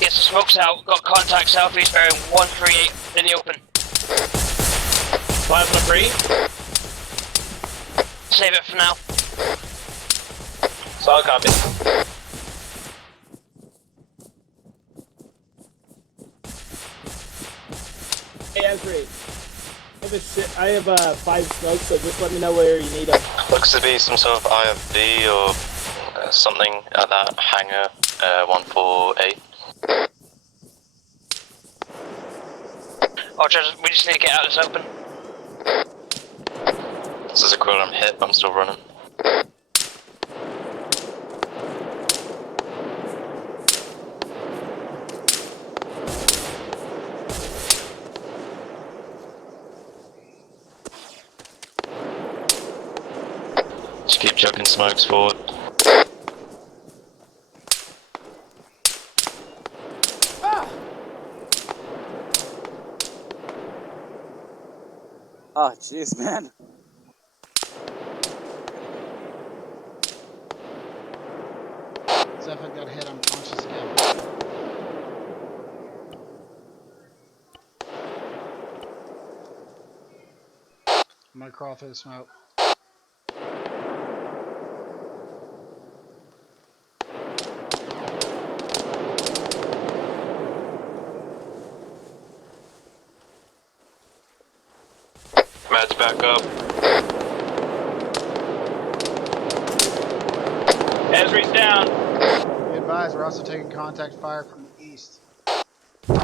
Yes, the smoke's out. Got contact southeast bearing 138 in the open. Plasma free? Save it for now. Solid copy. Hey, Esri. I have 5 smokes, so just let me know where you need them. Looks to be some sort of IFV or something at that hangar 148. Oh, we just need to get out of this open. This is a equivalent hit, but I'm still running. Just keep chucking smokes forward. Oh, jeez, man. Zephyr got hit unconscious again. I'm gonna crawl through the smoke. Matt's back up. Ezri's down. Be advised, we're also taking contact fire from the east. Trees.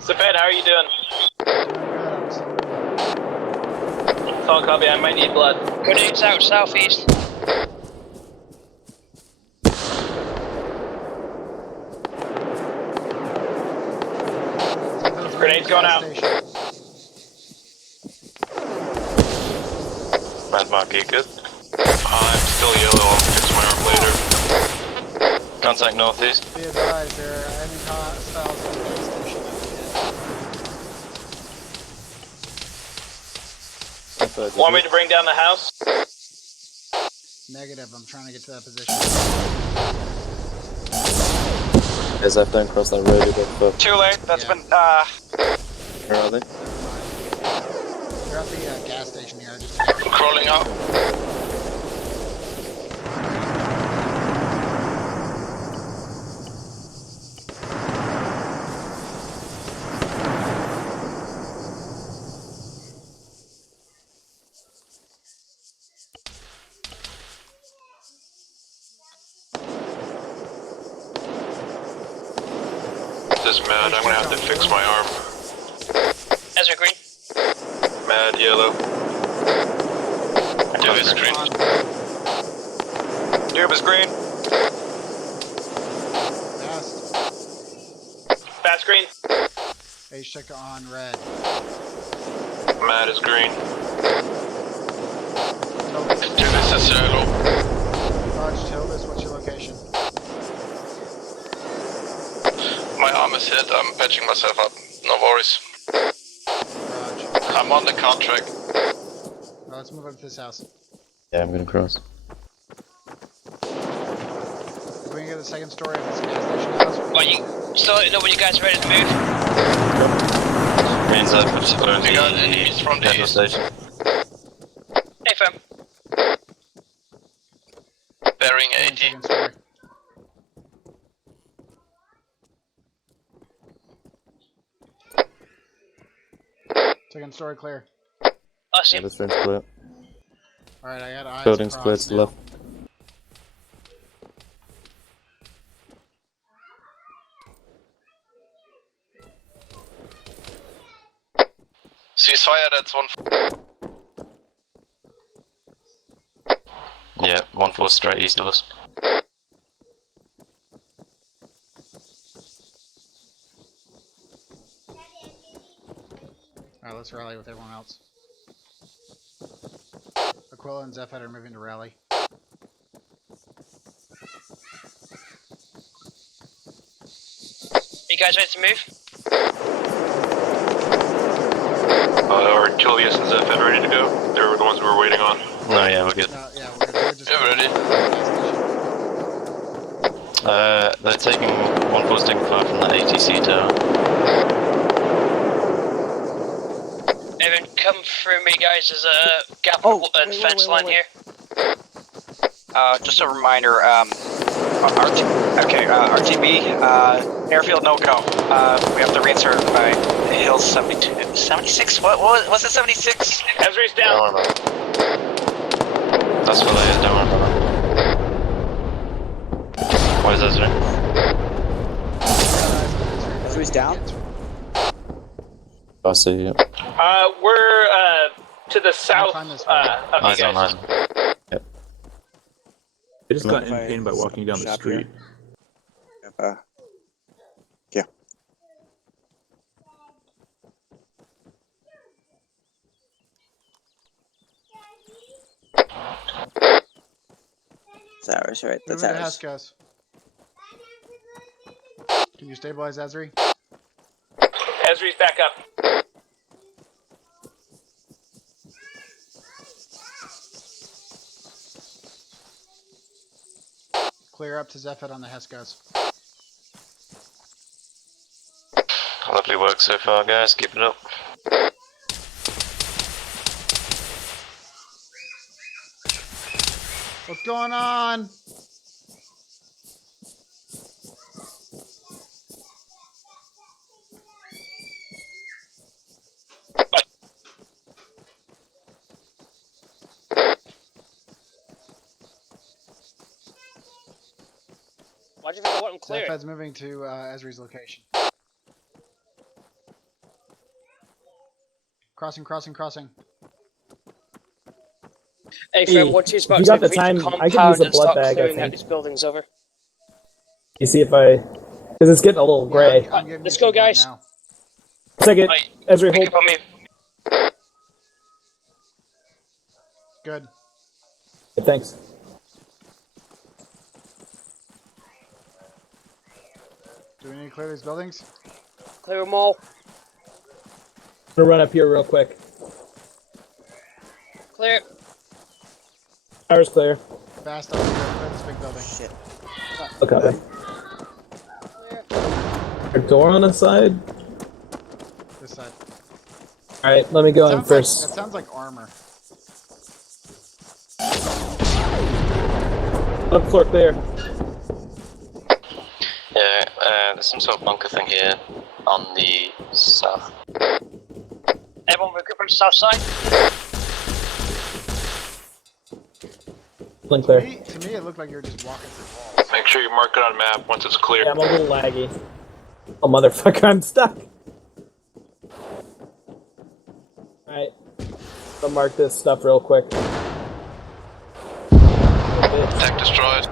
Safed, how are you doing? Call copy, I might need blood. Grenades out southeast. Grenades going out. Mad Mark, you good? I'm still yellow, I'll fix my arm later. Contact northeast. Be advised, there are enemy hostiles at the gas station. Want me to bring down the house? Negative, I'm trying to get to that position. Guys, I don't cross that road again. Too late, that's been, Where are they? They're at the gas station here. Just Crawling up. This is Mad, I'm gonna have to fix my arm. Ezra green. Mad, yellow. Doob is green. Doob is green. Fast green. H-check on red. Mad is green. This is yellow. Dodge Tilvis, what's your location? My arm is hit, I'm patching myself up. No worries. I'm on the contract. Well, let's move up to this house. Yeah, I'm gonna cross. If we can get the second story of this gas station house. Well, you still don't know when you guys are ready to move? Green's up, exploring We got enemies from the petrol east. station. Hey, fam. Bearing 80. Second story. Second story clear. Awesome. Yeah, this room's clear. Alright, I got eyes Building's clear across to the now. left. Ceasefire, that's one. Yeah, 1-4 straight east of us. Alright, let's rally with everyone else. Aquila and Zephyr are moving to rally. You guys ready to move? Are Julius and Zephyr ready to go? They were the ones we were waiting on. No, yeah, we're good. Yeah, we're good. We're just ready. They're taking 1-4's taking fire from the ATC tower. Evan, come through me, guys. There's a gap and fence line here. Just a reminder, RTB, airfield no go. We have to reinsert by Hill 72, 76? What was it, 76? Ezri's down. No. That's what it is, don't worry about that. What is Ezra? Ezri's down? I see you. We're, to the south, of you Eyes on guys. line. Yep. I just got in pain by walking down the Shop street. Yeah. That's ours, right? That's Moving to ours. Heskos. Can you stabilize Ezri? Ezri's back up. Clear up to Zephyr on the Heskos. Lovely work so far, guys. Keep it up. What's going on? Why'd you think I want him clear? Fed's moving to Esri's location. Crossing. Hey, Fred, once he's about you to got the reach time, the I could use compound a and blood start bag, I clearing out think. these buildings over. You see if I... Because it's getting a little gray. Let's go, guys. Second, Ezra, hold. Keep on me. Good. Thanks. Do we need to clear these buildings? Clear them all. I'm gonna run up here real quick. Clear. Fire's clear. Fast up here. Clear this big building. Shit. Okay. A door on the side? This side. Alright, let me go in That first. sounds like armor. Up floor clear. Yeah, there's some sort of bunker thing here on the south. Everyone regroup on the south side. Clear. To me, it looked like you were just walking through walls. Make sure you mark it on map once it's clear. Yeah, I'm a little laggy. Oh, motherfucker, I'm stuck. Alright. I'll mark this stuff real quick. Tech destroyed.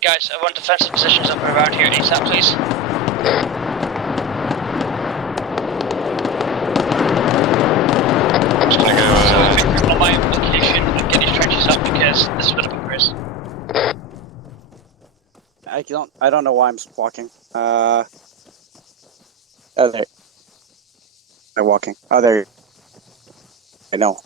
Guys, I want defensive positions up and around here ASAP, please. I'm just gonna go. On my location and get these trenches up because this is where the bunker is. I don't know why I'm walking. Oh, there. I'm walking. Oh, there. I know.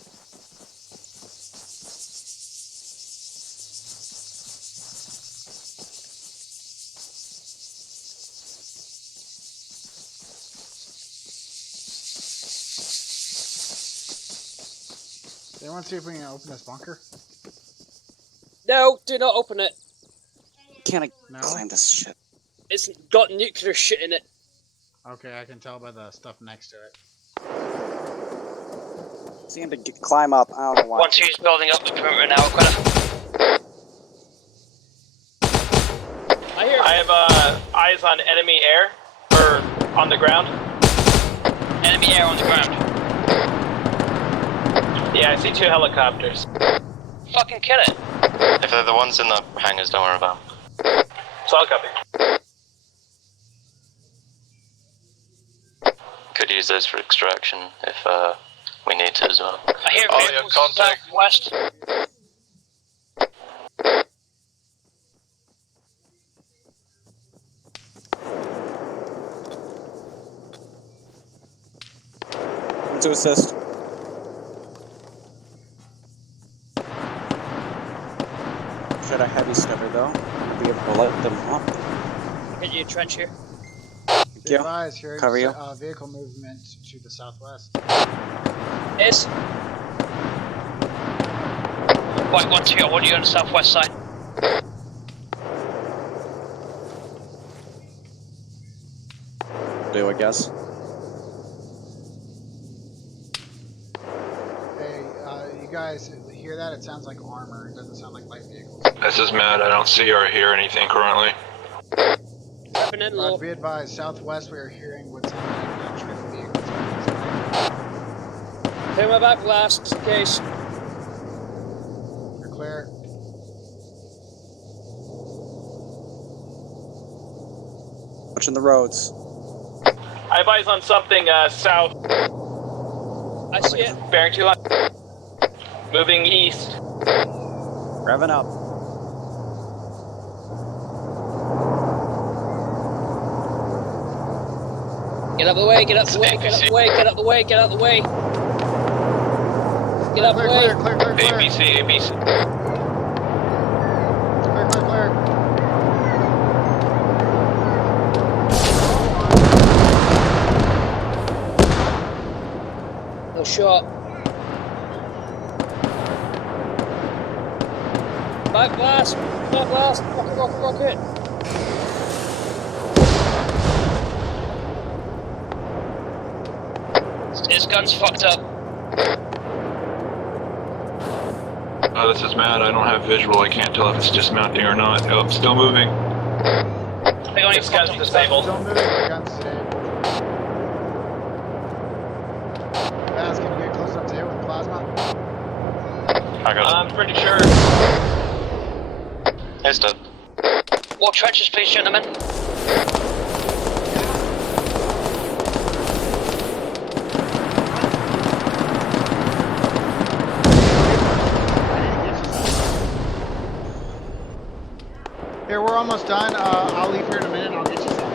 They want to see if we can open this bunker? No, do not open it. Can't climb this shit. It's got nuclear shit in it. Okay, I can tell by the stuff next to it. Seem to climb up. I don't know why. Once he's building up the perimeter now, I have eyes on enemy air, or on the ground. Enemy air on the ground. Yeah, I see 2 helicopters. Fucking kill it. If they're the ones in the hangars, don't worry about them. So I'll copy. Could use those for extraction if we need to as well. I hear vehicles southwest. To assist. Should I heavy stutter though? I'll be able to let them up. Get you a trench here. Thank you. Advise here. Cover you. Vehicle movement to the southwest. Is. White 1-2, I want you on the southwest side. Do I guess. Hey, you guys hear that? It sounds like armor. It doesn't sound like light vehicles. This is Matt. I don't see or hear anything currently. Rod, be advised, southwest we are hearing what's happening on traffic vehicles. Clear my back blast, in case. You're clear. Watching the roads. I have eyes on something south. I see it. Bearing 200. Moving east. Revving up. Get up the way, get up the way, get up the way, get up the way, get out the way. Get up the way. Clear. ABC. Clear. No shot. Back blast, rocket. His gun's fucked up. Oh, this is mad. I don't have visual. I can't tell if it's dismounting or not. Oh, still moving. His gun's disabled. Don't move, my gun's disabled. Baz, can you get close enough to hit with plasma? I got it. I'm pretty sure. He's dead. More trenches, please, gentlemen. Here, we're almost done. I'll leave here in a minute and I'll get you some.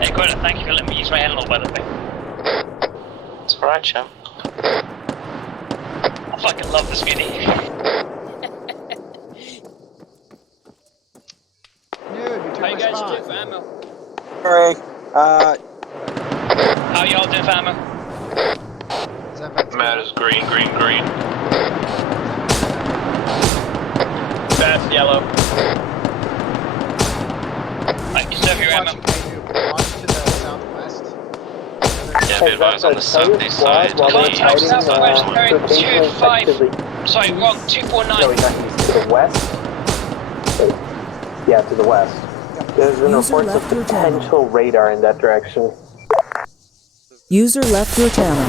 Hey, good. Thank you for letting me use my handle, by the way. It's alright, champ. I fucking love this mini. Dude, you took How my you guys spot. doing for ammo? Sorry. How y'all doing for ammo? Matt is green. That's yellow. Right, you serve your ammo. Watch to the southwest. Yeah, be advised on the southeast side. Contact southwest bearing 25. Sorry, wrong, 249. No, he's not east. To the west? Yeah, to the west. There's been User reports of left your channel. potential radar in that direction. User left your channel.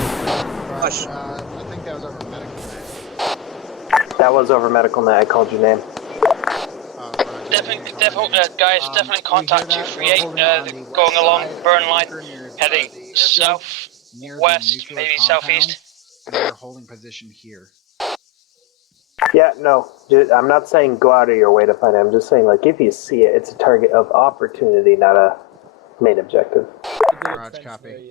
I think that was over medical net. That was over medical net. I called your name. Definitely, guys, definitely contact 238. Going along burn line, heading south, west, maybe southeast. And they're holding position here. Yeah, no. I'm not saying go out of your way to find it. I'm just saying, like, if you see it, it's a target of opportunity, not a main objective. Garage copy.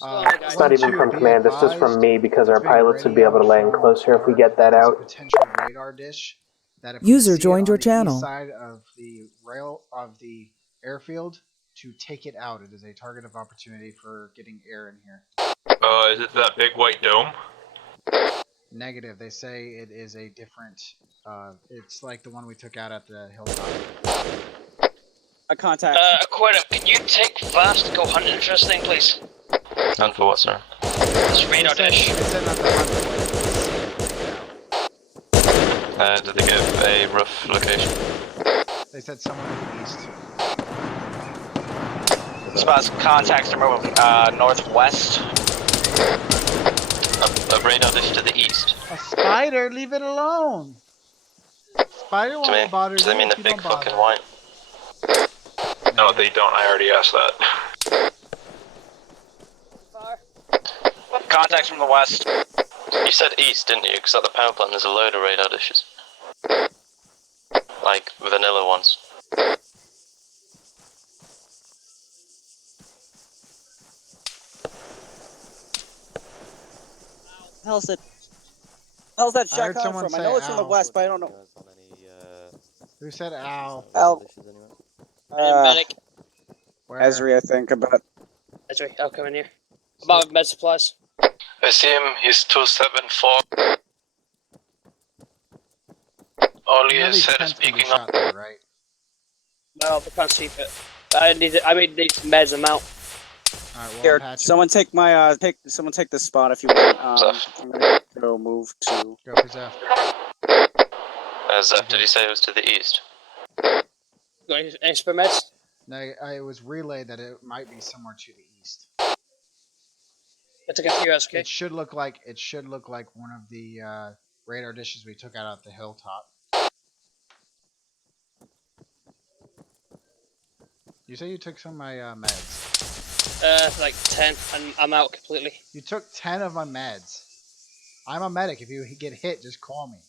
It's not even from command. It's just from me because our pilots would be able to land closer if we get that out. Potential radar dish that if User we see joined it on your the channel. east side of the rail of the airfield, to take it out. It is a target of opportunity for getting air in here. Is it that big white dome? Negative. They say it is a different. It's like the one we took out at the hilltop. A contact. Aquila, can you take Vast to go hunting for this thing, please? None for what, sir? This radar dish. They said not to hunt it. Did they give a rough location? They said somewhere to the east. Spots contacts are moving northwest. A radar dish to the east. A spider, leave it alone. Spider won't bother you. Do they mean the if you big don't bother. fucking white? No, they don't. I already asked that. Contacts from the west. You said east, didn't you? Because at the power plant there's a load of radar dishes. Like vanilla ones. Hell's that? Hell's that I shot heard coming someone from? I say know it's from the ow. west, but I don't know. Who said ow? Al. Medic. Where? Esri, I think, about. Ezra, I'll come in here. About med supplies. I see him, he's 274. All he has said is peeking up. There, right? Well, I can't see it. I need meds them out. Alright, well, Here, patching. someone take my someone take this spot if you want. I'm gonna go move to. Go for Zeph. Zeph, did he say it was to the east? Got any spare meds? No, it was relayed that it might be somewhere to the east. I took a few hours, okay? It should look like one of the radar dishes we took out at the hilltop. You say you took some of my meds? Like 10, and I'm out completely. You took 10 of my meds. I'm a medic. If you get hit, just call me.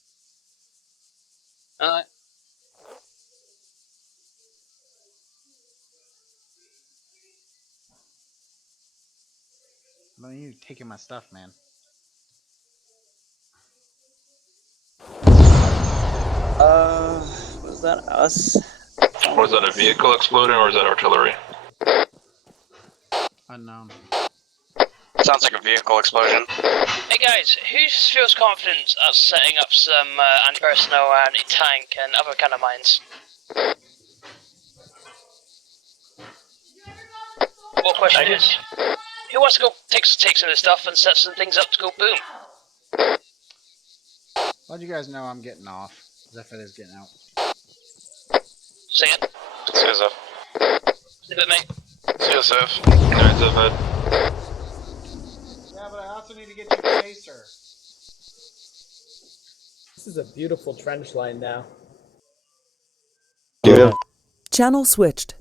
Alright. don't need you taking my stuff, man. Was that us? Was that a vehicle exploding or is that artillery? Unknown. Sounds like a vehicle explosion. Hey guys, who feels confident at setting up some anti-personnel and tank and other kind of mines? What question is, who wants to go take some of this stuff and set some things up to go boom? Let you guys know I'm getting off. Zephyr is getting out. Say it. See you, Zeph. Leave it, mate. See you, Zeph. Alright, Zeph, head. Yeah, but I also need to get you a chaser. This is a beautiful trench line now. Yeah. Channel switched.